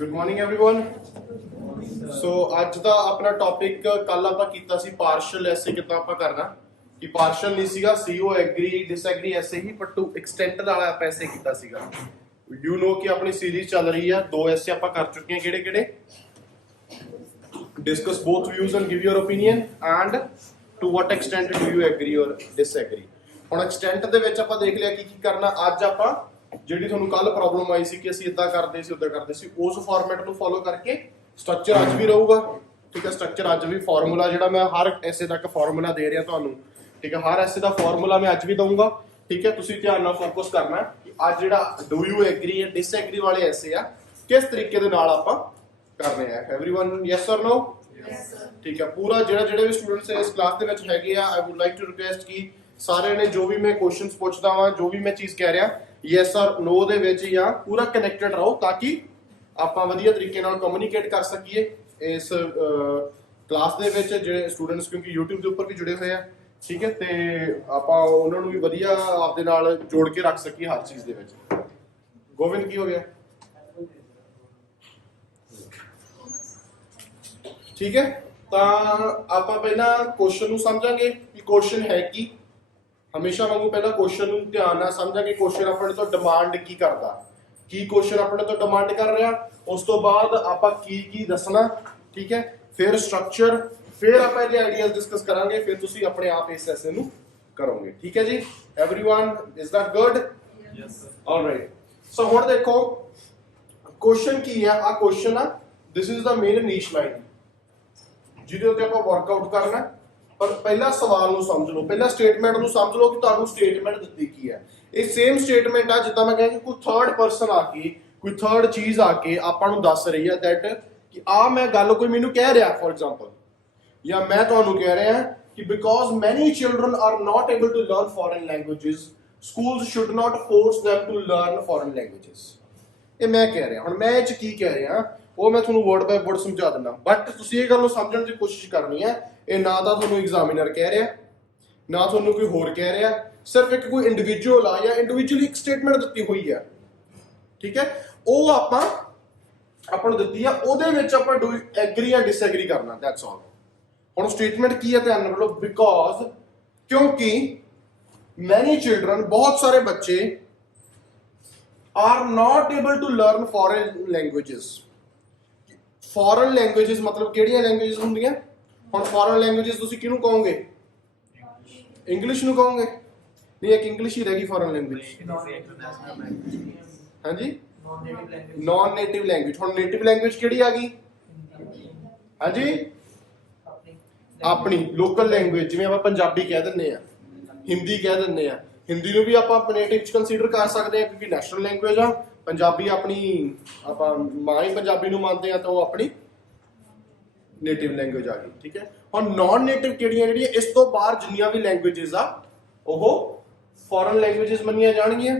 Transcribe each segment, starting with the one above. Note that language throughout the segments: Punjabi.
Good morning everyone. सो ਅੱਜ ਦਾ ਆਪਣਾ ਟੌਪਿਕ ਕੱਲ ਆਪਾਂ ਕੀਤਾ ਸੀ ਪਾਰਸ਼ਲ ਐਸੇ ਕਿਦਾਂ ਆਪਾਂ ਕਰਨਾ ਕਿ ਪਾਰਸ਼ਲ ਨਹੀਂ ਸੀਗਾ ਸੀਓ ਐਗਰੀ ਡਿਸਐਗਰੀ ਐਸੇ ਹੀ ਬਟ ਟੂ ਐਕਸਟੈਂਟ ਵਾਲਾ ਆਪਾਂ ਐਸੇ ਕੀਤਾ ਸੀਗਾ। ਯੂ نو ਕਿ ਆਪਣੀ ਸੀਰੀਜ਼ ਚੱਲ ਰਹੀ ਆ, ਦੋ ਐਸੇ ਆਪਾਂ ਕਰ ਚੁੱਕੇ ਹਾਂ। ਕਿਹੜੇ ਕਿਹੜੇ? Discuss both views and give your opinion and to what extent do you agree or disagree. ਹੁਣ ਐਕਸਟੈਂਟ ਦੇ ਵਿੱਚ ਆਪਾਂ ਦੇਖ ਲਿਆ ਕਿ ਕੀ ਕਰਨਾ। ਅੱਜ ਆਪਾਂ ਜਿਹੜੀ ਤੁਹਾਨੂੰ ਕੱਲ ਪ੍ਰੋਬਲਮ ਆਈ ਸੀ ਕਿ ਅਸੀਂ ਇਦਾਂ ਕਰਦੇ ਸੀ ਉਦਾਂ ਕਰਦੇ ਸੀ, ਉਸ ਫਾਰਮੈਟ ਨੂੰ ਫੋਲੋ ਕਰਕੇ ਸਟਰਕਚਰ ਅੱਜ ਵੀ ਰਹੂਗਾ। ਠੀਕ ਹੈ, ਸਟਰਕਚਰ ਅੱਜ ਵੀ, ਫਾਰਮੂਲਾ ਜਿਹੜਾ ਮੈਂ ਹਰ ਐਸੇ ਤੱਕ ਫਾਰਮੂਲਾ ਦੇ ਰਿਹਾ ਤੁਹਾਨੂੰ, ਠੀਕ ਹੈ, ਹਰ ਐਸੇ ਦਾ ਫਾਰਮੂਲਾ ਮੈਂ ਅੱਜ ਵੀ ਦਊਂਗਾ। ਠੀਕ ਹੈ, ਤੁਸੀਂ ਧਿਆਨ ਨਾਲ ਫੋਕਸ ਕਰਨਾ ਕਿ ਅੱਜ ਜਿਹੜਾ do you agree and disagree ਵਾਲੇ ਐਸੇ ਆ ਕਿਸ ਤਰੀਕੇ ਦੇ ਨਾਲ ਆਪਾਂ ਕਰਨੇ ਆ। Everyone yes or no? Yes sir. ਠੀਕ ਹੈ, ਪੂਰਾ ਜਿਹੜੇ ਵੀ ਸਟੂਡੈਂਟਸ ਇਸ ਕਲਾਸ ਦੇ ਵਿੱਚ ਹੈਗੇ ਆ, I would like to request ਕਿ ਸਾਰਿਆਂ ਨੇ ਜੋ ਵੀ ਮੈਂ ਕੁਐਸਚਨਸ ਪੁੱਛਦਾ ਵਾਂ, ਜੋ ਵੀ ਮੈਂ ਚੀਜ਼ ਕਹਿ ਰਿਹਾ, ਯੈਸ ਔਰ ਨੋ ਦੇ ਵਿੱਚ ਜਾਂ ਪੂਰਾ ਕਨੈਕਟਡ ਰਹੋ ਤਾਂ ਕਿ ਆਪਾਂ ਵਧੀਆ ਤਰੀਕੇ ਨਾਲ ਕਮਿਊਨੀਕੇਟ ਕਰ ਸਕੀਏ ਇਸ ਕਲਾਸ ਦੇ ਵਿੱਚ। ਜਿਹੜੇ ਸਟੂਡੈਂਟਸ ਕਿਉਂਕਿ YouTube ਦੇ ਉੱਪਰ ਵੀ ਜੁੜੇ ਹੋਏ ਆ, ਠੀਕ ਹੈ, ਤੇ ਆਪਾਂ ਉਹਨਾਂ ਨੂੰ ਵੀ ਵਧੀਆ ਆਪਦੇ ਨਾਲ ਜੋੜ ਕੇ ਰੱਖ ਸਕੀਏ ਹਰ ਚੀਜ਼ ਦੇ ਵਿੱਚ। ਗੋਬਿੰਦ ਕੀ ਹੋ ਗਿਆ? ਠੀਕ ਹੈ, ਤਾਂ ਆਪਾਂ ਪਹਿਲਾਂ ਕੁਐਸਚਨ ਨੂੰ ਸਮਝਾਂਗੇ ਕਿ ਕੁਐਸਚਨ ਹੈ ਕੀ। ਹਮੇਸ਼ਾ ਵਾਂਗੂ ਪਹਿਲਾਂ ਕੁਐਸਚਨ ਨੂੰ ਧਿਆਨ ਨਾਲ ਸਮਝਾਂਗੇ। ਕੁਐਸਚਨ ਆਪਣੇ ਤੋਂ ਡਿਮਾਂਡ ਕੀ ਕਰਦਾ, ਕੀ ਕੁਐਸਚਨ ਆਪਣੇ ਤੋਂ ਡਿਮਾਂਡ ਕਰ ਰਿਹਾ, ਉਸ ਤੋਂ ਬਾਅਦ ਆਪਾਂ ਕੀ ਦੱਸਣਾ। ਠੀਕ ਹੈ, ਫਿਰ ਸਟਰਕਚਰ, ਫਿਰ ਆਪਾਂ ਇਹਦੇ ਆਈਡੀਆਜ਼ ਡਿਸਕਸ ਕਰਾਂਗੇ, ਫਿਰ ਤੁਸੀਂ ਆਪਣੇ ਆਪ ਇਸ ਐਸੇ ਨੂੰ ਕਰੋਗੇ। ਠੀਕ ਹੈ ਜੀ, everyone is that good? Yes sir. Alright, so ਹੁਣ ਦੇਖੋ ਕੁਐਸਚਨ ਕੀ ਹੈ। ਆ ਕੁਐਸਚਨ ਆ, this is the main niche line ਜਿਹਦੇ ਉੱਤੇ ਆਪਾਂ ਵਰਕਆਊਟ ਕਰਨਾ। ਪਰ ਪਹਿਲਾ ਸਵਾਲ ਨੂੰ ਸਮਝ ਲਓ, ਪਹਿਲਾ ਸਟੇਟਮੈਂਟ ਨੂੰ ਸਮਝ ਲਓ ਕਿ ਤੁਹਾਨੂੰ ਸਟੇਟਮੈਂਟ ਦਿੱਤੀ ਕੀ ਹੈ। ਇਹ ਸੇਮ ਸਟੇਟਮੈਂਟ ਆ ਜਿੱਦਾਂ ਮੈਂ ਕਹਿੰਦਾ ਕੋਈ ਥਰਡ ਪਰਸਨ ਆ ਕੇ, ਕੋਈ ਥਰਡ ਚੀਜ਼ ਆ ਕੇ ਆਪਾਂ ਨੂੰ ਦੱਸ ਰਹੀ ਆ ਦੈਟ ਕਿ ਆ ਮੈਂ ਗੱਲ ਕੋਈ ਮੈਨੂੰ ਕਹਿ ਰਿਹਾ, ਫੋਰ ਐਗਜ਼ਾਮਪਲ, ਜਾਂ ਮੈਂ ਤੁਹਾਨੂੰ ਕਹਿ ਰਿਹਾ ਕਿ because many children are not able to learn foreign languages, schools should not force them to learn foreign languages. ਇਹ ਮੈਂ ਕਹਿ ਰਿਹਾ। ਹੁਣ ਮੈਂ ਇਹ ਚ ਕੀ ਕਹਿ ਰਿਹਾ ਉਹ ਮੈਂ ਤੁਹਾਨੂੰ ਵਰਡ ਬਾਈ ਵਰਡ ਸਮਝਾ ਦਿੰਦਾ, ਬਟ ਤੁਸੀਂ ਇਹ ਗੱਲ ਨੂੰ ਸਮਝਣ ਦੀ ਕੋਸ਼ਿਸ਼ ਕਰਨੀ ਹੈ। ਇਹ ਨਾ ਤਾਂ ਤੁਹਾਨੂੰ ਐਗਜ਼ਾਮੀਨਰ ਕਹਿ ਰਿਹਾ, ਨਾ ਤੁਹਾਨੂੰ ਕੋਈ ਹੋਰ ਕਹਿ ਰਿਹਾ, ਸਿਰਫ ਇੱਕ ਕੋਈ ਇੰਡੀਵਿਜੂਅਲ ਆ ਜਾਂ ਇੰਡੀਵਿਜੂਅਲੀ ਇੱਕ ਸਟੇਟਮੈਂਟ ਦਿੱਤੀ ਹੋਈ ਹੈ। ਠੀਕ ਹੈ, ਉਹ ਆਪਾਂ ਨੂੰ ਦਿੱਤੀ ਆ, ਉਹਦੇ ਵਿੱਚ ਆਪਾਂ ਡੂ ਐਗਰੀ ਜਾਂ ਡਿਸਐਗਰੀ ਕਰਨਾ, ਦੈਟਸ ਆਲ। ਹੁਣ ਸਟੇਟਮੈਂਟ ਕੀ ਹੈ ਧਿਆਨ ਨਾਲ ਲਓ। ਬਿਕੋਜ਼, ਕਿਉਂਕਿ ਮੈਨੀ ਚਿਲਡਰਨ, ਬਹੁਤ ਸਾਰੇ ਬੱਚੇ, are not able to learn foreign languages. Foreign languages ਮਤਲਬ ਕਿਹੜੀਆਂ ਲੈਂਗੁਏਜਸ ਹੁੰਦੀਆਂ? ਹੁਣ ਫੋਰਨ ਲੈਂਗੁਏਜਸ ਤੁਸੀਂ ਕਿਹਨੂੰ ਕਹੋਗੇ? ਇੰਗਲਿਸ਼ ਨੂੰ ਕਹੋਗੇ? ਨਹੀਂ, ਇੱਕ ਇੰਗਲਿਸ਼ ਹੀ ਰਹਿ ਗਈ ਫੋਰਨ ਲੈਂਗੁਏਜ। ਹਾਂਜੀ, ਨॉन ਨੇਟਿਵ ਲੈਂਗੁਏਜ। ਹੁਣ ਨੇਟਿਵ ਲੈਂਗੁਏਜ ਕਿਹੜੀ ਆ ਗਈ? ਹਾਂਜੀ, ਆਪਣੀ ਲੋਕਲ ਲੈਂਗੁਏਜ। ਜਿਵੇਂ ਆਪਾਂ ਪੰਜਾਬੀ ਕਹਿ ਦਿੰਦੇ ਆ, ਹਿੰਦੀ ਕਹਿ ਦਿੰਦੇ ਆ। ਹਿੰਦੀ ਨੂੰ ਵੀ ਆਪਾਂ ਨੇਟਿਵ ਚ ਕੰਸੀਡਰ ਕਰ ਸਕਦੇ ਆ ਕਿਉਂਕਿ ਨੈਸ਼ਨਲ ਲੈਂਗੁਏਜ ਆ। ਪੰਜਾਬੀ ਆਪਣੀ, ਆਪਾਂ ਮਾਂ ਹੀ ਪੰਜਾਬੀ ਨੂੰ ਮੰਨਦੇ ਆ, ਤਾਂ ਉਹ ਆਪਣੀ ਨੇਟਿਵ ਲੈਂਗੁਏਜ ਆ ਗਈ। ਠੀਕ ਹੈ, ਹੁਣ ਨॉन ਨੇਟਿਵ ਕਿਹੜੀਆਂ? ਜਿਹੜੀਆਂ ਇਸ ਤੋਂ ਬਾਹਰ ਜਿੰਨੀਆਂ ਵੀ ਲੈਂਗੁਏਜਸ ਆ ਉਹ ਫੋਰਨ ਲੈਂਗੁਏਜਸ ਮੰਨੀਆਂ ਜਾਣਗੀਆਂ।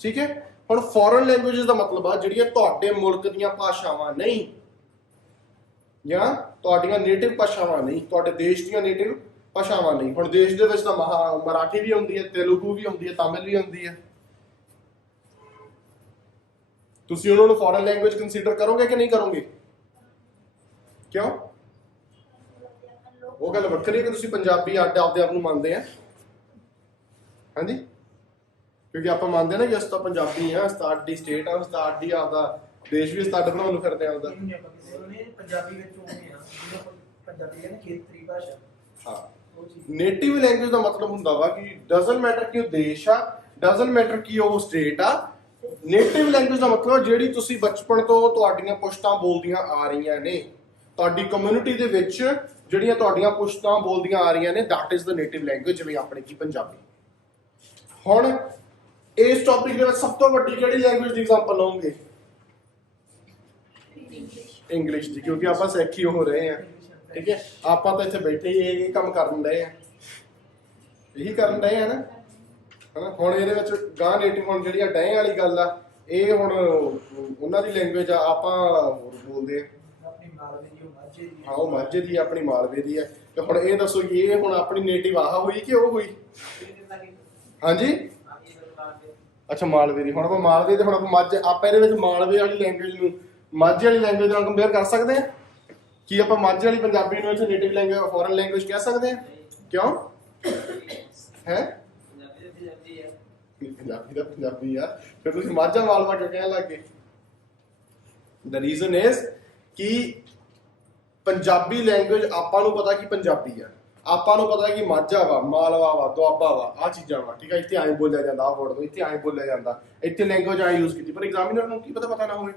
ਠੀਕ ਹੈ, ਹੁਣ ਫੋਰਨ ਲੈਂਗੁਏਜਸ ਦਾ ਮਤਲਬ ਆ ਜਿਹੜੀਆਂ ਤੁਹਾਡੇ ਮੁਲਕ ਦੀਆਂ ਭਾਸ਼ਾਵਾਂ ਨਹੀਂ ਜਾਂ ਤੁਹਾਡੀਆਂ ਨੇਟਿਵ ਭਾਸ਼ਾਵਾਂ ਨਹੀਂ, ਤੁਹਾਡੇ ਦੇਸ਼ ਦੀਆਂ ਨੇਟਿਵ ਭਾਸ਼ਾਵਾਂ ਨਹੀਂ। ਹੁਣ ਦੇਸ਼ ਦੇ ਵਿੱਚ ਤਾਂ ਮਰਾਠੀ ਵੀ ਆਉਂਦੀ ਹੈ, ਤੇਲੁਗੂ ਵੀ ਆਉਂਦੀ ਹੈ, ਤਾਮਿਲ ਵੀ ਆਉਂਦੀ ਹੈ। ਤੁਸੀਂ ਉਹਨਾਂ ਨੂੰ ਫੋਰਨ ਲੈਂਗੁਏਜ ਕੰਸੀਡਰ ਕਰੋਗੇ ਕਿ ਨਹੀਂ ਕਰੋਗੇ? ਕਿਉਂ? ਉਹ ਗੱਲ ਵੱਖਰੀ ਹੈ ਕਿ ਤੁਸੀਂ ਪੰਜਾਬੀ ਆਪਦੇ ਆਪ ਨੂੰ ਮੰਨਦੇ ਆ। ਹਾਂਜੀ, ਕਿਉਂਕਿ ਆਪਾਂ ਮੰਨਦੇ ਨਾ ਕਿ ਅਸੀਂ ਤਾਂ ਪੰਜਾਬੀ ਆ, ਸਟਾਰਟ ਦੀ ਸਟੇਟ ਆ, ਸਟਾਰਟ ਦੀ ਆਪਦਾ ਦੇਸ਼ ਵੀ ਸਟਾਰਟ ਬਣਾਉਣ ਨੂੰ ਫਿਰਦੇ ਆ। ਪੰਜਾਬੀ ਵਿੱਚ ਹੋਣੀ ਆ, ਪੰਜਾਬੀ ਹੈ ਖੇਤਰੀ ਭਾਸ਼ਾ। ਹਾਂ, ਨੇਟਿਵ ਲੈਂਗੁਏਜ ਦਾ ਮਤਲਬ ਹੁੰਦਾ ਵਾ ਕਿ ਡਜ਼ਨਟ ਮੈਟਰ ਕਿ ਉਹ ਦੇਸ਼ ਆ, ਡਜ਼ਨਟ ਮੈਟਰ ਕਿ ਉਹ ਸਟੇਟ ਆ। ਨੇਟਿਵ ਲੈਂਗੁਏਜ ਦਾ ਮਤਲਬ ਜਿਹੜੀ ਤੁਸੀਂ ਬਚਪਨ ਤੋਂ ਤੁਹਾਡੀਆਂ ਪੁਸ਼ਤਾਂ ਬੋਲਦੀਆਂ ਆ ਰਹੀਆਂ ਨੇ, ਤੁਹਾਡੀ ਕਮਿਊਨਿਟੀ ਦੇ ਵਿੱਚ ਜਿਹੜੀਆਂ ਤੁਹਾਡੀਆਂ ਪੁਸ਼ਤਾਂ ਬੋਲਦੀਆਂ ਆ ਰਹੀਆਂ ਨੇ, that is the native language. ਜਿਵੇਂ ਆਪਣੇ ਕੀ ਪੰਜਾਬੀ। ਹੁਣ ਇਸ ਟੌਪਿਕ ਦੇ ਵਿੱਚ ਸਭ ਤੋਂ ਵੱਡੀ ਕਿਹੜੀ ਲੈਂਗੁਏਜ ਦੀ ਐਗਜ਼ਾਮਪਲ ਲਓਗੇ? ਇੰਗਲਿਸ਼ ਦੀ, ਕਿਉਂਕਿ ਆਪਾਂ ਸਿੱਖ ਹੀ ਹੋ ਰਹੇ ਆ। ਠੀਕ ਹੈ, ਆਪਾਂ ਤਾਂ ਇੱਥੇ ਬੈਠੇ ਹੀ ਇਹ ਕੰਮ ਕਰਨ ਡਏ ਆ, ਇਹੀ ਕਰਨ ਡਏ ਆ ਨਾ। ਹੁਣ ਇਹਦੇ ਵਿੱਚ ਗਾਂ ਨੇਟਿਵ, ਹੁਣ ਜਿਹੜੀ ਡਏ ਵਾਲੀ ਗੱਲ ਆ, ਇਹ ਹੁਣ ਉਹਨਾਂ ਦੀ ਲੈਂਗੁਏਜ ਆ, ਆਪਾਂ ਬੋਲਦੇ ਆ। ਹਾਂ, ਉਹ ਮਾਝੇ ਦੀ, ਆਪਣੀ ਮਾਲਵੇ ਦੀ ਹੈ। ਤੇ ਹੁਣ ਇਹ ਦੱਸੋ ਕਿ ਇਹ ਹੁਣ ਆਪਣੀ ਨੇਟਿਵ ਆਹ ਹੋਈ ਕਿ ਉਹ ਹੋਈ? ਹਾਂਜੀ, ਅੱਛਾ, ਮਾਲਵੇ ਦੀ। ਹੁਣ ਆਪਾਂ ਮਾਲਵੇ ਦੇ, ਹੁਣ ਆਪਾਂ ਮਾਝੇ, ਆਪਾਂ ਇਹਦੇ ਵਿੱਚ ਮਾਲਵੇ ਵਾਲੀ ਲੈਂਗੁਏਜ ਨੂੰ ਮਾਝੇ ਵਾਲੀ ਲੈਂਗੁਏਜ ਨਾਲ ਕੰਪੇਅਰ ਕਰ ਸਕਦੇ ਆ? ਕੀ ਆਪਾਂ ਮਾਝੇ ਵਾਲੀ ਪੰਜਾਬੀ ਨੂੰ ਇੱਥੇ ਨੇਟਿਵ ਲੈਂਗੁਏਜ ਫੋਰਨ ਲੈਂਗੁਏਜ ਕਹਿ ਸਕਦੇ ਆ? ਕਿਉਂ ਹੈ? ਪੰਜਾਬੀ ਦਾ ਪੰਜਾਬੀ ਆ, ਫਿਰ ਤੁਸੀਂ ਮਾਝਾ ਮਾਲਵਾ ਕਿਉਂ ਕਹਿਣ ਲੱਗ ਗਏ? ਦ ਰੀਜ਼ਨ ਇਜ਼ ਕਿ ਪੰਜਾਬੀ ਲੈਂਗੁਏਜ ਆਪਾਂ ਨੂੰ ਪਤਾ ਕਿ ਪੰਜਾਬੀ ਆ, ਆਪਾਂ ਨੂੰ ਪਤਾ ਕਿ ਮਾਝਾ ਵਾ, ਮਾਲਵਾ ਵਾ, ਦੁਆਬਾ ਵਾ, ਆ ਚੀਜ਼ਾਂ ਵਾ, ਠੀਕ ਆ। ਇੱਥੇ ਐਂ ਬੋਲਿਆ ਜਾਂਦਾ, ਆਹ ਵਰਡ ਤੋਂ ਇੱਥੇ ਐਂ ਬੋਲਿਆ ਜਾਂਦਾ, ਇੱਥੇ ਲੈਂਗੁਏਜ ਐਂ ਯੂਜ਼ ਕੀਤੀ, ਪਰ ਐਗਜ਼ਾਮੀਨਰ ਨੂੰ ਕੀ ਪਤਾ ਨਾ ਹੋਵੇ।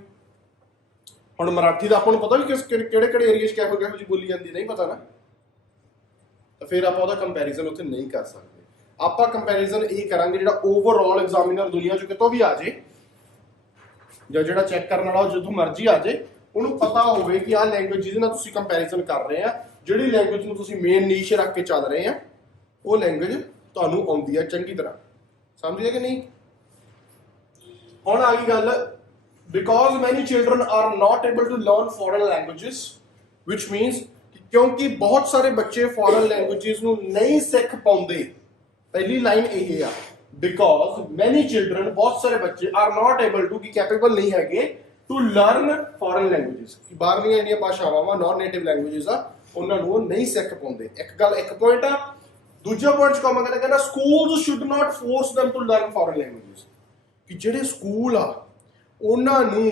ਹੁਣ ਮਰਾਠੀ ਦਾ ਆਪਾਂ ਨੂੰ ਪਤਾ ਵੀ ਕਿਹੜੇ ਕਿਹੜੇ ਏਰੀਆ 'ਚ ਕਿਹੋ ਜਿਹੀ ਬੋਲੀ ਜਾਂਦੀ, ਨਹੀਂ ਪਤਾ ਨਾ, ਤਾਂ ਫਿਰ ਆਪਾਂ ਉਹਦਾ ਕੰਪੈਰੀਜ਼ਨ ਉੱਥੇ ਨਹੀਂ ਕਰ ਸਕਦੇ। ਆਪਾਂ ਕੰਪੈਰੀਜ਼ਨ ਇਹ ਕਰਾਂਗੇ ਜਿਹੜਾ ਓਵਰਆਲ ਐਗਜ਼ਾਮੀਨਰ ਦੁਨੀਆ 'ਚ ਕਿਤੋਂ ਵੀ ਆ ਜੇ, ਜਾਂ ਜਿਹੜਾ ਚੈੱਕ ਕਰਨ ਵਾਲਾ ਜਦੋਂ ਮਰਜ਼ੀ ਆ ਜੇ, ਉਹਨੂੰ ਪਤਾ ਹੋਵੇ ਕਿ ਆਹ ਲੈਂਗੁਏਜ ਜਿਹਦੇ ਨਾਲ ਤੁਸੀਂ ਕੰਪੈਰੀਜ਼ਨ ਕਰ ਰਹੇ ਆ, ਜਿਹੜੀ ਲੈਂਗੁਏਜ ਨੂੰ ਤੁਸੀਂ ਮੇਨ ਨੀਸ਼ ਰੱਖ ਕੇ ਚੱਲ ਰਹੇ ਆ, ਉਹ ਲੈਂਗੁਏਜ ਤੁਹਾਨੂੰ ਆਉਂਦੀ ਆ ਚੰਗੀ ਤਰ੍ਹਾਂ। ਸਮਝਿਆ ਕਿ ਨਹੀਂ? ਹੁਣ ਆ ਗਈ ਗੱਲ, because many children are not able to learn foreign languages, which means ਕਿਉਂਕਿ ਬਹੁਤ ਸਾਰੇ ਬੱਚੇ foreign languages ਨੂੰ ਨਹੀਂ ਸਿੱਖ ਪਾਉਂਦੇ। ਪਹਿਲੀ ਲਾਈਨ ਇਹ ਆ, because many children, ਬਹੁਤ ਸਾਰੇ ਬੱਚੇ are not able to, ਕਿ capable ਨਹੀਂ ਹੈਗੇ to learn foreign languages, ਕਿ ਬਾਹਰਲੀਆਂ ਜਿਹੜੀਆਂ ਭਾਸ਼ਾਵਾਂ ਵਾ non native languages ਆ, ਉਹਨਾਂ ਨੂੰ ਉਹ ਨਹੀਂ ਸਿੱਖ ਪਾਉਂਦੇ। ਇੱਕ ਪੁਆਇੰਟ ਆ। ਦੂਜਾ ਪੁਆਇੰਟ ਕਮਾ ਕਹਿੰਦਾ schools should not force them to learn foreign languages, ਕਿ ਜਿਹੜੇ ਸਕੂਲ ਆ ਉਹਨਾਂ ਨੂੰ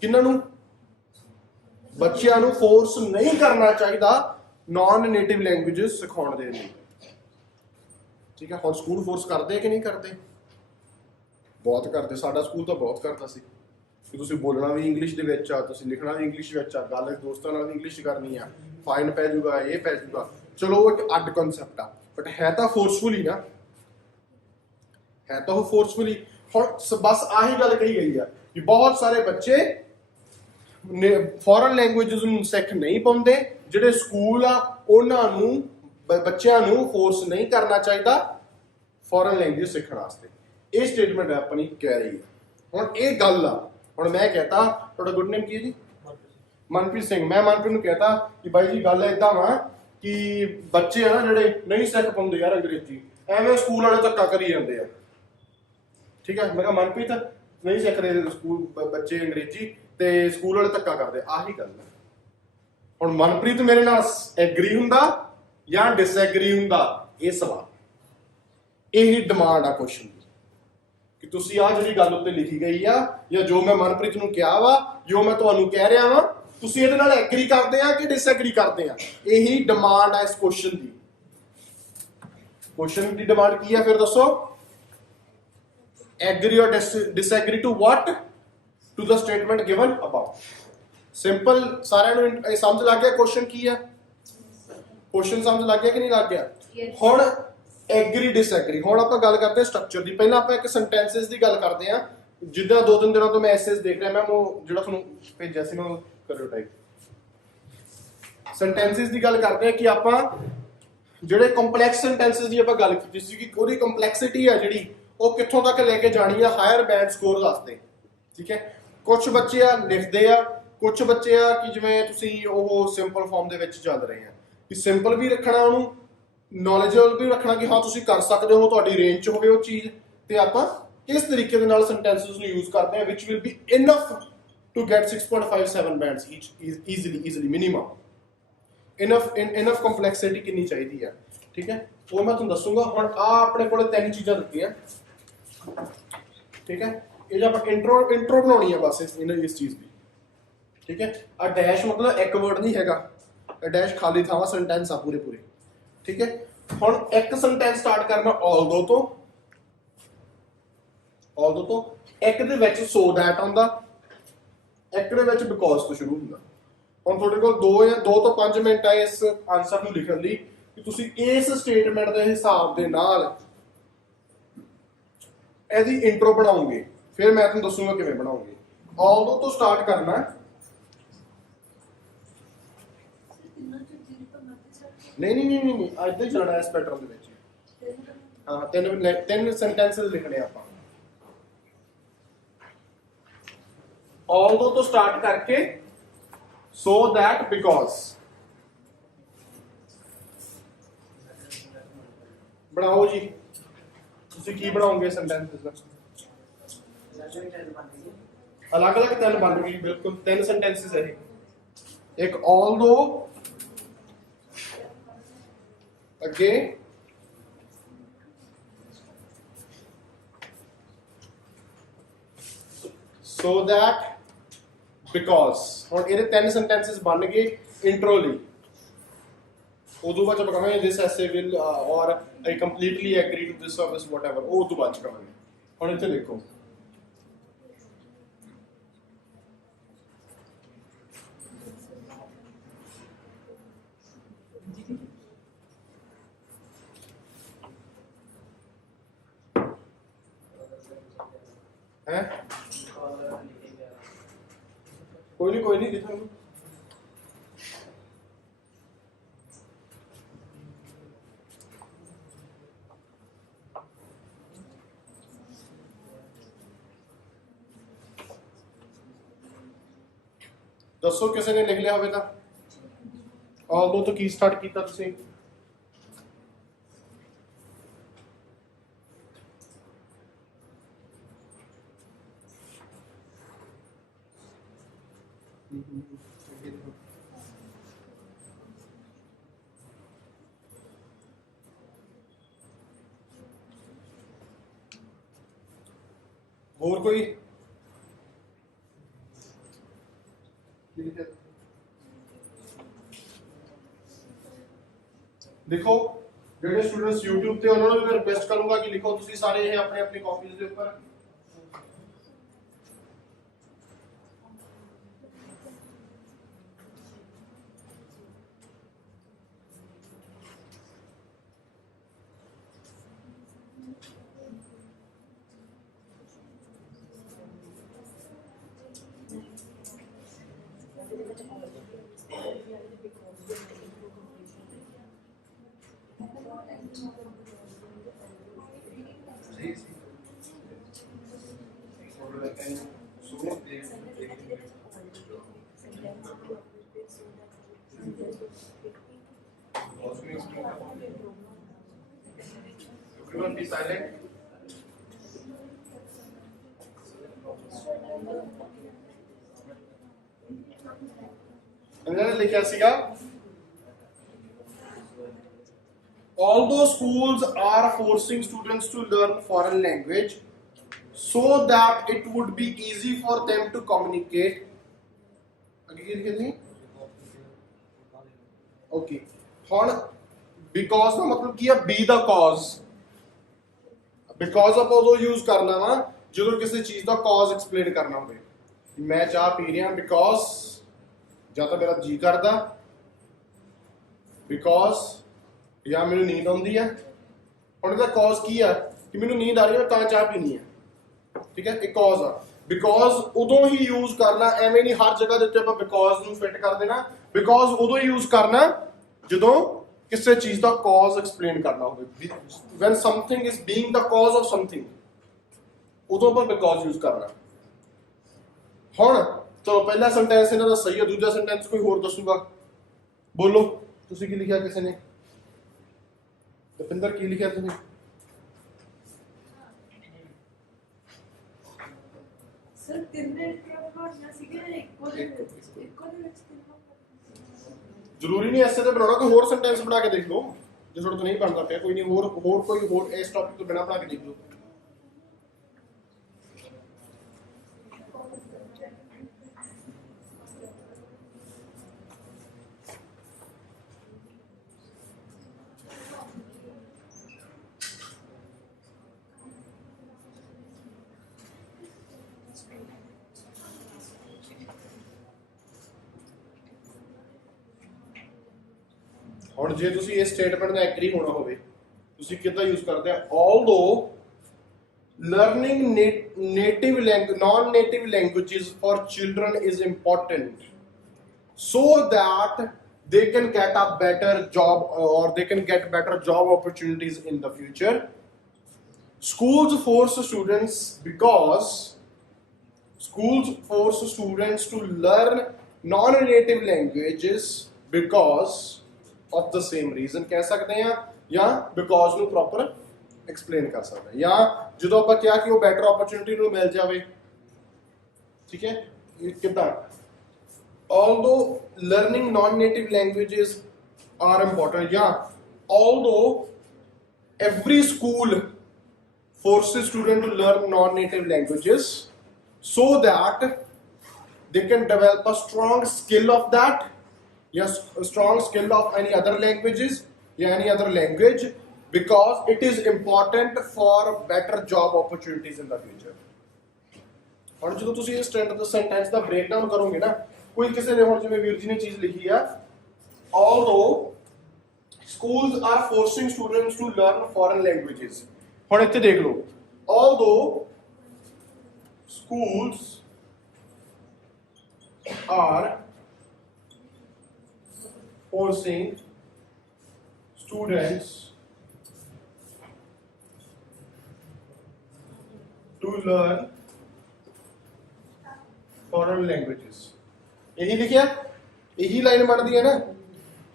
ਕਿਹਨਾਂ ਨੂੰ, ਬੱਚਿਆਂ ਨੂੰ ਫੋਰਸ ਨਹੀਂ ਕਰਨਾ ਚਾਹੀਦਾ ਨਾਨ ਨੇਟਿਵ ਲੈਂਗੁਏਜਸ ਸਿਖਾਉਣ ਦੇ ਲਈ। ਠੀਕ ਹੈ, ਹੁਣ ਸਕੂਲ ਫੋਰਸ ਕਰਦੇ ਕਿ ਨਹੀਂ ਕਰਦੇ? ਬਹੁਤ ਕਰਦੇ। ਸਾਡਾ ਸਕੂਲ ਤਾਂ ਬਹੁਤ ਕਰਦਾ ਸੀ ਕਿ ਤੁਸੀਂ ਬੋਲਣਾ ਵੀ ਇੰਗਲਿਸ਼ ਦੇ ਵਿੱਚ ਆ, ਤੁਸੀਂ ਲਿਖਣਾ ਵੀ ਇੰਗਲਿਸ਼ ਵਿੱਚ ਆ, ਗੱਲ ਦੋਸਤਾਂ ਨਾਲ ਵੀ ਇੰਗਲਿਸ਼ ਕਰਨੀ ਆ, ਫਾਈਨ ਪੈ ਜਾਊਗਾ, ਇਹ ਪੈ ਜਾਊਗਾ। ਚਲੋ ਇੱਕ ਅੱਡ ਕਨਸੈਪਟ ਆ, ਬਟ ਹੈ ਤਾਂ ਫੋਰਸਫੁਲੀ ਨਾ, ਹੈ ਤਾਂ ਉਹ ਫੋਰਸਫੁਲੀ। ਹੁਣ ਬਸ ਆਹੀ ਗੱਲ ਕਹੀ ਗਈ ਆ ਕਿ ਬਹੁਤ ਸਾਰੇ ਬੱਚੇ ਫੋਰਨ ਲੈਂਗੁਏਜਸ ਨੂੰ ਸਿੱਖ ਨਹੀਂ ਪਾਉਂਦੇ। ਜਿਹੜੇ ਸਕੂਲ ਆ ਉਹਨਾਂ ਨੂੰ ਬੱਚਿਆਂ ਨੂੰ ਫੋਰਸ ਨਹੀਂ ਕਰਨਾ ਚਾਹੀਦਾ ਫੋਰਨ ਲੈਂਗੁਏਜ ਸਿੱਖਣ ਵਾਸਤੇ। ਇਹ ਸਟੇਟਮੈਂਟ ਆਪਣੀ ਕਹਿ ਰਹੀ ਹੈ। ਹੁਣ ਇਹ ਗੱਲ ਆ, ਹੁਣ ਮੈਂ ਕਹਤਾ, ਤੁਹਾਡਾ ਗੁੱਡ ਨੇਮ ਕੀ ਹੈ ਜੀ? ਮਨਪ੍ਰੀਤ ਸਿੰਘ। ਮੈਂ ਮਨਪ੍ਰੀਤ ਨੂੰ ਕਹਤਾ ਕਿ ਬਾਈ ਜੀ ਗੱਲ ਏਦਾਂ ਵਾ ਕਿ ਬੱਚੇ ਆ ਨਾ ਜਿਹੜੇ ਨਹੀਂ ਸਿੱਖ ਪਾਉਂਦੇ ਯਾਰ ਅੰਗਰੇਜ਼ੀ, ਐਵੇਂ ਸਕੂਲ ਵਾਲੇ ਧੱਕਾ ਕਰੀ ਜਾਂਦੇ ਆ। ਠੀਕ ਹੈ, ਮੈਂ ਕਿਹਾ ਮਨਪ੍ਰੀਤ ਨਹੀਂ ਸਿੱਖ ਰਹੇ ਸਕੂਲ ਬੱਚੇ ਅੰਗਰੇਜ਼ੀ ਤੇ ਸਕੂਲ ਵਾਲੇ ਧੱਕਾ ਕਰਦੇ, ਆਹੀ ਗੱਲ ਹੈ। ਹੁਣ ਮਨਪ੍ਰੀਤ ਮੇਰੇ ਨਾਲ ਐਗਰੀ ਹੁੰਦਾ ਜਾਂ ਡਿਸਐਗਰੀ ਹੁੰਦਾ, ਇਹ ਸਵਾਲ, ਇਹੀ ਡਿਮਾਂਡ ਆ ਕੁਐਸਚਨ ਦੀ, ਕਿ ਤੁਸੀਂ ਆਹ ਜਿਹੜੀ ਗੱਲ ਉੱਤੇ ਲਿਖੀ ਗਈ ਆ ਜਾਂ ਜੋ ਮੈਂ ਮਨਪ੍ਰੀਤ ਨੂੰ ਕਿਹਾ ਵਾ, ਜੋ ਮੈਂ ਤੁਹਾਨੂੰ ਕਹਿ ਰਿਹਾ ਵਾਂ, ਤੁਸੀਂ ਇਹਦੇ ਨਾਲ ਐਗਰੀ ਕਰਦੇ ਆ ਕਿ ਡਿਸਐਗਰੀ ਕਰਦੇ ਆ? ਇਹੀ ਡਿਮਾਂਡ ਆ ਇਸ ਕੁਐਸਚਨ ਦੀ। ਕੁਐਸਚਨ ਦੀ ਡਿਮਾਂਡ ਕੀ ਆ ਫਿਰ ਦੱਸੋ? Agree or disagree to what? To the statement given above. Simple, ਸਾਰਿਆਂ ਨੂੰ ਇਹ ਸਮਝ ਲੱਗ ਗਿਆ ਕੁਐਸਚਨ ਕੀ ਆ? ਕੁਐਸਚਨ ਸਮਝ ਲੱਗ ਗਿਆ ਕਿ ਨਹੀਂ ਲੱਗ ਗਿਆ? ਹੁਣ ਐਗਰੀ ਡਿਸਐਗਰੀ, ਹੁਣ ਆਪਾਂ ਗੱਲ ਕਰਦੇ ਹਾਂ ਸਟਰਕਚਰ ਦੀ। ਪਹਿਲਾਂ ਆਪਾਂ ਇੱਕ ਸੈਂਟੈਂਸਸ ਦੀ ਗੱਲ ਕਰਦੇ ਹਾਂ। ਜਿੱਦਾਂ 2-3 ਦਿਨਾਂ ਤੋਂ ਮੈਂ ਐਸਐਸ ਦੇਖ ਰਿਹਾ, ਮੈਂ ਉਹ ਜਿਹੜਾ ਤੁਹਾਨੂੰ ਭੇਜਿਆ ਸੀ ਨਾ, ਕਰਿਓ ਟਾਈਪ। ਸੈਂਟੈਂਸਸ ਦੀ ਗੱਲ ਕਰਦੇ ਹਾਂ ਕਿ ਆਪਾਂ ਜਿਹੜੇ ਕੰਪਲੈਕਸ ਸੈਂਟੈਂਸਸ ਦੀ ਆਪਾਂ ਗੱਲ ਕੀਤੀ ਸੀ ਕਿ ਉਹਦੀ ਕੰਪਲੈਕਸਿਟੀ ਆ ਜਿਹੜੀ, ਉਹ ਕਿੱਥੋਂ ਤੱਕ ਲੈ ਕੇ ਜਾਣੀ ਆ ਹਾਇਰ ਬੈਂਡ ਸਕੋਰ ਵਾਸਤੇ। ਠੀਕ ਹੈ, ਕੁਝ ਬੱਚੇ ਆ ਲਿਖਦੇ ਆ, ਕੁਝ ਬੱਚੇ ਆ ਕਿ ਜਿਵੇਂ ਤੁਸੀਂ ਉਹ ਸਿੰਪਲ ਫਾਰਮ ਦੇ ਵਿੱਚ ਚੱਲ ਰਹੇ ਆ, ਕਿ ਸਿੰਪਲ ਵੀ ਰੱਖਣਾ, ਉਹਨੂੰ ਨੌਲੇਜੇਬਲ ਵੀ ਰੱਖਣਾ ਕਿ ਹਾਂ ਤੁਸੀਂ ਕਰ ਸਕਦੇ ਹੋ, ਤੁਹਾਡੀ ਰੇਂਜ 'ਚ ਹੋਵੇ ਉਹ ਚੀਜ਼। ਤੇ ਆਪਾਂ ਕਿਸ ਤਰੀਕੇ ਦੇ ਨਾਲ ਸੈਂਟੈਂਸਸ ਨੂੰ ਯੂਜ਼ ਕਰਦੇ ਆ which will be enough to get 6.57 bands each easily minimum. Enough complexity ਕਿੰਨੀ ਚਾਹੀਦੀ ਆ, ਠੀਕ ਹੈ, ਉਹ ਮੈਂ ਤੁਹਾਨੂੰ ਦੱਸੂਗਾ। ਹੁਣ ਆ ਆਪਣੇ ਕੋਲ 3 ਚੀਜ਼ਾਂ ਦਿੱਤੀਆਂ, ਠੀਕ ਹੈ। ਇਹ ਜੋ ਆਪਾਂ ਇੰਟਰੋ ਬਣਾਉਣੀ ਹੈ ਬਸ ਇਸ ਚੀਜ਼ ਦੀ, ਠੀਕ ਹੈ। ਆ ਡੈਸ਼ ਮਤਲਬ ਇੱਕ ਵਰਡ ਨਹੀਂ ਹੈਗਾ, ਇਹ ਡੈਸ਼ ਖਾਲੀ ਥਾਵਾਂ ਸੈਂਟੈਂਸ ਆ ਪੂਰੇ, ਠੀਕ ਹੈ। ਹੁਣ ਇੱਕ ਸੈਂਟੈਂਸ ਸਟਾਰਟ ਕਰਨਾ ਆਲਦੋ ਤੋਂ, ਇੱਕ ਦੇ ਵਿੱਚ ਸੋ ਦੈਟ ਆਉਂਦਾ, ਇੱਕ ਦੇ ਵਿੱਚ ਬਿਕੋਜ਼ ਤੋਂ ਸ਼ੁਰੂ ਹੁੰਦਾ। ਹੁਣ ਤੁਹਾਡੇ ਕੋਲ 2 ਤੋਂ 5 ਮਿੰਟ ਹੈ ਇਸ ਆਨਸਰ ਨੂੰ ਲਿਖਣ ਲਈ, ਕਿ ਤੁਸੀਂ ਇਸ ਸਟੇਟਮੈਂਟ ਦੇ ਹਿਸਾਬ ਦੇ ਨਾਲ ਇਹਦੀ ਇੰਟਰੋ ਬਣਾਓਗੇ। ਫਿਰ ਮੈਂ ਤੁਹਾਨੂੰ ਦੱਸੂਗਾ ਕਿਵੇਂ ਬਣਾਓਗੇ। ਆਲਦੋ ਤੋਂ ਸਟਾਰਟ ਕਰਨਾ, ਨਹੀਂ ਅੱਜ ਹੀ ਜਾਣਾ ਇਸ ਪੈਟਰਨ ਦੇ ਵਿੱਚ। ਹਾਂ, ਤਿੰਨ ਸੈਂਟੈਂਸਸ ਲਿਖਣੇ ਆਪਾਂ। ਆਲਦੋ ਤੋਂ ਸਟਾਰਟ ਕਰਕੇ so that because ਬਣਾਓ ਜੀ। ਤੁਸੀਂ ਕੀ ਬਣਾਓਗੇ ਸੈਂਟੈਂਸ ਦਾ? अलग अलग तीन बन गए बिल्कुल तीन सेंटेंसेस है एक ऑल्दो अगे सो दैट बिकॉज हुण ये तीन सेंटेंसेस बन गए इंट्रो ਲਈ उदू बाद जब कहेंगे दिस ऐसे विल और I completely agree to this service whatever वो उदू बाद कहेंगे हुण इत्थे देखो है कोई नहीं दिखा दसो किसी ने लिख लिया होवे ਤਾਂ ਆਲਦੋ ਤੋਂ ਕੀ ਸਟਾਰਟ ਕੀਤਾ ਤੁਸੀਂ ਹੋਰ ਕੋਈ देखो ਜਿਹੜੇ ਸਟੂਡੈਂਟਸ YouTube ਤੇ ਉਹਨਾਂ ਨੂੰ ਵੀ ਮੈਂ ਰਿਕੁਐਸਟ ਕਰੂੰਗਾ ਕਿ ਲਿਖੋ ਤੁਸੀਂ ਸਾਰੇ ਇਹ ਆਪਣੇ ਆਪਣੀ ਕਾਪੀਜ਼ ਦੇ ਉੱਪਰ Everyone be silent. ਇਹਨਾਂ ਨੇ ਲਿਖਿਆ ਸੀਗਾ although schools are forcing students to learn foreign language so that it would be easy for them to communicate okay ਹੁਣ because ਦਾ ਮਤਲਬ ਕੀ ਹੈ be the cause because ਆਪਾਂ ਉਦੋਂ ਯੂਜ਼ ਕਰਨਾ ਵਾ ਜਦੋਂ ਕਿਸੇ ਚੀਜ਼ ਦਾ cause explain ਕਰਨਾ ਹੋਵੇ ਮੈਂ ਚਾਹ ਪੀ ਰਿਹਾ because ਜਾਂ ਤਾਂ ਮੇਰਾ ਜੀ ਕਰਦਾ because ਜਾਂ ਮੈਨੂੰ ਨੀਂਦ ਆਉਂਦੀ ਹੈ ਹੁਣ ਇਹਦਾ cause ਕੀ ਆ ਕਿ ਮੈਨੂੰ ਨੀਂਦ ਆ ਰਹੀ ਹੈ ਤਾਂ ਚਾਹ ਪੀਣੀ ਹੈ ਠੀਕ ਹੈ ਇਹ cause ਆ because ਉਦੋਂ ਹੀ ਯੂਜ਼ ਕਰਨਾ ਐਵੇਂ ਨਹੀਂ ਹਰ ਜਗ੍ਹਾ ਦੇ ਉੱਤੇ ਆਪਾਂ because ਨੂੰ ਫਿੱਟ ਕਰ ਦੇਣਾ because ਉਦੋਂ ਹੀ ਯੂਜ਼ ਕਰਨਾ ਜਦੋਂ ਕਿਸੇ ਚੀਜ਼ ਦਾ cause explain ਕਰਨਾ ਹੋਵੇ when something is being the cause of something ਉਦੋਂ ਆਪਾਂ because ਯੂਜ਼ ਕਰਨਾ ਹੁਣ ਚਲੋ ਪਹਿਲਾ ਸੈਂਟੈਂਸ ਇਹਨਾਂ ਦਾ ਸਹੀ ਹੈ ਦੂਜਾ ਸੈਂਟੈਂਸ ਕੋਈ ਹੋਰ ਦੱਸੂਗਾ ਬੋਲੋ ਤੁਸੀਂ ਕੀ ਲਿਖਿਆ ਕਿਸੇ ਨੇ ਦਪਿੰਦਰ ਕੀ ਲਿਖਿਆ ਤੁਸੀਂ ਸਰ 3 ਮਿੰਟ ਪੜ੍ਹਾਉਣਾ ਸੀਗਾ ਇੱਕੋ ਦੇ ਵਿੱਚ ਜ਼ਰੂਰੀ ਨਹੀਂ ਐਸੇ ਤੇ ਬਣਾਉਣਾ ਕੋਈ ਹੋਰ ਸੈਂਟੈਂਸ ਬਣਾ ਕੇ ਦੇਖ ਲਓ ਜੇ ਤੁਹਾਡੇ ਤੋਂ ਨਹੀਂ ਬਣਦਾ ਪਿਆ ਕੋਈ ਨਹੀਂ ਹੋਰ ਕੋਈ ਹੋਰ ਇਸ ਟੌਪਿਕ ਤੋਂ ਬਿਨਾਂ ਬਣਾ ਕੇ ਦੇਖ ਲਓ ਹੁਣ ਜੇ ਤੁਸੀਂ ਇਸ ਸਟੇਟਮੈਂਟ ਨਾਲ ਐਗਰੀ ਹੋਣਾ ਹੋਵੇ ਤੁਸੀਂ ਕਿੱਦਾਂ ਯੂਜ਼ ਕਰਦੇ ਆ although learning native language non-native languages for children is important so that they can get a better job or they can get better job opportunities in the future schools force students to learn non-native languages because of the same reason कह सकते हैं या because ਨੂੰ proper explain ਕਰ ਸਕਦੇ ਹਾਂ ਜਾਂ ਜਦੋਂ ਆਪਾਂ ਕਿਹਾ ਕਿ ਉਹ better opportunity ਨੂੰ ਮਿਲ ਜਾਵੇ ठीक है, ये कितना although learning non-native languages are important, yeah, although every school forces students to learn non-native languages so that they can develop a strong skill of that, yes, a strong skill of any other languages, yeah, any other language, because it is important for better job opportunities in the future. ਹੁਣ ਜਦੋਂ ਤੁਸੀਂ ਇਸ ਸੈਂਟੈਂਸ ਦਾ ਬ੍ਰੇਕਡਾਊਨ ਕਰੋਗੇ ਨਾ, ਕੋਈ ਕਿਸੇ ਨੇ ਹੁਣ ਜਿਵੇਂ ਵੀਰ ਜੀ ਨੇ ਚੀਜ਼ ਲਿਖੀ ਆ, although schools are forcing students to learn foreign languages, ਹੁਣ ਇੱਥੇ ਦੇਖ ਲਓ, although schools are forcing students to learn foreign languages, ਇਹੀ ਲਿਖਿਆ, ਇਹੀ ਲਾਈਨ ਬਣਦੀ ਹੈ ਨਾ।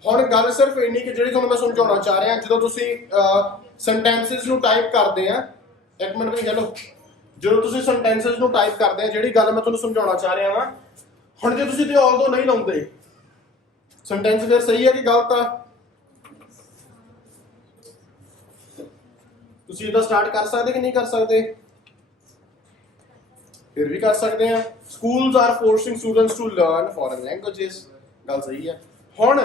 ਹੁਣ ਗੱਲ ਸਿਰਫ ਇੰਨੀ ਕਿ ਜਿਹੜੀ ਤੁਹਾਨੂੰ ਮੈਂ ਸਮਝਾਉਣਾ ਚਾਹ ਰਿਹਾ, ਜਦੋਂ ਤੁਸੀਂ ਸੈਂਟੈਂਸਸ ਨੂੰ ਟਾਈਪ ਕਰਦੇ ਆ, ਇੱਕ ਮਿੰਟ ਵੀ ਹੈਲੋ, ਜਦੋਂ ਤੁਸੀਂ ਸੈਂਟੈਂਸਸ ਨੂੰ ਟਾਈਪ ਕਰਦੇ ਆ, ਜਿਹੜੀ ਗੱਲ ਮੈਂ ਤੁਹਾਨੂੰ ਸਮਝਾਉਣਾ ਚਾਹ ਰਿਹਾ ਵਾਂ, ਹੁਣ ਜੇ ਤੁਸੀਂ ਤੇ ਆਲਦੋ ਨਹੀਂ ਲਾਉਂਦੇ, ਸੈਂਟੈਂਸ ਫਿਰ ਸਹੀ ਹੈ ਕਿ ਗਲਤ ਆ? ਤੁਸੀਂ ਇਹਦਾ ਸਟਾਰਟ ਕਰ ਸਕਦੇ ਕਿ ਨਹੀਂ ਕਰ ਸਕਦੇ? ਫਿਰ ਵੀ ਕਰ ਸਕਦੇ ਆ। Schools are forcing students to learn foreign languages, ਗੱਲ ਸਹੀ ਹੈ। ਹੁਣ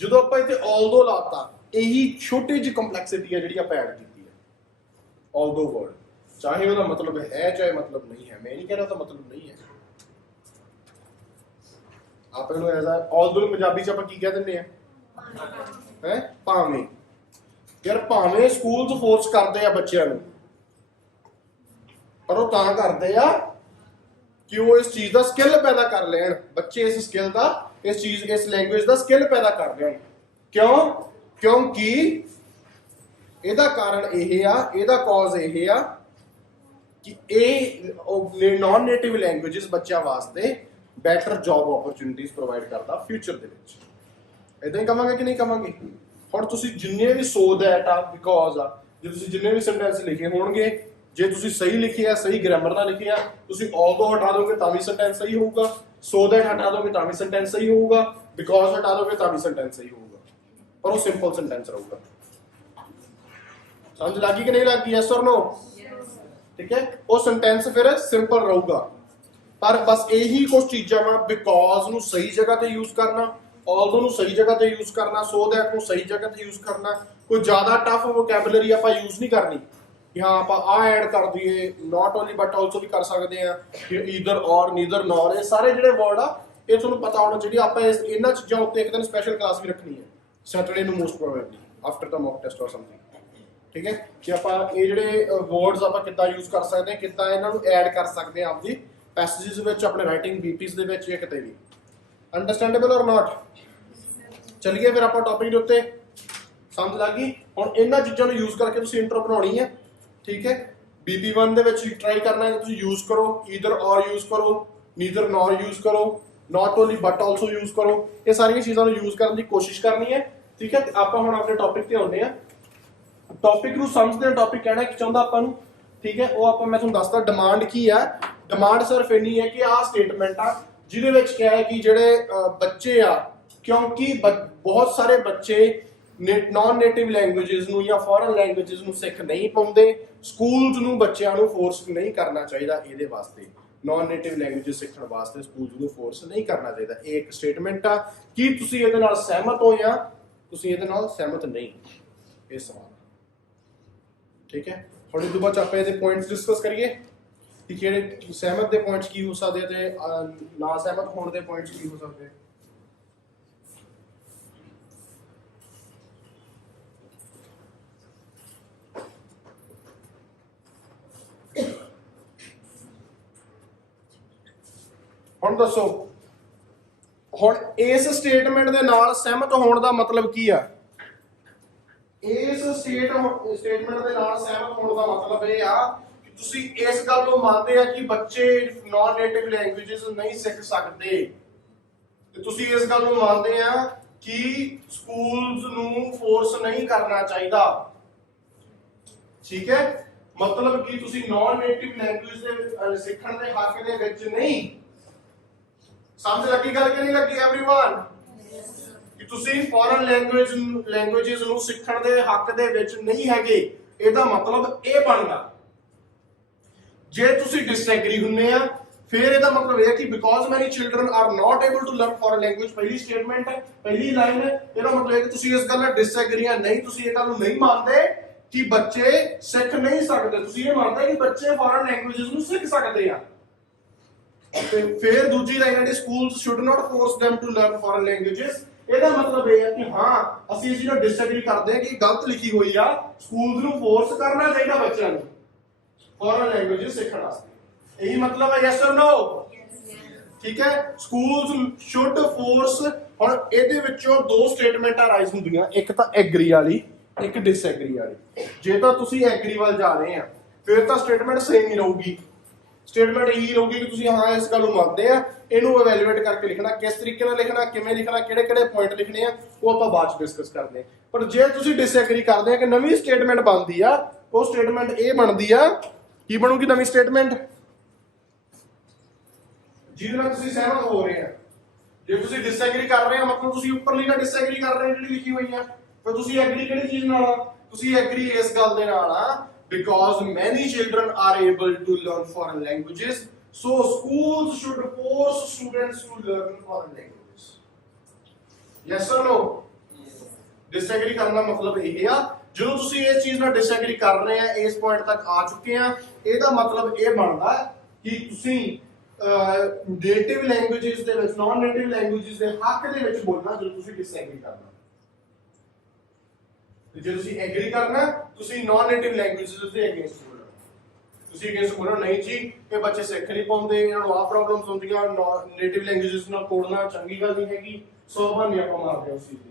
ਜਦੋਂ ਆਪਾਂ ਇੱਥੇ ਆਲਦੋ ਲਾਤਾ, ਇਹੀ ਛੋਟੀ ਜਿਹੀ ਕੰਪਲੈਕਸਿਟੀ ਹੈ ਜਿਹੜੀ ਆਪਾਂ ਐਡ ਕੀਤੀ ਹੈ। ਆਲਦੋ ਵਰਡ, ਚਾਹੇ ਉਹਦਾ ਮਤਲਬ ਹੈ ਚਾਹੇ ਮਤਲਬ ਨਹੀਂ ਹੈ, ਮੈਂ ਨਹੀਂ ਕਹਿ ਰਿਹਾ ਉਹਦਾ ਮਤਲਬ ਨਹੀਂ ਹੈ। ਆਪਾਂ ਨੂੰ ਐਜ਼ ਆਲਦੋ ਨੂੰ ਪੰਜਾਬੀ ਚ ਆਪਾਂ ਕੀ ਕਹਿ ਦਿੰਦੇ ਆ? ਹੈ ਭਾਵੇਂ। ਯਾਰ ਭਾਵੇਂ ਸਕੂਲਸ ਫੋਰਸ ਕਰਦੇ ਆ ਬੱਚਿਆਂ ਨੂੰ, ਪਰ ਉਹ ਤਾਂ ਕਰਦੇ ਆ ਕਿ ਉਹ ਇਸ ਚੀਜ਼ ਦਾ ਸਕਿੱਲ ਪੈਦਾ ਕਰ ਲੈਣ, ਬੱਚੇ ਇਸ ਸਕਿੱਲ ਦਾ, ਇਸ ਲੈਂਗੁਏਜ ਦਾ ਸਕਿੱਲ ਪੈਦਾ ਕਰ ਲੈਣ। ਕਿਉਂ? ਕਿਉਂਕਿ ਇਹਦਾ ਕਾਰਨ ਇਹ ਆ, ਇਹਦਾ ਕਾਜ਼ ਇਹ ਆ ਕਿ ਇਹ ਨਾਨ ਨੇਟਿਵ ਲੈਂਗੁਏजेस ਬੱਚਿਆਂ ਵਾਸਤੇ ਬੈਟਰ ਜੌਬ ਓਪਰਚੁਨਿਟੀਜ਼ ਪ੍ਰੋਵਾਈਡ ਕਰਦਾ ਫਿਊਚਰ ਦੇ ਵਿੱਚ। ਇਦਾਂ ਹੀ ਕਵਾਂਗੇ ਕਿ ਨਹੀਂ ਕਵਾਂਗੇ? ਹੁਣ ਤੁਸੀਂ ਜਿੰਨੇ ਵੀ ਸੋ ਦੈਟ ਆ ਬਿਕੋਜ਼ ਆ, ਜੇ ਤੁਸੀਂ ਜਿੰਨੇ ਵੀ ਸੈਂਟੈਂਸ ਲਿਖੇ ਹੋਣਗੇ, ਜੇ ਤੁਸੀਂ ਸਹੀ ਲਿਖੇ ਆ, ਸਹੀ ਗ੍ਰਾਮਰ ਨਾਲ ਲਿਖੇ ਆ, ਤੁਸੀਂ ਆਲਦੋ ਹਟਾ ਦੋਗੇ ਤਾਂ ਵੀ ਸੈਂਟੈਂਸ ਸਹੀ ਹੋਊਗਾ, ਸੋ ਦੈਟ ਹਟਾ ਦੋਗੇ ਤਾਂ ਵੀ ਸੈਂਟੈਂਸ ਸਹੀ ਹੋਊਗਾ, ਬਿਕੋਜ਼ ਹਟਾ ਦੋਗੇ ਤਾਂ ਵੀ ਸੈਂਟੈਂਸ ਸਹੀ ਹੋਊਗਾ, ਪਰ ਉਹ ਸਿੰਪਲ ਸੈਂਟੈਂਸ ਰਹੂਗਾ। ਸਮਝ ਲੱਗੀ ਕਿ ਨਹੀਂ ਲੱਗੀ? ਯੈਸ ਔਰ ਨੋ? ਠੀਕ ਹੈ, ਉਹ ਸੈਂਟੈਂਸ ਫਿਰ ਸਿੰਪਲ ਰਹੂਗਾ। ਪਰ ਬਸ ਇਹੀ ਕੁਝ ਚੀਜ਼ਾਂ ਵਾ, ਬਿਕੋਜ਼ ਨੂੰ ਸਹੀ ਜਗ੍ਹਾ ਤੇ ਯੂਜ਼ ਕਰਨਾ, ਆਲਦੋ ਨੂੰ ਸਹੀ ਜਗ੍ਹਾ ਤੇ ਯੂਜ਼ ਕਰਨਾ, ਸੋ ਦੈਟ ਨੂੰ ਸਹੀ ਜਗ੍ਹਾ ਤੇ ਯੂਜ਼ ਕਰਨਾ। ਕੋਈ ਜ਼ਿਆਦਾ ਟਫ ਵੋਕੈਬਲਰੀ ਆਪਾਂ ਯੂਜ਼ ਨਹੀਂ ਕਰਨੀ ਕਿ ਹਾਂ ਆਪਾਂ ਆ ਐਡ ਕਰ ਦਈਏ, ਨਾਟ ਓਨਲੀ ਬਟ ਆਲਸੋ ਵੀ ਕਰ ਸਕਦੇ ਆ, ਕਿ ਈਦਰ ਔਰ ਨੀਦਰ ਨੌਰ, ਇਹ ਸਾਰੇ ਜਿਹੜੇ ਵਰਡ ਆ ਇਹ ਤੁਹਾਨੂੰ ਪਤਾ ਹੋਣਾ ਚਾਹੀਦੀ। ਆਪਾਂ ਇਹਨਾਂ ਚੀਜ਼ਾਂ ਉੱਤੇ ਇੱਕ ਦਿਨ ਸਪੈਸ਼ਲ ਕਲਾਸ ਵੀ ਰੱਖਣੀ ਹੈ ਸੈਟਰਡੇ ਨੂੰ, ਮੋਸਟ ਪ੍ਰੋਬੇਬਲੀ ਆਫਟਰ ਦਾ ਮੌਕ ਟੈਸਟ ਔਰ ਸਮਥਿੰਗ। ਠੀਕ ਹੈ, ਕਿ ਆਪਾਂ ਇਹ ਜਿਹੜੇ ਵਰਡਸ ਆਪਾਂ ਕਿੱਦਾਂ ਯੂਜ਼ ਕਰ ਸਕਦੇ ਹਾਂ, ਕਿੱਦਾਂ ਇਹਨਾਂ ਨੂੰ ਐਡ ਕਰ ਸਕਦੇ ਹਾਂ ਆਪਦੀ ਪੈਸੇजेस ਵਿੱਚ, ਆਪਣੇ ਰਾਈਟਿੰਗ ਬੀਪੀਜ਼ ਦੇ ਵਿੱਚ ਜਾਂ ਕਿਤੇ ਵੀ। ਅੰਡਰਸਟੈਂਡੇਬਲ ਔਰ ਨਾਟ? ਚਲਿਏ ਫਿਰ ਆਪਾਂ ਟੌਪਿਕ ਦੇ ਉੱਤੇ। ਸਮਝ ਲੱਗ ਗਈ? ਹੁਣ ਇਹਨਾਂ ਚੀਜ਼ਾਂ ਨੂੰ ਯੂਜ਼ ਕਰਕੇ ਤੁਸੀਂ ਇੰਟਰੋ ਬਣਾਉਣੀ ਹੈ। ਠੀਕ ਹੈ, BP1 ਦੇ ਵਿੱਚ ਟਰਾਈ ਕਰਨਾ ਹੈ, ਤੁਸੀਂ ਯੂਜ਼ ਕਰੋ, ਈਦਰ ਔਰ ਯੂਜ਼ ਕਰੋ, ਨੀਦਰ ਨੌਰ ਯੂਜ਼ ਕਰੋ, not only but also use ਕਰੋ। ਇਹ ਸਾਰੀਆਂ ਚੀਜ਼ਾਂ ਨੂੰ ਯੂਜ਼ ਕਰਨ ਦੀ ਕੋਸ਼ਿਸ਼ ਕਰਨੀ ਹੈ। ਠੀਕ ਹੈ, ਤੇ ਆਪਾਂ ਹੁਣ ਆਪਣੇ ਟੌਪਿਕ ਤੇ ਆਉਂਦੇ ਹਾਂ। ਟੌਪਿਕ ਨੂੰ ਸਮਝਦੇ ਹਾਂ, ਟੌਪਿਕ ਕਹਿਣਾ ਕੀ ਚਾਹੁੰਦਾ ਆਪਾਂ ਨੂੰ। ਠੀਕ ਹੈ, ਉਹ ਆਪਾਂ ਮੈਂ ਤੁਹਾਨੂੰ ਦੱਸਦਾ। ਡਿਮਾਂਡ ਕੀ ਹੈ? ਡਿਮਾਂਡ ਸਿਰਫ ਇੰਨੀ ਹੈ ਕਿ ਆਹ ਸਟੇਟਮੈਂਟ ਆ ਜਿਹਦੇ ਵਿੱਚ ਕਿਹਾ ਹੈ ਕਿ ਜਿਹੜੇ ਬੱਚੇ ਆ, ਕਿਉਂਕਿ ਬਹੁਤ ਸਾਰੇ ਬੱਚੇ ਨਾਨ ਨੇਟਿਵ ਲੈਂਗੁਏजेस ਨੂੰ ਜਾਂ ਫੋਰਨ ਲੈਂਗੁਏजेस ਨੂੰ ਸਿੱਖ ਨਹੀਂ ਪਾਉਂਦੇ, ਸਕੂਲਸ ਨੂੰ ਬੱਚਿਆਂ ਨੂੰ ਫੋਰਸ ਨਹੀਂ ਕਰਨਾ ਚਾਹੀਦਾ ਇਹਦੇ ਵਾਸਤੇ। ਨਾਨ ਨੇਟਿਵ ਲੈਂਗੁਏजेस ਸਿੱਖਣ ਵਾਸਤੇ ਸਕੂਲਸ ਨੂੰ ਫੋਰਸ ਨਹੀਂ ਕਰਨਾ ਚਾਹੀਦਾ। ਇਹ ਇੱਕ ਸਟੇਟਮੈਂਟ ਆ। ਕੀ ਤੁਸੀਂ ਇਹਦੇ ਨਾਲ ਸਹਿਮਤ ਹੋ ਜਾਂ ਤੁਸੀਂ ਇਹਦੇ ਨਾਲ ਸਹਿਮਤ ਨਹੀਂ? ਇਹ ਸਵਾਲ। ਠੀਕ ਹੈ, ਹੁਣ ਇਹ ਤੋਂ ਬਾਅਦ ਆਪਾਂ ਇਹਦੇ ਪੁਆਇੰਟਸ ਡਿਸਕਸ ਕਰੀਏ ਕਿ ਕਿਹੜੇ ਸਹਿਮਤ ਦੇ ਪੁਆਇੰਟਸ ਕੀ ਹੋ ਸਕਦੇ ਤੇ ਨਾ ਸਹਿਮਤ ਹੋਣ ਦੇ ਪੁਆਇੰਟਸ ਕੀ ਹੋ ਸਕਦੇ। ਹੁਣ ਦੱਸੋ, ਹੁਣ ਇਸ ਸਟੇਟਮੈਂਟ ਦੇ ਨਾਲ ਸਹਿਮਤ ਹੋਣ ਦਾ ਮਤਲਬ ਕੀ ਆ? ਇਸ ਸਟੇਟਮੈਂਟ ਦੇ ਨਾਲ ਸਹਿਮਤ ਹੋਣ ਦਾ ਮਤਲਬ ਇਹ ਆ ਕਿ ਤੁਸੀਂ ਇਸ ਗੱਲ ਨੂੰ ਮੰਨਦੇ ਆ ਕਿ ਬੱਚੇ ਨਾਨ ਨੇਟਿਵ ਲੈਂਗੁਏजेस ਨਹੀਂ ਸਿੱਖ ਸਕਦੇ, ਤੇ ਤੁਸੀਂ ਇਸ ਗੱਲ ਨੂੰ ਮੰਨਦੇ ਆ ਕਿ ਸਕੂਲਸ ਨੂੰ ਫੋਰਸ ਨਹੀਂ ਕਰਨਾ ਚਾਹੀਦਾ। ਠੀਕ ਹੈ, ਮਤਲਬ ਕਿ ਤੁਸੀਂ ਨਾਨ ਨੇਟਿਵ ਲੈਂਗੁਏਜ ਦੇ ਸਿੱਖਣ ਦੇ ਹੱਕ ਦੇ ਵਿੱਚ ਨਹੀਂ। ਸਮਝ ਲੱਗੀ ਗੱਲ ਕਿ ਨਹੀਂ ਲੱਗੀ एवरीवन? ਕਿ ਤੁਸੀਂ ਫੋਰਨ ਲੈਂਗੁਏजेस ਨੂੰ ਸਿੱਖਣ ਦੇ ਹੱਕ ਦੇ ਵਿੱਚ ਨਹੀਂ ਹੈਗੇ, ਇਹਦਾ ਮਤਲਬ ਇਹ ਬਣਦਾ। ਜੇ ਤੁਸੀਂ ਡਿਸਐਗਰੀ ਹੁੰਨੇ ਆ ਫਿਰ ਇਹਦਾ ਮਤਲਬ ਇਹ ਹੈ ਕਿ because many children are not able to learn foreign language, ਪਹਿਲੀ ਸਟੇਟਮੈਂਟ ਹੈ, ਪਹਿਲੀ ਲਾਈਨ ਹੈ, ਇਹਦਾ ਮਤਲਬ ਇਹ ਕਿ ਤੁਸੀਂ ਇਸ ਗੱਲ ਨਾਲ ਡਿਸਐਗਰੀ ਆ ਨਹੀਂ, ਤੁਸੀਂ ਇਹ ਗੱਲ ਨੂੰ ਨਹੀਂ ਮੰਨਦੇ ਕਿ ਬੱਚੇ ਸਿੱਖ ਨਹੀਂ ਸਕਦੇ, ਤੁਸੀਂ ਇਹ ਮੰਨਦੇ ਕਿ ਬੱਚੇ ਫੋਰਨ ਲੈਂਗੁਏजेस ਨੂੰ ਸਿੱਖ ਸਕਦੇ ਆ। ਤੇ ਫਿਰ ਦੂਜੀ ਲਾਈਨ ਹੈ schools should not force them to learn foreign languages, ਇਹਦਾ ਮਤਲਬ ਇਹ ਹੈ ਕਿ ਹਾਂ ਅਸੀਂ ਇਸ ਨਾਲ ਡਿਸਐਗਰੀ ਕਰਦੇ ਹਾਂ ਕਿ ਗਲਤ ਲਿਖੀ ਹੋਈ ਆ, ਸਕੂਲਸ ਨੂੰ ਫੋਰਸ ਕਰਨਾ ਚਾਹੀਦਾ ਬੱਚਿਆਂ ਨੂੰ ਫੋਰਨ ਲੈਂਗੁਏजेस ਸਿੱਖਣ ਵਾਸਤੇ। ਇਹੀ ਮਤਲਬ ਹੈ ਯੈਸ অর ਨੋ? ਠੀਕ ਹੈ, ਸਕੂਲਸ ਸ਼ੁੱਡ ਫੋਰਸ। ਹੁਣ ਇਹਦੇ ਵਿੱਚੋਂ ਦੋ ਸਟੇਟਮੈਂਟਾਂ ਰਾਈਜ਼ ਹੁੰਦੀਆਂ, ਇੱਕ ਤਾਂ ਐਗਰੀ ਵਾਲੀ, ਇੱਕ ਡਿਸਐਗਰੀ ਵਾਲੀ। ਜੇ ਤਾਂ ਤੁਸੀਂ ਐਗਰੀ ਵੱਲ ਜਾ ਰਹੇ ਆ ਫਿਰ ਤਾਂ ਸਟੇਟਮੈਂਟ ਸੇਮ ਹੀ ਰਹੂਗੀ, ਸਟੇਟਮੈਂਟ ਇਹੀ ਰਹੂਗੀ ਕਿ ਤੁਸੀਂ ਹਾਂ ਇਸ ਗੱਲ ਨੂੰ ਮੰਨਦੇ ਆ, ਇਹਨੂੰ ਇਵੈਲੂਏਟ ਕਰਕੇ ਲਿਖਣਾ, ਕਿਸ ਤਰੀਕੇ ਨਾਲ ਲਿਖਣਾ, ਕਿਵੇਂ ਲਿਖਣਾ, ਕਿਹੜੇ ਕਿਹੜੇ ਪੁਆਇੰਟ ਲਿਖਣੇ ਆ, ਉਹ ਆਪਾਂ ਬਾਅਦ ਚ ਡਿਸਕਸ ਕਰਦੇ ਆ। ਪਰ ਜੇ ਤੁਸੀਂ ਡਿਸਐਗਰੀ ਕਰਦੇ ਆ ਕਿ ਨਵੀਂ ਸਟੇਟਮੈਂਟ ਬਣਦੀ ਆ, ਉਹ ਸਟੇਟਮੈਂਟ ਇਹ ਬਣਦੀ ਆ, ਕੀ ਬਣੂਗੀ ਨਵੀਂ ਸਟੇਟਮੈਂਟ? ਜਿਹਦੇ ਨਾਲ ਤੁਸੀਂ ਸਹਿਮਤ ਹੋ ਰਹੇ ਆ। ਜੇ ਤੁਸੀਂ ਡਿਸਐਗਰੀ ਕਰ ਰਹੇ ਆ ਮਤਲਬ ਤੁਸੀਂ ਉੱਪਰਲੀ ਨਾਲ ਡਿਸਐਗਰੀ ਕਰ ਰਹੇ ਜਿਹੜੀ ਲਿਖੀ ਹੋਈ ਆ, ਫਿਰ ਤੁਸੀਂ ਐਗਰੀ ਕਿਹੜੀ ਚੀਜ਼ ਨਾਲ ਆ? ਤੁਸੀਂ ਐਗਰੀ ਇਸ ਗੱਲ ਦੇ ਨਾਲ ਆ because many children are able to learn foreign languages, so schools should force students to learn foreign languages. Yes or no? Disagree ਕਰਨਾ ਮਤਲਬ ਇਹ ਆ, ਜਦੋਂ ਤੁਸੀਂ ਇਸ ਚੀਜ਼ ਨਾਲ ਡਿਸਐਗਰੀ ਕਰ ਰਹੇ ਆ, ਇਸ ਪੁਆਇੰਟ ਤੱਕ ਆ ਚੁੱਕੇ ਆ, ਇਹਦਾ ਮਤਲਬ ਇਹ ਬਣਦਾ ਕਿ ਤੁਸੀਂ ਨੇਟਿਵ ਲੈਂਗੁਏजेस ਦੇ ਵਿੱਚ ਨਾਨ ਨੇਟਿਵ ਲੈਂਗੁਏजेस ਦੇ ਹੱਕ ਦੇ ਵਿੱਚ ਬੋਲਣਾ ਜਦੋਂ ਤੁਸੀਂ ਡਿਸਐਗਰੀ ਕਰਨਾ। ਜੇ ਤੁਸੀਂ ਐਗਰੀ ਕਰਨਾ ਤੁਸੀਂ ਨਾਨ ਨੇਟਿਵ ਲੈਂਗੁਏजेस ਦੇ ਅਗੇਂਸਟ ਬੋਲਣਾ। ਤੁਸੀਂ ਅਗੇਂਸਟ ਬੋਲਣਾ ਨਹੀਂ ਜੀ ਇਹ ਬੱਚੇ ਸਿੱਖ ਨਹੀਂ ਪਾਉਂਦੇ, ਇਹਨਾਂ ਨੂੰ ਆਹ ਪ੍ਰੋਬਲਮਸ ਹੁੰਦੀਆਂ, ਨੇਟਿਵ ਲੈਂਗੁਏजेस ਨਾਲ ਤੋੜਨਾ ਚੰਗੀ ਗੱਲ ਨਹੀਂ ਹੈਗੀ, ਸੋ ਬਹਾਨੇ ਆਪਾਂ ਮਾਰਦੇ ਉਸ ਚੀਜ਼ ਦੀ।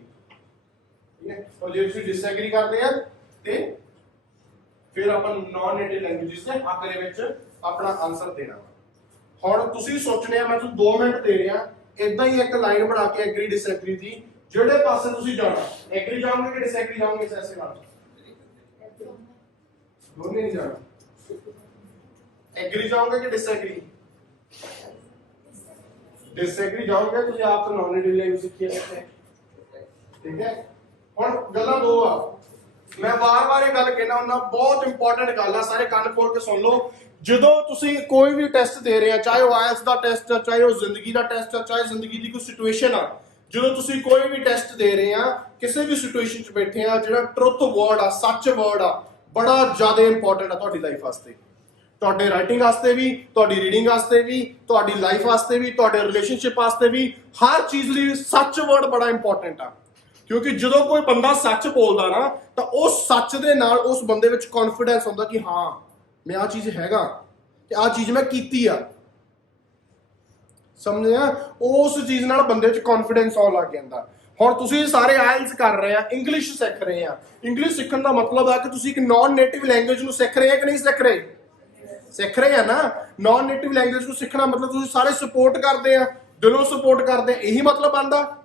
ਠੀਕ ਹੈ, ਔਰ ਜੇ ਤੁਸੀਂ ਡਿਸਐਗਰੀ ਕਰਦੇ ਆ ਤੇ ਫਿਰ ਆਪਾਂ ਨਾਨ ਨੇਟਿਵ ਲੈਂਗੁਏजेस ਦੇ ਹੱਕ ਦੇ ਵਿੱਚ ਆਪਣਾ ਆਨਸਰ ਦੇਣਾ। ਹੁਣ ਤੁਸੀਂ ਸੋਚਣੇ ਆ, ਮੈਂ ਤੁਹਾਨੂੰ 2 ਮਿੰਟ ਦੇ ਰਿਹਾ, ਇਦਾਂ ਹੀ ਇੱਕ ਲਾਈਨ ਬਣਾ ਕੇ ਐਗਰੀ ਡਿਸਐਗਰੀ ਦੀ, ਜਿਹੜੇ ਪਾਸੇ ਤੁਸੀਂ ਜਾਣਾ, ਐਗਰੀ ਜਾਓਗੇ ਕਿ ਡਿਸਐਗਰੀ ਜਾਓਗੇ, ਇਸ ਐਸੇ ਨਾਲ ਦੋਨੇ ਨਹੀਂ ਜਾਣਾ। ਐਗਰੀ ਜਾਓਗੇ ਕਿ ਡਿਸਐਗਰੀ? ਡਿਸਐਗਰੀ ਜਾਓਗੇ, ਤੁਸੀਂ ਆਪ ਤੋਂ ਨਾਨ ਨੇਟਿਵ ਲੈਂਗੁਏਜ ਸਿੱਖੀ ਹੈ। ਠੀਕ ਹੈ, ਹੁਣ ਗੱਲਾਂ ਦੋ ਆ, ਮੈਂ ਵਾਰ-ਵਾਰ ਇਹ ਗੱਲ ਕਹਿਣਾ ਹੁੰਦਾ, ਬਹੁਤ ਇੰਪੋਰਟੈਂਟ ਗੱਲ ਆ, ਸਾਰੇ ਕੰਨ ਖੋਲ ਕੇ ਸੁਣ ਲਓ। ਜਦੋਂ ਤੁਸੀਂ ਕੋਈ ਵੀ ਟੈਸਟ ਦੇ ਰਹੇ ਆ, ਚਾਹੇ ਉਹ ਆਇਲਸ ਦਾ ਟੈਸਟ ਆ, ਚਾਹੇ ਉਹ ਜ਼ਿੰਦਗੀ ਦਾ ਟੈਸਟ ਆ, ਚਾਹੇ ਜ਼ਿੰਦਗੀ ਦੀ ਕੋਈ ਸਿਚੁਏਸ਼ਨ ਆ, ਜਦੋਂ ਤੁਸੀਂ ਕੋਈ ਵੀ ਟੈਸਟ ਦੇ ਰਹੇ ਆ, ਕਿਸੇ ਵੀ ਸਿਚੁਏਸ਼ਨ 'ਚ ਬੈਠੇ ਆ, ਜਿਹੜਾ ਟਰੁੱਥ ਵਰਡ ਆ, ਸੱਚ ਵਰਡ ਆ, ਬੜਾ ਜ਼ਿਆਦਾ ਇੰਪੋਰਟੈਂਟ ਆ ਤੁਹਾਡੀ ਲਾਈਫ ਵਾਸਤੇ, ਤੁਹਾਡੇ ਰਾਈਟਿੰਗ ਵਾਸਤੇ ਵੀ, ਤੁਹਾਡੀ ਰੀਡਿੰਗ ਵਾਸਤੇ ਵੀ, ਤੁਹਾਡੀ ਲਾਈਫ ਵਾਸਤੇ ਵੀ, ਤੁਹਾਡੇ ਰਿਲੇਸ਼ਨਸ਼ਿਪ ਵਾਸਤੇ ਵੀ, ਹਰ ਚੀਜ਼ ਲਈ ਸੱਚ ਵਰਡ ਬੜਾ ਇੰਪੋਰਟੈਂਟ ਆ। ਕਿਉਂਕਿ ਜਦੋਂ ਕੋਈ ਬੰਦਾ ਸੱਚ ਬੋਲਦਾ ਨਾ ਤਾਂ ਉਸ ਸੱਚ ਦੇ ਨਾਲ ਉਸ ਬੰਦੇ ਵਿੱਚ ਕੌਨਫੀਡੈਂਸ ਹੁੰਦਾ ਕਿ ਹਾਂ ਮੈਂ ਆਹ ਚੀਜ਼ ਹੈਗਾ ਤੇ ਆਹ ਚੀਜ਼ ਮੈਂ ਕੀਤੀ ਆ। ਸਮਝਿਆ? ਉਸ ਚੀਜ਼ ਨਾਲ ਬੰਦੇ 'ਚ ਕੌਨਫੀਡੈਂਸ ਆਉਣ ਲੱਗ ਜਾਂਦਾ। ਹੁਣ ਤੁਸੀਂ ਸਾਰੇ ਆਇਲਸ ਕਰ ਰਹੇ ਆ, ਇੰਗਲਿਸ਼ ਸਿੱਖ ਰਹੇ ਆ, ਇੰਗਲਿਸ਼ ਸਿੱਖਣ ਦਾ ਮਤਲਬ ਹੈ ਕਿ ਤੁਸੀਂ ਇੱਕ ਨਾਨ ਨੇਟਿਵ ਲੈਂਗੁਏਜ ਨੂੰ ਸਿੱਖ ਰਹੇ ਆ ਕਿ ਨਹੀਂ ਸਿੱਖ ਰਹੇ? ਸਿੱਖ ਰਹੇ ਆ ਨਾ। ਨਾਨ ਨੇਟਿਵ ਲੈਂਗੁਏਜ ਨੂੰ ਸਿੱਖਣਾ ਮਤਲਬ ਤੁਸੀਂ ਸਾਰੇ ਸਪੋਰਟ ਕਰਦੇ ਆ, ਦਿਲੋਂ ਸਪੋਰਟ ਕਰਦੇ ਆ, ਇਹੀ ਮਤਲਬ ਬਣਦਾ।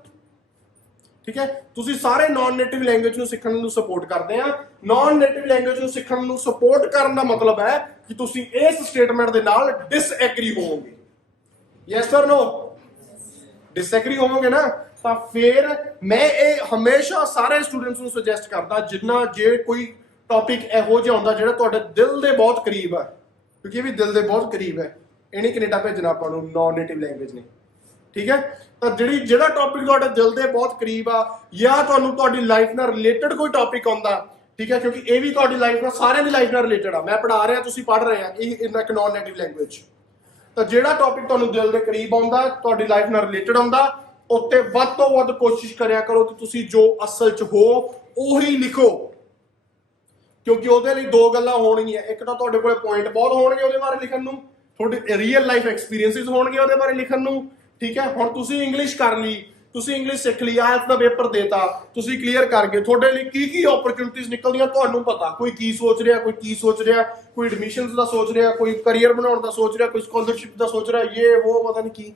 ਠੀਕ ਹੈ, ਤੁਸੀਂ ਸਾਰੇ ਨਾਨ ਨੇਟਿਵ ਲੈਂਗੁਏਜ ਨੂੰ ਸਿੱਖਣ ਨੂੰ ਸਪੋਰਟ ਕਰਦੇ ਆ। ਨਾਨ ਨੇਟਿਵ ਲੈਂਗੁਏਜ ਨੂੰ ਸਿੱਖਣ ਨੂੰ ਸਪੋਰਟ ਕਰਨ ਦਾ ਮਤਲਬ ਹੈ ਕਿ ਤੁਸੀਂ ਇਸ ਸਟੇਟਮੈਂਟ ਦੇ ਨਾਲ ਡਿਸਐਗਰੀ ਹੋਵੋਗੇ। Yes or no? ਡਿਸਐਗਰੀ ਹੋਵੋਗੇ ਨਾ ਤਾਂ ਫਿਰ ਮੈਂ ਇਹ ਹਮੇਸ਼ਾ ਸਾਰੇ ਸਟੂਡੈਂਟਸ ਨੂੰ ਸੁਜੈਸਟ ਕਰਦਾ, ਜਿੰਨਾ ਜੇ ਕੋਈ ਟੌਪਿਕ ਇਹੋ ਜਿਹਾ ਹੁੰਦਾ ਜਿਹੜਾ ਤੁਹਾਡੇ ਦਿਲ ਦੇ ਬਹੁਤ ਕਰੀਬ ਆ, ਕਿਉਂਕਿ ਇਹ ਵੀ ਦਿਲ ਦੇ ਬਹੁਤ ਕਰੀਬ ਹੈ, ਇਹ ਨਹੀਂ ਕੈਨੇਡਾ ਭੇਜਣਾ ਆਪਾਂ ਨੂੰ ਨਾਨ ਨੇਟਿਵ ਲੈਂਗੁਏਜ ਨੇ। ਠੀਕ ਹੈ, ਤਾਂ ਜਿਹੜਾ ਟੌਪਿਕ ਤੁਹਾਡੇ ਦਿਲ ਦੇ ਬਹੁਤ ਕਰੀਬ ਆ, ਜਾਂ ਤੁਹਾਨੂੰ ਤੁਹਾਡੀ ਲਾਈਫ ਨਾਲ ਰਿਲੇਟਡ ਕੋਈ ਟੌਪਿਕ ਆਉਂਦਾ, ਠੀਕ ਹੈ, ਕਿਉਂਕਿ ਇਹ ਵੀ ਤੁਹਾਡੀ ਲਾਈਫ ਨਾਲ, ਸਾਰਿਆਂ ਦੀ ਲਾਈਫ ਨਾਲ ਰਿਲੇਟਡ ਆ, ਮੈਂ ਪੜ੍ਹਾ ਰਿਹਾ, ਤੁਸੀਂ ਪੜ੍ਹ ਰਹੇ ਆ, ਇਹ ਇੱਕ ਨਾਨ ਨੇਟਿਵ ਲੈਂਗੁਏਜ। ਤਾਂ ਜਿਹੜਾ ਟੌਪਿਕ ਤੁਹਾਨੂੰ ਦਿਲ ਦੇ ਕਰੀਬ ਆਉਂਦਾ, ਤੁਹਾਡੀ ਲਾਈਫ ਨਾਲ ਰਿਲੇਟਡ ਆਉਂਦਾ, ਉੱਤੇ ਵੱਧ ਤੋਂ ਵੱਧ ਕੋਸ਼ਿਸ਼ ਕਰਿਆ ਕਰੋ ਕਿ ਤੁਸੀਂ ਜੋ ਅਸਲ 'ਚ ਹੋ ਉਹੀ ਲਿਖੋ, ਕਿਉਂਕਿ ਉਹਦੇ ਲਈ 2 ਗੱਲਾਂ ਹੋਣਗੀਆਂ। ਇੱਕ ਤਾਂ ਤੁਹਾਡੇ ਕੋਲੇ ਪੁਆਇੰਟ ਬਹੁਤ ਹੋਣਗੇ ਉਹਦੇ ਬਾਰੇ ਲਿਖਣ ਨੂੰ, ਤੁਹਾਡੇ ਰੀਅਲ ਲਾਈਫ ਐਕਸਪੀਰੀਐਂਸਿਸ ਹੋਣਗੇ ਉਹਦੇ ਬਾਰੇ ਲਿਖਣ ਨੂੰ। ਠੀਕ ਹੈ, ਹੁਣ ਤੁਸੀਂ ਇੰਗਲਿਸ਼ ਕਰ ਲਈ, ਤੁਸੀਂ ਇੰਗਲਿਸ਼ ਸਿੱਖ ਲਈ, ਆਇਲਸ ਦਾ ਪੇਪਰ ਦੇਤਾ, ਤੁਸੀਂ ਕਲੀਅਰ ਕਰ ਗਏ, ਤੁਹਾਡੇ ਲਈ ਕੀ ਕੀ ਓਪਰਚੁਨਿਟੀਜ਼ ਨਿਕਲਦੀਆਂ ਤੁਹਾਨੂੰ ਪਤਾ। ਕੋਈ ਕੀ ਸੋਚ ਰਿਹਾ, ਕੋਈ ਕੀ ਸੋਚ ਰਿਹਾ, ਕੋਈ ਐਡਮਿਸ਼ਨਸ ਦਾ ਸੋਚ ਰਿਹਾ, ਕੋਈ ਕਰੀਅਰ ਬਣਾਉਣ ਦਾ ਸੋਚ ਰਿਹਾ, ਕੋਈ ਸਕਾਲਰਸ਼ਿਪ ਦਾ ਸੋਚ ਰਿਹਾ, ਇਹ ਉਹ ਪਤਾ ਨਹੀਂ ਕੀ।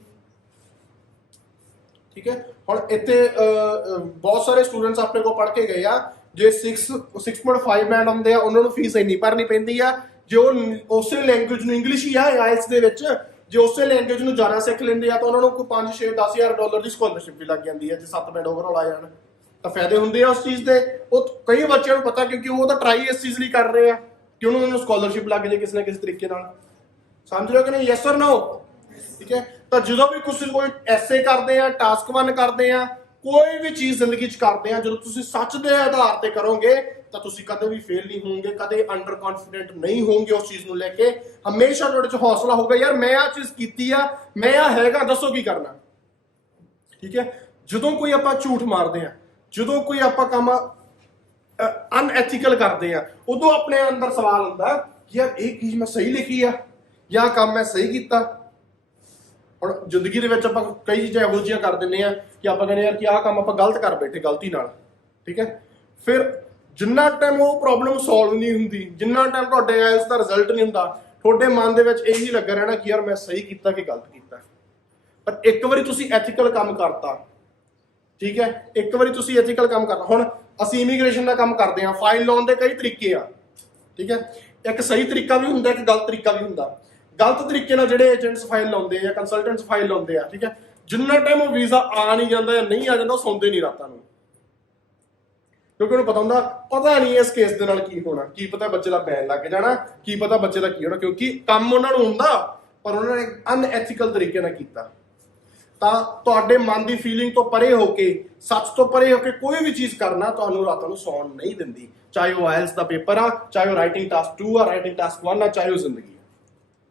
ਠੀਕ ਹੈ, ਹੁਣ ਇੱਥੇ ਬਹੁਤ ਸਾਰੇ ਸਟੂਡੈਂਟਸ ਆਪਣੇ ਕੋਲ ਪੜ੍ਹ ਕੇ ਗਏ ਆ ਜੇ 6.5 ਬੈਂਡ ਹੁੰਦੇ ਆ ਉਹਨਾਂ ਨੂੰ ਫੀਸ ਇੰਨੀ ਭਰਨੀ ਪੈਂਦੀ ਆ। ਜੇ ਉਹ ਉਸੇ ਲੈਂਗੁਏਜ ਨੂੰ ਇੰਗਲਿਸ਼ ਹੀ ਆ ਆਇਲਸ ਦੇ ਵਿੱਚ, ਜੇ ਉਸੇ ਲੈਂਗੁਏਜ ਨੂੰ ਜ਼ਿਆਦਾ ਸਿੱਖ ਲੈਂਦੇ ਆ ਤਾਂ ਉਹਨਾਂ ਨੂੰ ਕੋਈ 5 6 10 ਹਜ਼ਾਰ ਡਾਲਰ ਦੀ ਸਕਾਲਰਸ਼ਿਪ ਵੀ ਲੱਗ ਜਾਂਦੀ ਹੈ ਜੇ 7 ਬੈਂਡ ਓਵਰਆਲ ਆ ਜਾਣ ਤਾਂ ਫਾਇਦੇ ਹੁੰਦੇ ਆ ਉਸ ਚੀਜ਼ ਦੇ। ਉਹ ਕਈ ਬੱਚਿਆਂ ਨੂੰ ਪਤਾ ਕਿਉਂਕਿ ਉਹ ਤਾਂ ਟਰਾਈ ਇਸ ਚੀਜ਼ ਲਈ ਕਰ ਰਹੇ ਆ ਕਿ ਉਹਨਾਂ ਨੂੰ ਸਕਾਲਰਸ਼ਿਪ ਲੱਗ ਜੇ ਕਿਸੇ ਨਾ ਕਿਸੇ ਤਰੀਕੇ ਨਾਲ। ਸਮਝ ਰਹੇ ਹੋ ਕਿ ਨਹੀਂ? Yes or no? ਠੀਕ ਹੈ। ਤਾਂ ਜਦੋਂ ਵੀ ਤੁਸੀਂ ਕੋਈ ਐਸੇ ਕਰਦੇ ਆ, ਟਾਸਕ 1 ਕਰਦੇ ਆ, ਕੋਈ ਵੀ ਚੀਜ਼ ਜ਼ਿੰਦਗੀ 'ਚ ਕਰਦੇ ਆ, ਜਦੋਂ ਤੁਸੀਂ ਸੱਚ ਦੇ ਆਧਾਰ ਤੇ ਕਰੋਗੇ ਤਾਂ ਤੁਸੀਂ ਕਦੇ ਵੀ ਫੇਲ ਨਹੀਂ ਹੋਵੋਗੇ, ਕਦੇ ਅੰਡਰ ਕੌਨਫੀਡੈਂਟ ਨਹੀਂ ਹੋਵੋਗੇ ਉਸ ਚੀਜ਼ ਨੂੰ ਲੈ ਕੇ। ਹਮੇਸ਼ਾ ਤੁਹਾਡੇ 'ਚ ਹੌਸਲਾ ਹੋਊਗਾ, ਯਾਰ ਮੈਂ ਆਹ ਚੀਜ਼ ਕੀਤੀ ਆ, ਮੈਂ ਆ ਹੈਗਾ, ਦੱਸੋ ਕੀ ਕਰਨਾ। ਠੀਕ ਹੈ। ਜਦੋਂ ਕੋਈ ਆਪਾਂ ਝੂਠ ਮਾਰਦੇ ਆ, ਜਦੋਂ ਕੋਈ ਆਪਾਂ ਕੰਮ ਅਨਐਥੀਕਲ ਕਰਦੇ ਆ, ਉਦੋਂ ਆਪਣੇ ਅੰਦਰ ਸਵਾਲ ਹੁੰਦਾ ਕਿ ਯਾਰ ਇਹ ਚੀਜ਼ ਮੈਂ ਸਹੀ ਲਿਖੀ ਆ ਜਾਂ ਕੰਮ ਮੈਂ ਸਹੀ ਕੀਤਾ। ਹੁਣ ਜ਼ਿੰਦਗੀ ਦੇ ਵਿੱਚ ਆਪਾਂ ਕਈ ਚੀਜ਼ਾਂ ਇਹੋ ਜਿਹੀਆਂ ਕਰ ਦਿੰਦੇ ਆ ਕਿ ਆਪਾਂ ਕਹਿੰਦੇ ਯਾਰ ਕਿ ਆਹ ਕੰਮ ਆਪਾਂ ਗਲਤ ਕਰ ਬੈਠੇ ਗਲਤੀ ਨਾਲ। ਠੀਕ ਹੈ। ਫਿਰ ਜਿੰਨਾ ਟਾਈਮ ਉਹ ਪ੍ਰੋਬਲਮ ਸੋਲਵ ਨਹੀਂ ਹੁੰਦੀ, ਜਿੰਨਾ ਟਾਈਮ ਤੁਹਾਡੇ ਆਇਲਸ ਦਾ ਰਿਜ਼ਲਟ ਨਹੀਂ ਹੁੰਦਾ, ਤੁਹਾਡੇ ਮਨ ਦੇ ਵਿੱਚ ਇਹੀ ਲੱਗਾ ਰਹਿਣਾ ਕਿ ਯਾਰ ਮੈਂ ਸਹੀ ਕੀਤਾ ਕਿ ਗਲਤ ਕੀਤਾ। ਪਰ ਇੱਕ ਵਾਰੀ ਤੁਸੀਂ ਐਥੀਕਲ ਕੰਮ ਕਰਤਾ, ਠੀਕ ਹੈ, ਇੱਕ ਵਾਰੀ ਤੁਸੀਂ ਐਥੀਕਲ ਕੰਮ ਕਰਨਾ। ਹੁਣ ਅਸੀਂ ਇਮੀਗ੍ਰੇਸ਼ਨ ਦਾ ਕੰਮ ਕਰਦੇ ਆ, ਫਾਈਲ ਲਾਉਣ ਦੇ ਕਈ ਤਰੀਕੇ ਆ। ਠੀਕ ਹੈ। ਇੱਕ ਸਹੀ ਤਰੀਕਾ ਵੀ ਹੁੰਦਾ, ਇੱਕ ਗਲਤ ਤਰੀਕਾ ਵੀ ਹੁੰਦਾ। ਗਲਤ ਤਰੀਕੇ ਨਾਲ ਜਿਹੜੇ ਏਜੰਟਸ ਫਾਈਲ ਲਾਉਂਦੇ ਆ ਜਾਂ ਕੰਸਲਟੈਂਟਸ ਫਾਈਲ ਲਾਉਂਦੇ ਆ, ਠੀਕ ਹੈ, ਜਿੰਨਾ ਟਾਈਮ ਉਹ ਵੀਜ਼ਾ ਆ ਨਹੀਂ ਜਾਂਦਾ ਜਾਂ ਨਹੀਂ ਆ ਜਾਂਦਾ, ਉਹ ਸੌਂਦੇ ਨਹੀਂ ਰਾਤਾਂ ਨੂੰ, ਕਿਉਂਕਿ ਉਹਨੂੰ ਪਤਾ ਹੁੰਦਾ ਪਤਾ ਨਹੀਂ ਇਸ ਕੇਸ ਦੇ ਨਾਲ ਕੀ ਹੋਣਾ, ਕੀ ਪਤਾ ਬੱਚੇ ਦਾ ਬੈਨ ਲੱਗ ਜਾਣਾ, ਕੀ ਪਤਾ ਬੱਚੇ ਦਾ ਕੀ ਹੋਣਾ, ਕਿਉਂਕਿ ਕੰਮ ਉਹਨਾਂ ਨੂੰ ਹੁੰਦਾ ਪਰ ਉਹਨਾਂ ਨੇ ਅਨਐਥੀਕਲ ਤਰੀਕੇ ਨਾਲ ਕੀਤਾ। ਤਾਂ ਤੁਹਾਡੇ ਮਨ ਦੀ ਫੀਲਿੰਗ ਤੋਂ ਪਰੇ ਹੋ ਕੇ, ਸੱਚ ਤੋਂ ਪਰੇ ਹੋ ਕੇ ਕੋਈ ਵੀ ਚੀਜ਼ ਕਰਨਾ ਤੁਹਾਨੂੰ ਰਾਤਾਂ ਨੂੰ ਸੌਣ ਨਹੀਂ ਦਿੰਦੀ, ਚਾਹੇ ਉਹ ਆਇਲਸ ਦਾ ਪੇਪਰ ਆ, ਚਾਹੇ ਉਹ ਰਾਈਟਿੰਗ ਟਾਸਕ 2 ਆ, ਰਾਈਟਿੰਗ ਟਾਸਕ 1 ਆ, ਚਾਹੇ ਉਹ ਜ਼ਿੰਦਗੀ।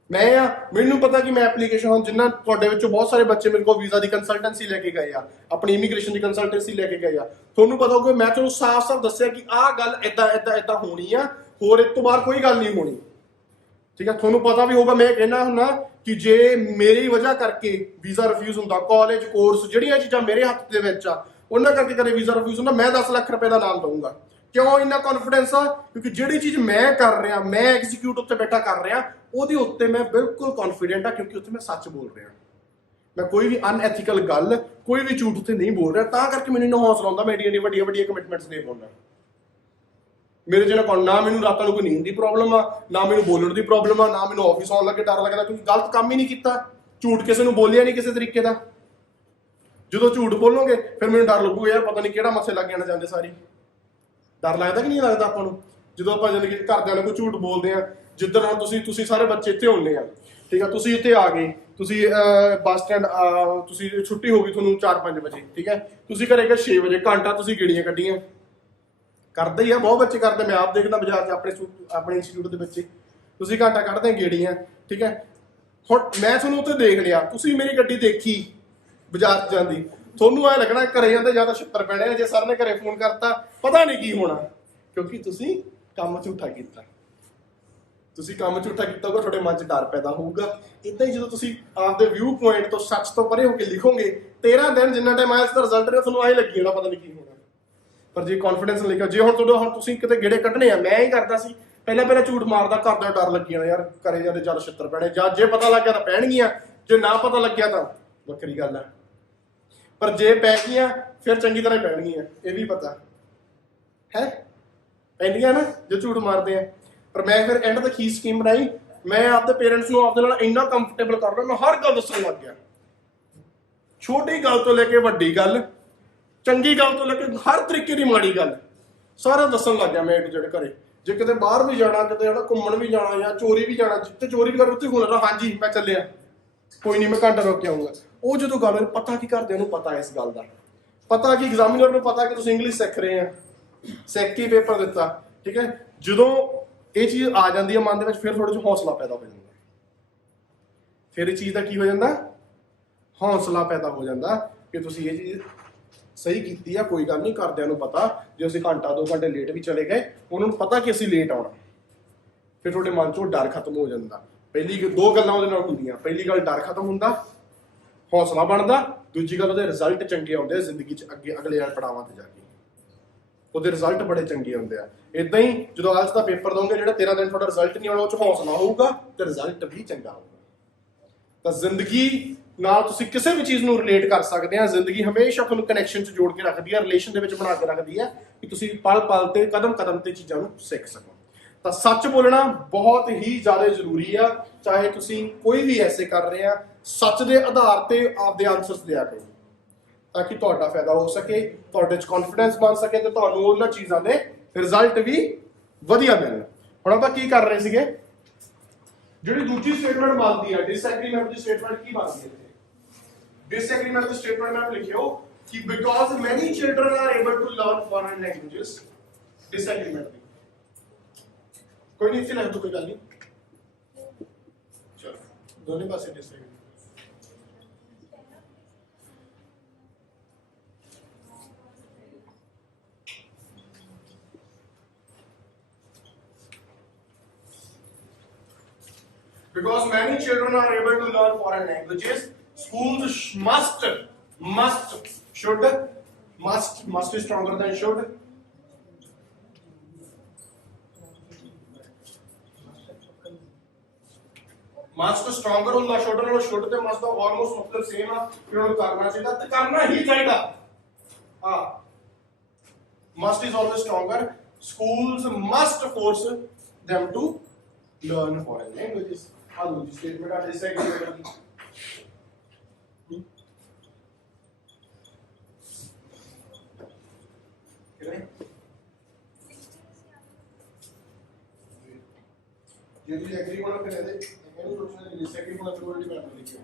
ਮੈਂ ਆ, ਮੈਨੂੰ ਪਤਾ ਕਿ ਮੈਂ ਐਪਲੀਕੇਸ਼ਨ, ਹੁਣ ਜਿੰਨਾ ਤੁਹਾਡੇ ਵਿੱਚੋਂ ਬਹੁਤ ਸਾਰੇ ਬੱਚੇ ਮੇਰੇ ਕੋਲ ਵੀਜ਼ਾ ਦੀ ਕੰਸਲਟੈਂਸੀ ਲੈ ਕੇ ਗਏ ਆ, ਆਪਣੀ ਇਮੀਗ੍ਰੇਸ਼ਨ ਦੀ ਕੰਸਲਟੈਂਸੀ ਲੈ ਕੇ ਗਏ ਆ, ਤੁਹਾਨੂੰ ਪਤਾ ਹੋਊਗਾ ਮੈਂ ਤੁਹਾਨੂੰ ਸਾਫ਼-ਸਾਫ਼ ਦੱਸਿਆ ਕਿ ਆਹ ਗੱਲ ਏਦਾਂ ਹੋਣੀ ਆ, ਹੋਰ ਇਸ ਤੋਂ ਬਾਅਦ ਕੋਈ ਗੱਲ ਨਹੀਂ ਹੋਣੀ। ਠੀਕ ਹੈ। ਤੁਹਾਨੂੰ ਪਤਾ ਵੀ ਹੋਊਗਾ ਮੈਂ ਕਹਿਣਾ ਹੁੰਦਾ ਕਿ ਜੇ ਮੇਰੀ ਵਜ੍ਹਾ ਕਰਕੇ ਵੀਜ਼ਾ ਰਿਫਿਊਜ਼ ਹੁੰਦਾ, ਕਾਲਜ ਕੋਰਸ ਜਿਹੜੀਆਂ ਚੀਜ਼ਾਂ ਮੇਰੇ ਹੱਥ ਦੇ ਵਿੱਚ ਆ ਉਹਨਾਂ ਕਰਕੇ ਕਦੇ ਵੀਜ਼ਾ ਰਿਫਿਊਜ਼ ਹੁੰਦਾ, ਮੈਂ 10 ਲੱਖ ਰੁਪਏ ਦਾ ਨਾਮ ਦਊਂਗਾ। ਕਿਉਂ ਇੰਨਾ ਕੌਨਫੀਡੈਂਸ ਆ? ਕਿਉਂਕਿ ਜਿਹੜੀ ਚੀਜ਼ ਮੈਂ ਕਰ ਰਿਹਾ, ਮੈਂ ਐਗਜ਼ੀਕਿਊਟ ਉੱਤੇ ਬੈਠਾ ਕਰ ਰਿਹਾ, ਉਹਦੇ ਉੱਤੇ ਮੈਂ ਬਿਲਕੁਲ ਕੌਨਫੀਡੈਂਟ ਆ, ਕਿਉਂਕਿ ਉੱਥੇ ਮੈਂ ਸੱਚ ਬੋਲ ਰਿਹਾ, ਮੈਂ ਕੋਈ ਵੀ ਅਨਐਥੀਕਲ ਗੱਲ, ਕੋਈ ਵੀ ਝੂਠ ਉੱਤੇ ਨਹੀਂ ਬੋਲ ਰਿਹਾ। ਤਾਂ ਕਰਕੇ ਮੈਨੂੰ ਇੰਨਾ ਹੌਸਲਾ ਹੁੰਦਾ ਮੈਂ ਏਡੀ ਵੱਡੀਆਂ ਕਮਿਟਮੈਂਟਸ ਦੇ ਪਾਉਂਦਾ। ਮੇਰੇ ਜਿਹੜਾ ਨਾ ਮੈਨੂੰ ਰਾਤਾਂ ਨੂੰ ਕੋਈ ਨੀਂਦ ਦੀ ਪ੍ਰੋਬਲਮ ਆ, ਨਾ ਮੈਨੂੰ ਬੋਲਣ ਦੀ ਪ੍ਰੋਬਲਮ ਆ, ਨਾ ਮੈਨੂੰ ਆਫਿਸ ਆਉਣ ਲੱਗੇ ਡਰ ਲੱਗਦਾ, ਕਿਉਂਕਿ ਗਲਤ ਕੰਮ ਹੀ ਨਹੀਂ ਕੀਤਾ, ਝੂਠ ਕਿਸੇ ਨੂੰ ਬੋਲਿਆ ਨਹੀਂ ਕਿਸੇ ਤਰੀਕੇ ਦਾ। ਜਦੋਂ ਝੂਠ ਬੋਲੋਗੇ ਫਿਰ ਮੈਨੂੰ ਡਰ ਲੱਗੂਗਾ ਯਾਰ ਪਤਾ ਨਹੀਂ ਕਿਹੜਾ ਮੱਥੇ ਲੱਗ ਜਾਣਾ ਜਾਂਦੇ ਸਾਰੀ। ਡਰ ਲੱਗਦਾ ਕਿ ਨਹੀਂ ਲੱਗਦਾ ਆਪਾਂ ਨੂੰ ਜਦੋਂ ਆਪਾਂ ਜ਼ਿੰਦਗੀ ਘਰਦਿਆਂ ਨੂੰ ਕੋਈ ਝੂਠ ਬੋਲਦੇ ਆ? ਜਿੱਦਣ ਹੁਣ ਤੁਸੀਂ ਸਾਰੇ ਬੱਚੇ ਇੱਥੇ ਹੁੰਦੇ ਆ, ਠੀਕ ਆ, ਤੁਸੀਂ ਇੱਥੇ ਆ ਗਏ, ਤੁਸੀਂ ਬੱਸ ਸਟੈਂਡ, ਤੁਸੀਂ ਛੁੱਟੀ ਹੋ ਗਈ ਤੁਹਾਨੂੰ 4-5 ਵਜੇ, ਠੀਕ ਹੈ, ਤੁਸੀਂ ਘਰੇ ਗਏ 6 ਵਜੇ, ਘੰਟਾ ਤੁਸੀਂ ਗੇੜੀਆਂ ਕੱਢੀਆਂ। ਕਰਦੇ ਹੀ ਆ, ਬਹੁਤ ਬੱਚੇ ਕਰਦੇ, ਮੈਂ ਆਪ ਦੇਖਦਾ ਬਾਜ਼ਾਰ 'ਚ ਆਪਣੇ ਇੰਸਟੀਚਿਊਟ ਦੇ ਬੱਚੇ, ਤੁਸੀਂ ਘੰਟਾ ਕੱਢਦੇ ਗੇੜੀਆਂ। ਠੀਕ ਹੈ। ਹੁਣ ਮੈਂ ਤੁਹਾਨੂੰ ਉੱਥੇ ਦੇਖ ਲਿਆ, ਤੁਸੀਂ ਮੇਰੀ ਗੱਡੀ ਦੇਖੀ ਬਾਜ਼ਾਰ 'ਚ ਜਾਂਦੀ, ਤੁਹਾਨੂੰ ਐ ਲੱਗਣਾ ਘਰੇ ਜਾਂਦੇ ਜਾਂ ਤਾਂ ਛਿੱਤਰ ਪੈਣੇ, ਜੇ ਸਰ ਨੇ ਘਰੇ ਫੋਨ ਕਰਤਾ ਪਤਾ ਨਹੀਂ ਕੀ ਹੋਣਾ, ਕਿਉਂਕਿ ਤੁਸੀਂ ਕੰਮ ਝੂਠਾ ਕੀਤਾ। ਤੁਸੀਂ ਕੰਮ ਝੂਠਾ ਕੀਤਾ ਹੋਊਗਾ, ਤੁਹਾਡੇ ਮਨ 'ਚ ਡਰ ਪੈਦਾ ਹੋਊਗਾ। ਇਦਾਂ ਹੀ ਜਦੋਂ ਤੁਸੀਂ ਆਪਦੇ ਵਿਊ ਪੁਆਇੰਟ ਤੋਂ ਸੱਚ ਤੋਂ ਪਰੇ ਹੋ ਕੇ ਲਿਖੋਗੇ, 13 ਦਿਨ ਜਿੰਨਾ ਟਾਈਮ ਆਇਆ ਦਾ ਰਿਜ਼ਲਟ ਰਿਹਾ ਤੁਹਾਨੂੰ ਐਂ ਲੱਗੀ ਜਾਣਾ ਪਤਾ ਨਹੀਂ ਕੀ ਹੋਣਾ। ਪਰ ਜੇ ਕੌਨਫੀਡੈਂਸ ਲਿਖਿਆ, ਜੇ ਹੁਣ ਤੁਸੀਂ ਕਿਤੇ ਗੇੜੇ ਕੱਢਣੇ ਆ, ਮੈਂ ਹੀ ਕਰਦਾ ਸੀ ਪਹਿਲਾਂ ਝੂਠ ਮਾਰਦਾ, ਘਰ ਦਾ ਡਰ ਲੱਗੀ ਜਾਣਾ ਯਾਰ ਘਰੇ ਜਾਂਦੇ ਚੱਲ ਛਿੱਤਰ ਪੈਣੇ, ਜਾਂ ਜੇ ਪਤਾ ਲੱਗ ਗਿਆ ਤਾਂ ਪੈਣਗੀਆਂ, ਜੇ ਨਾ ਪਤਾ ਲੱਗਿਆ ਤਾਂ ਵੱਖਰੀ ਗੱਲ ਆ, ਪਰ ਜੇ ਪੈ ਗਈਆਂ ਫਿਰ ਚੰਗੀ ਤਰ੍ਹਾਂ ਪੈਣਗੀਆਂ, ਇਹ ਵੀ ਪਤਾ ਹੈ ਪੈਂਦੀਆਂ ਨਾ ਜੇ ਝੂਠ ਮਾਰਦੇ ਆ। ਪਰ ਮੈਂ ਫਿਰ ਐਂਡ ਤੱਕ ਕੀ ਸਕੀਮ ਬਣਾਈ, ਮੈਂ ਆਪਦੇ ਪੇਰੈਂਟਸ ਨੂੰ ਆਪਦੇ ਨਾਲ ਇੰਨਾ ਕੰਫਰਟੇਬਲ ਕਰ ਲਿਆ, ਮੈਂ ਹਰ ਗੱਲ ਦੱਸਣ ਲੱਗ ਗਿਆ, ਛੋਟੀ ਗੱਲ ਤੋਂ ਲੈ ਕੇ ਵੱਡੀ ਗੱਲ, ਚੰਗੀ ਗੱਲ ਤੋਂ ਲੈ ਕੇ ਹਰ ਤਰੀਕੇ ਦੀ ਮਾੜੀ ਗੱਲ, ਸਾਰਾ ਦੱਸਣ ਲੱਗ ਗਿਆ ਮੈਂ ਜਿਹੜੇ ਘਰੇ। ਜੇ ਕਿਤੇ ਬਾਹਰ ਵੀ ਜਾਣਾ, ਕਿਤੇ ਘੁੰਮਣ ਵੀ ਜਾਣਾ ਜਾਂ ਚੋਰੀ ਵੀ ਜਾਣਾ, ਜਿੱਥੇ ਚੋਰੀ ਵੀ ਕਰ ਉੱਥੇ ਹੋਣਾ, ਹਾਂਜੀ ਮੈਂ ਚੱਲਿਆ, ਕੋਈ ਨਹੀਂ ਮੈਂ ਘੰਟਾ ਰੁਕ ਕੇ ਆਊਂਗਾ। ਉਹ ਜਦੋਂ ਗੱਲ ਪਤਾ ਕੀ ਘਰਦਿਆਂ ਨੂੰ ਪਤਾ ਇਸ ਗੱਲ ਦਾ, ਪਤਾ ਕਿ ਐਗਜ਼ਾਮੀਨਰ ਨੂੰ ਪਤਾ ਕਿ ਤੁਸੀਂ ਇੰਗਲਿਸ਼ ਸਿੱਖ ਰਹੇ ਆ, ਸਿੱਖ ਕੇ ਪੇਪਰ ਦਿੱਤਾ, ਠੀਕ ਹੈ। ਜਦੋਂ ਇਹ ਚੀਜ਼ ਆ ਜਾਂਦੀ ਹੈ ਮਨ ਦੇ ਵਿੱਚ, ਫਿਰ ਥੋੜਾ ਜਿਹਾ ਹੌਸਲਾ ਪੈਦਾ ਹੋ ਜਾਂਦਾ, ਫਿਰ ਇਹ ਚੀਜ਼ ਦਾ ਕੀ ਹੋ ਜਾਂਦਾ, ਹੌਸਲਾ ਪੈਦਾ ਹੋ ਜਾਂਦਾ ਕਿ ਤੁਸੀਂ ਇਹ ਚੀਜ਼ ਸਹੀ ਕੀਤੀ ਆ, ਕੋਈ ਗੱਲ ਨਹੀਂ। ਘਰਦਿਆਂ ਨੂੰ ਪਤਾ ਜੇ ਅਸੀਂ ਘੰਟਾ 2 ਘੰਟੇ ਲੇਟ ਵੀ ਚਲੇ ਗਏ, ਉਹਨਾਂ ਨੂੰ ਪਤਾ ਕਿ ਅਸੀਂ ਲੇਟ ਆਉਣਾ, ਫਿਰ ਤੁਹਾਡੇ ਮਨ 'ਚੋਂ ਡਰ ਖਤਮ ਹੋ ਜਾਂਦਾ। ਪਹਿਲੀ 2 ਗੱਲਾਂ ਉਹਦੇ ਨਾਲ ਹੁੰਦੀਆਂ, ਪਹਿਲੀ ਗੱਲ ਡਰ ਖਤਮ ਹੁੰਦਾ, ਹੌਸਲਾ ਬਣਦਾ, ਦੂਜੀ ਗੱਲ ਉਹਦੇ ਰਿਜ਼ਲਟ ਚੰਗੇ ਆਉਂਦੇ ਆ ਜ਼ਿੰਦਗੀ 'ਚ, ਅਗਲੇ ਪੜਾਵਾਂ ਤੇ ਜਾ ਕੇ ਉਹਦੇ ਰਿਜ਼ਲਟ ਬੜੇ ਚੰਗੇ ਹੁੰਦੇ ਆ। ਇਦਾਂ ਹੀ ਜਦੋਂ ਆਇਲਸ ਦਾ ਪੇਪਰ ਦੋਗੇ, ਜਿਹੜਾ 13 ਦਿਨ ਤੁਹਾਡਾ ਰਿਜ਼ਲਟ ਨਹੀਂ ਆਉਣਾ, ਉਹ 'ਚ ਹੌਸਲਾ ਹੋਊਗਾ ਤੇ ਰਿਜ਼ਲਟ ਵੀ ਚੰਗਾ ਹੋਊਗਾ। ਤਾਂ ਜ਼ਿੰਦਗੀ ਨਾਲ ਤੁਸੀਂ ਕਿਸੇ ਵੀ ਚੀਜ਼ ਨੂੰ ਰਿਲੇਟ ਕਰ ਸਕਦੇ ਆ। ਜ਼ਿੰਦਗੀ ਹਮੇਸ਼ਾ ਤੁਹਾਨੂੰ ਕਨੈਕਸ਼ਨ 'ਚ ਜੋੜ ਕੇ ਰੱਖਦੀ ਹੈ, ਰਿਲੇਸ਼ਨ ਦੇ ਵਿੱਚ ਬਣਾ ਕੇ ਰੱਖਦੀ ਹੈ ਕਿ ਤੁਸੀਂ ਪਲ ਪਲ ਤੇ ਕਦਮ ਕਦਮ ਤੇ ਚੀਜ਼ਾਂ ਨੂੰ ਸਿੱਖ ਸਕੋ। ਤਾਂ ਸੱਚ ਬੋਲਣਾ ਬਹੁਤ ਹੀ ਜ਼ਿਆਦਾ ਜ਼ਰੂਰੀ ਆ। ਚਾਹੇ ਤੁਸੀਂ ਕੋਈ ਵੀ ਐਸੇ ਕਰ ਰਹੇ ਆ, ਸੱਚ ਦੇ ਆਧਾਰ ਤੇ ਆਪਦੇ ਆਨਸਰਸ ਦਿਆ ਕਰੋ ਤਾਂ ਕਿ ਤੁਹਾਡਾ ਫਾਇਦਾ ਹੋ ਸਕੇ, ਤੁਹਾਡੇ 'ਚ ਕੌਨਫੀਡੈਂਸ ਬਣ ਸਕੇ ਤੇ ਤੁਹਾਨੂੰ ਉਹਨਾਂ ਚੀਜ਼ਾਂ ਦੇ ਰਿਜ਼ਲਟ ਵੀ ਵਧੀਆ ਮਿਲਣ। ਹੁਣ ਆਪਾਂ ਕੀ ਕਰ ਰਹੇ ਸੀਗੇ, ਜਿਹੜੀ ਦੂਜੀ ਸਟੇਟਮੈਂਟ ਬਣਦੀ ਹੈ ਡਿਸਐਗਰੀਮੈਂਟ ਦੀ ਸਟੇਟਮੈਂਟ ਕੀ ਬਣਦੀ ਹੈ? डिसएग्रीमेंट की स्टेटमेंट में आप लिखियो कि because many children are able to learn foreign languages. Disagreement कोई नहीं, लिख दो, कोई गल नहीं, चलो दोनों पासे disagreement. Because many children are able to learn foreign languages, schools must is stronger than should. Must stronger ਹੁੰਦਾ should ਨਾਲੋਂ, should ਤੇ must ਦਾ almost ਮਤਲਬ ਸੇਮ ਆ ਕਿ ਉਹਨੂੰ ਕਰਨਾ ਚਾਹੀਦਾ ਤੇ ਕਰਨਾ ਹੀ ਚਾਹੀਦਾ। ਹਾਂ, must is always stronger. Schools must force them to learn foreign languages. ਆ ਦੂਜੀ ਸਟੇਟਮੈਂਟ ਆ ਡਿਸਐਗਰੀਮੈਂਟ ਦੀ। यदि एग्री होना फिर ऐसे मैंने सोचना है डिसएग्री होना फिर ऑलरेडी मैं लिख दिया।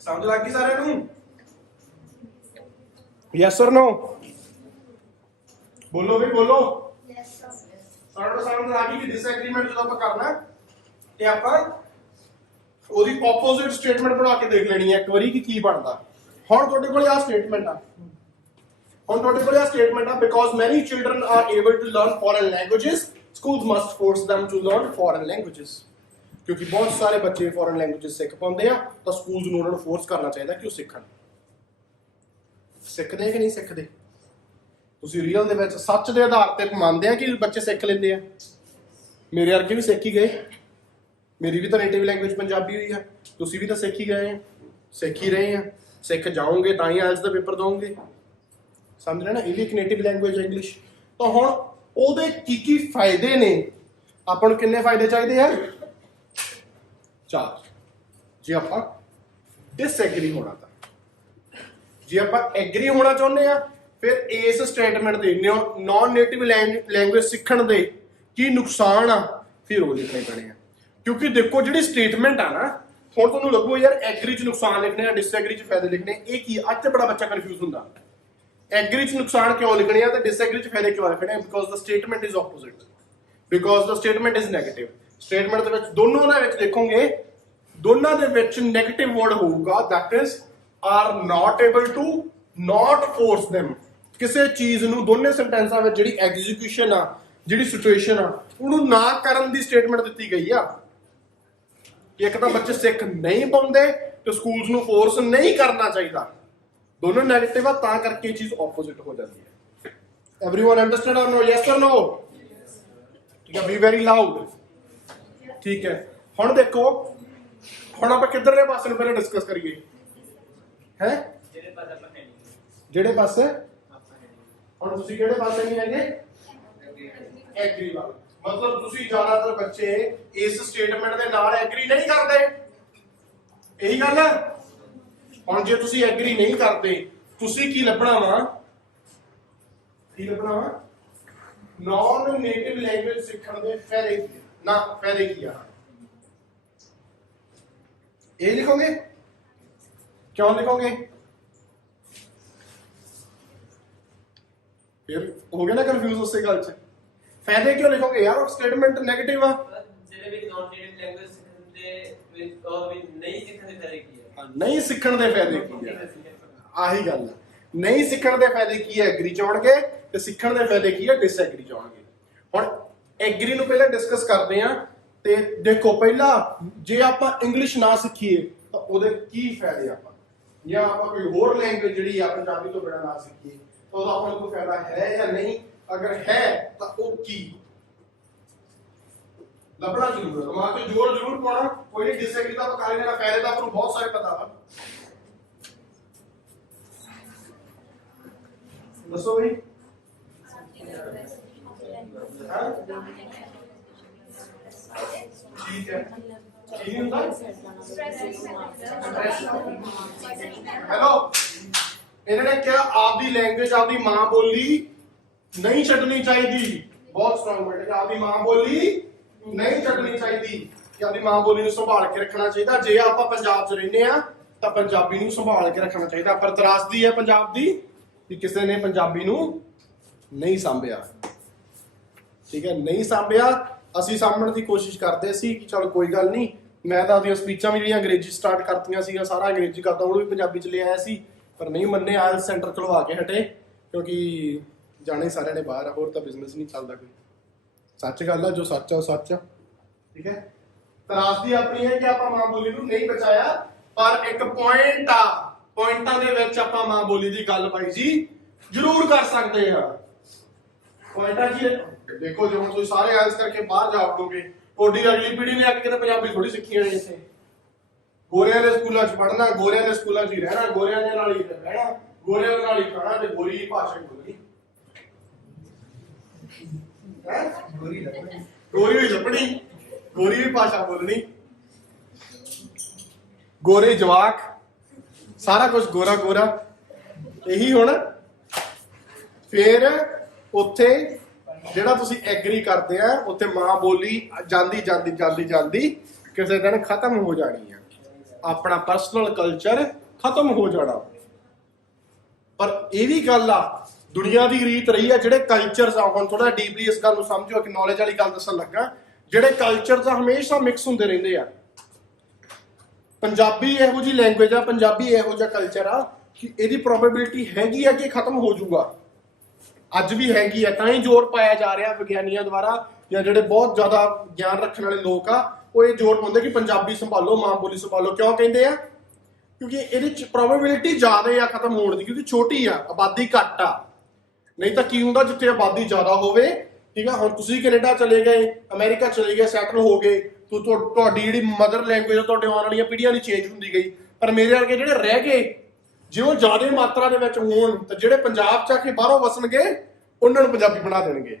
समझ लग गई सारे ਨੂੰ? यस और नो? बोलो भी बोलो। Yes sir. सारे ਨੂੰ समझ आ गई कि डिसएग्रीमेंट ਜਦੋਂ ਆਪਾਂ ਕਰਨਾ ਤੇ ਆਪਾਂ ਉਹਦੀ ਆਪੋਜ਼ਿਟ ਸਟੇਟਮੈਂਟ ਬਣਾ ਕੇ ਦੇਖ ਲੈਣੀ ਹੈ ਇੱਕ ਵਾਰੀ ਕਿ ਕੀ ਬਣਦਾ। ਹੁਣ ਤੁਹਾਡੇ ਕੋਲ ਆ ਸਟੇਟਮੈਂਟ ਆ, because many children are able to learn foreign languages, schools must force them to learn foreign languages। क्योंकि बहुत सारे बच्चे foreign languages सीख पाते हैं तो schools ਨੂੰ ਉਹਨਾਂ ਨੂੰ force ਕਰਨਾ ਚਾਹੀਦਾ ਕਿ ਉਹ ਸਿੱਖਣ। ਸਿੱਖਦੇ ਕਿ ਨਹੀਂ ਸਿੱਖਦੇ? ਤੁਸੀਂ ਰੀਅਲ ਦੇ ਵਿੱਚ ਸੱਚ ਦੇ ਆਧਾਰ ਤੇ ਮੰਨਦੇ ਆ ਕਿ ਬੱਚੇ ਸਿੱਖ ਲੈਂਦੇ ਆ? ਮੇਰੇ ਵਰਗੇ ਵੀ ਸਿੱਖ ਹੀ ਗਏ, ਮੇਰੀ ਵੀ ਤਾਂ ਨੇਟਿਵ ਲੈਂਗੁਏਜ ਪੰਜਾਬੀ ਹੋਈ ਆ, ਤੁਸੀਂ ਵੀ ਤਾਂ ਸਿੱਖ ਹੀ ਗਏ ਆ, ਸਿੱਖ ਹੀ ਰਹੇ ਆ, ਸਿੱਖ ਜਾਓਗੇ ਤਾਂ ਹੀ ਆਇਲਸ ਦਾ ਪੇਪਰ ਦੋਗੇ। समझ रहे ना, ये भी एक नेटिव लैंग्वेज है इंग्लिश। तो हुण ओहदे की फायदे ने, आपां नूं किन्ने फायदे चाहिए है? 4। जे आपां डिसएग्री होना तां, जे आपां एग्री होना चाहुंदे आ फिर इस स्टेटमेंट दे नॉन नेटिव लैंग्वेज सीखण दे की नुकसान आ फिर वो लिखने पैणे आ। क्योंकि देखो जिहड़ी स्टेटमेंट आ ना, हुण तुहानूं लगू यार एग्री च नुकसान लिखने आ, डिसएग्री च फायदे लिखने, ये की अज बड़ा बच्चा कन्फ्यूज हुंदा। एग्री च नुकसान क्यों लिखने हैं तो डिसएग्री च फायदे क्यों लिखने हैं? Because the statement is opposite, because the statement is negative. Statement दे विच दोनों दे विच देखोगे, दोनों दे विच नेगेटिव वर्ड होगा, that is are not able to, not force them. किसी चीज नूं दोनों सेंटेंसां विच जिहड़ी एग्जीक्यूशन आ, जिहड़ी सिचुएशन आ, उहनूं ना करन दी स्टेटमेंट दित्ती गई आ। एक तां बच्चे सिख नहीं पाउंदे ते स्कूल्स नूं फोर्स नहीं करना चाहिए, दोनों नेगेटिव है, ता करके चीज ऑपोजिट हो जाती है। एवरीवन अंडरस्टैंड और नो? यस और नो? ठीक है, बी वेरी लाउड। ठीक है, हुण देखो, हुण आपां किधरले पासे नूं पहले डिस्कस करिए हैं? जेड़े पासे हुण तुसीं किहड़े पासे नहीं हैगे? एग्री वाला। मतलब तुसीं ज्यादातर बच्चे इस स्टेटमेंट दे नाल एग्री नहीं करदे, यही गल है। ਹੁਣ ਜੇ ਤੁਸੀਂ ਐਗਰੀ ਨਹੀਂ ਕਰਦੇ, ਤੁਸੀਂ ਕੀ ਲੱਭਣਾ ਵਾ? ਨॉन नेटिव लैंग्वेज ਸਿੱਖਣ ਦੇ ਫਾਇਦੇ ਨਾ, ਫਾਇਦੇ ਕੀ ਆ? ਇਹ ਲਿਖੋਗੇ? ਕਿਉਂ ਲਿਖੋਗੇ? ਫਿਰ ਹੋ ਗਿਆ ਨਾ ਕਨਫਿਊਜ਼ ਉਸੇ ਗੱਲ 'ਚ। ਫਾਇਦੇ ਕਿਉਂ ਲਿਖੋਗੇ ਯਾਰ? ਉਹ ਸਟੇਟਮੈਂਟ 네ਗੇਟਿਵ ਆ। ਜਿਹੜੇ ਵੀ ਨॉन नेटिव लैंग्वेज ਸਿੱਖਣ ਦੇ ਵਿੱਚ ਉਹ ਵੀ ਨਹੀਂ ਸਿੱਖਣ ਦੇ ਫਾਇਦੇ ਕੀ? नहीं सीखण दे फायदे की है? आही गल है, नहीं सीखण दे फायदे की है? एग्री च आउणगे ते सीखण दे फायदे की है? डिसएग्री च आउणगे। हुण एग्री नूं पहले डिस्कस करदे आ ते देखो, पहला जे आपां इंग्लिश ना सीखीए तां ओहदे की फायदे आपां, या आपां कोई होर लैंग्वेज जिहड़ी आ पंजाबी तो बिना ना सीखीए तां ओहदा आपां नूं कोई फायदा है या नहीं? अगर है तां ओह की? ਲੱਭਣਾ ਜ਼ਰੂਰ ਹੈ, ਦਿਮਾਗ ਤੇ ਜ਼ੋਰ ਜ਼ਰੂਰ ਪਾਉਣਾ। ਕੋਈ ਨਹੀਂ ਡਿਸਐਗਰੀ ਤਾਂ ਕਰ ਲੈਣਾ, ਫਾਇਦੇ ਤਾਂ ਆਪਾਂ ਨੂੰ ਬਹੁਤ ਸਾਰੇ ਪਤਾ ਵਾ। ਦੱਸੋ ਬਈ। ਹਾਂ ਠੀਕ ਹੈ, ਕੀ ਹੁੰਦਾ? ਹੈਲੋ, ਇਹਨਾਂ ਨੇ ਕਿਹਾ ਆਪਦੀ ਲੈਂਗੁਏਜ, ਆਪਦੀ ਮਾਂ ਬੋਲੀ ਨਹੀਂ ਛੱਡਣੀ ਚਾਹੀਦੀ। ਬਹੁਤ ਸਟਰੋਂਗ ਵਰਡ ਹੈ, ਆਪਦੀ ਮਾਂ ਬੋਲੀ ਨਹੀਂ ਛੱਡਣੀ ਚਾਹੀਦੀ, ਕਿ ਆਪਦੀ ਮਾਂ ਬੋਲੀ ਨੂੰ ਸੰਭਾਲ ਕੇ ਰੱਖਣਾ ਚਾਹੀਦਾ। ਜੇ ਆਪਾਂ ਪੰਜਾਬ 'ਚ ਰਹਿੰਦੇ ਆ ਤਾਂ ਪੰਜਾਬੀ ਨੂੰ ਸੰਭਾਲ ਕੇ ਰੱਖਣਾ ਚਾਹੀਦਾ। ਪਰ ਤਰਾਸਦੀ ਹੈ ਪੰਜਾਬ ਦੀ ਕਿ ਕਿਸੇ ਨੇ ਪੰਜਾਬੀ ਨੂੰ ਨਹੀਂ ਸਾਂਭਿਆ। ਠੀਕ ਹੈ, ਨਹੀਂ ਸਾਂਭਿਆ। ਅਸੀਂ ਸਾਂਭਣ ਦੀ ਕੋਸ਼ਿਸ਼ ਕਰਦੇ ਸੀ ਕਿ ਚਲ ਕੋਈ ਗੱਲ ਨਹੀਂ। ਮੈਂ ਤਾਂ ਆਪਣੀਆਂ ਸਪੀਚਾਂ ਵੀ ਜਿਹੜੀਆਂ ਅੰਗਰੇਜ਼ੀ ਸਟਾਰਟ ਕਰਤੀਆਂ ਸੀਗੀਆਂ, ਸਾਰਾ ਅੰਗਰੇਜ਼ੀ ਕਰਦਾ, ਉਹਨੂੰ ਵੀ ਪੰਜਾਬੀ 'ਚ ਲੈ ਆਇਆ ਸੀ। ਪਰ ਨਹੀਂ ਮੰਨੇ, ਆਇਲਸ ਸੈਂਟਰ ਖੁਲਵਾ ਕੇ ਹਟੇ, ਕਿਉਂਕਿ ਜਾਣੇ ਸਾਰਿਆਂ ਨੇ ਬਾਹਰ ਆ, ਹੋਰ ਤਾਂ ਬਿਜ਼ਨਸ ਨਹੀਂ ਚੱਲਦਾ ਕੋਈ। ਸੱਚ ਗੱਲ ਆ, ਜੋ ਸੱਚ ਆ ਉਹ ਸੱਚ ਆ। ਠੀਕ ਹੈ, ਤਰਾਸਦੀ ਆਪਣੀ ਹੈ ਕਿ ਆਪਾਂ ਮਾਂ ਬੋਲੀ ਨੂੰ ਨਹੀਂ ਬਚਾਇਆ। ਪਰ ਇੱਕ ਪੁਆਇੰਟ ਆ, ਪੁਆਇੰਟਾਂ ਦੇ ਵਿੱਚ ਆਪਾਂ ਮਾਂ ਬੋਲੀ ਦੀ ਗੱਲ ਬਾਈ ਜੀ ਜ਼ਰੂਰ ਕਰ ਸਕਦੇ ਹਾਂ। ਪੁਆਇੰਟਾਂ ਕੀ ਹੈ? ਦੇਖੋ, ਜੇ ਹੁਣ ਤੁਸੀਂ ਸਾਰੇ ਆਇਲਸ ਕਰਕੇ ਬਾਹਰ ਜਾਓਗੇ, ਤੁਹਾਡੀ ਅਗਲੀ ਪੀੜ੍ਹੀ ਨੇ ਆ ਕੇ ਕਿਤੇ ਪੰਜਾਬੀ ਥੋੜੀ ਸਿੱਖੀ ਹੋਣੀ ਇੱਥੇ। ਗੋਰਿਆਂ ਦੇ ਸਕੂਲਾਂ 'ਚ ਪੜ੍ਹਨਾ, ਗੋਰਿਆਂ ਦੇ ਸਕੂਲਾਂ 'ਚ ਹੀ ਰਹਿਣਾ, ਗੋਰਿਆਂ ਦੇ ਨਾਲ ਹੀ ਰਹਿਣਾ, ਗੋਰਿਆਂ ਦੇ ਨਾਲ ਹੀ ਖਾਣਾ ਤੇ ਗੋਰੀ ਹੀ ਭਾਸ਼ਾ ਬੋਲਣੀ। ਗੋਰੀ ਲੱਗਣੀ, ਗੋਰੀ ਵੀ ਲੱਭਣੀ, ਗੋਰੀ ਵੀ ਭਾਸ਼ਾ ਬੋਲਣੀ, ਗੋਰੇ ਜਵਾਕ, ਸਾਰਾ ਕੁਝ ਗੋਰਾ ਗੋਰਾ ਇਹੀ ਹੋਣਾ। ਫਿਰ ਉੱਥੇ ਜਿਹੜਾ ਤੁਸੀਂ ਐਗਰੀ ਕਰਦੇ ਆ, ਉੱਥੇ ਮਾਂ ਬੋਲੀ ਜਾਂਦੀ ਜਾਂਦੀ ਜਾਂਦੀ ਜਾਂਦੀ ਕਿਸੇ ਦਿਨ ਖਤਮ ਹੋ ਜਾਣੀ ਆ। ਆਪਣਾ ਪਰਸਨਲ ਕਲਚਰ ਖਤਮ ਹੋ ਜਾਣਾ। ਪਰ ਇਹ ਵੀ ਗੱਲ ਆ, ਦੁਨੀਆ ਦੀ ਰੀਤ ਰਹੀ ਆ, ਜਿਹੜੇ ਕਲਚਰਸ ਆ, ਹੁਣ ਥੋੜਾ ਡੀਪਲੀ ਇਸ ਗੱਲ ਨੂੰ ਸਮਝੋ, ਇੱਕ ਨੌਲੇਜ ਵਾਲੀ ਗੱਲ ਦੱਸਣ ਲੱਗਾ। ਜਿਹੜੇ ਕਲਚਰਸ ਆ ਹਮੇਸ਼ਾ ਮਿਕਸ ਹੁੰਦੇ ਰਹਿੰਦੇ ਆ। ਪੰਜਾਬੀ ਇਹੋ ਜਿਹੀ ਲੈਂਗੁਏਜ ਆ, ਪੰਜਾਬੀ ਇਹੋ ਜਿਹਾ ਕਲਚਰ ਆ ਕਿ ਇਹਦੀ ਪ੍ਰੋਬੇਬਿਲਿਟੀ ਹੈਗੀ ਆ ਕਿ ਖਤਮ ਹੋ ਜਾਊਗਾ। ਅੱਜ ਵੀ ਹੈਗੀ ਆ, ਤਾਂ ਹੀ ਜ਼ੋਰ ਪਾਇਆ ਜਾ ਰਿਹਾ ਵਿਗਿਆਨੀਆਂ ਦੁਆਰਾ, ਜਾਂ ਜਿਹੜੇ ਬਹੁਤ ਜ਼ਿਆਦਾ ਗਿਆਨ ਰੱਖਣ ਵਾਲੇ ਲੋਕ ਆ, ਉਹ ਇਹ ਜ਼ੋਰ ਪਾਉਂਦੇ ਕਿ ਪੰਜਾਬੀ ਸੰਭਾਲੋ, ਮਾਂ ਬੋਲੀ ਸੰਭਾਲੋ। ਕਿਉਂ ਕਹਿੰਦੇ ਆ? ਕਿਉਂਕਿ ਇਹਦੇ ਚ ਪ੍ਰੋਬੇਬਿਲਿਟੀ ਜ਼ਿਆਦਾ ਆ ਖਤਮ ਹੋਣ ਦੀ, ਕਿਉਂਕਿ ਛੋਟੀ ਆ, ਆਬਾਦੀ ਘੱਟ ਆ। ਨਹੀਂ ਤਾਂ ਕੀ ਹੁੰਦਾ, ਜਿੱਥੇ ਆਬਾਦੀ ਜ਼ਿਆਦਾ ਹੋਵੇ, ਠੀਕ ਆ, ਹੁਣ ਤੁਸੀਂ ਕੈਨੇਡਾ ਚਲੇ ਗਏ, ਅਮਰੀਕਾ ਚਲੇ ਗਏ, ਸੈਟਲ ਹੋ ਗਏ, ਤੁਹਾਡੀ ਜਿਹੜੀ ਮਦਰ ਲੈਂਗੁਏਜ ਤੁਹਾਡੇ ਆਉਣ ਵਾਲੀਆਂ ਪੀੜ੍ਹੀਆਂ ਦੀ ਚੇਂਜ ਹੁੰਦੀ ਗਈ। ਪਰ ਮੇਰੇ ਵਰਗੇ ਜਿਹੜੇ ਰਹਿ ਗਏ, ਜੇ ਉਹ ਜ਼ਿਆਦਾ ਮਾਤਰਾ ਦੇ ਵਿੱਚ ਹੋਣ ਤਾਂ ਜਿਹੜੇ ਪੰਜਾਬ 'ਚ ਆ ਕੇ ਬਾਹਰੋਂ ਵਸਣਗੇ, ਉਹਨਾਂ ਨੂੰ ਪੰਜਾਬੀ ਬਣਾ ਦੇਣਗੇ।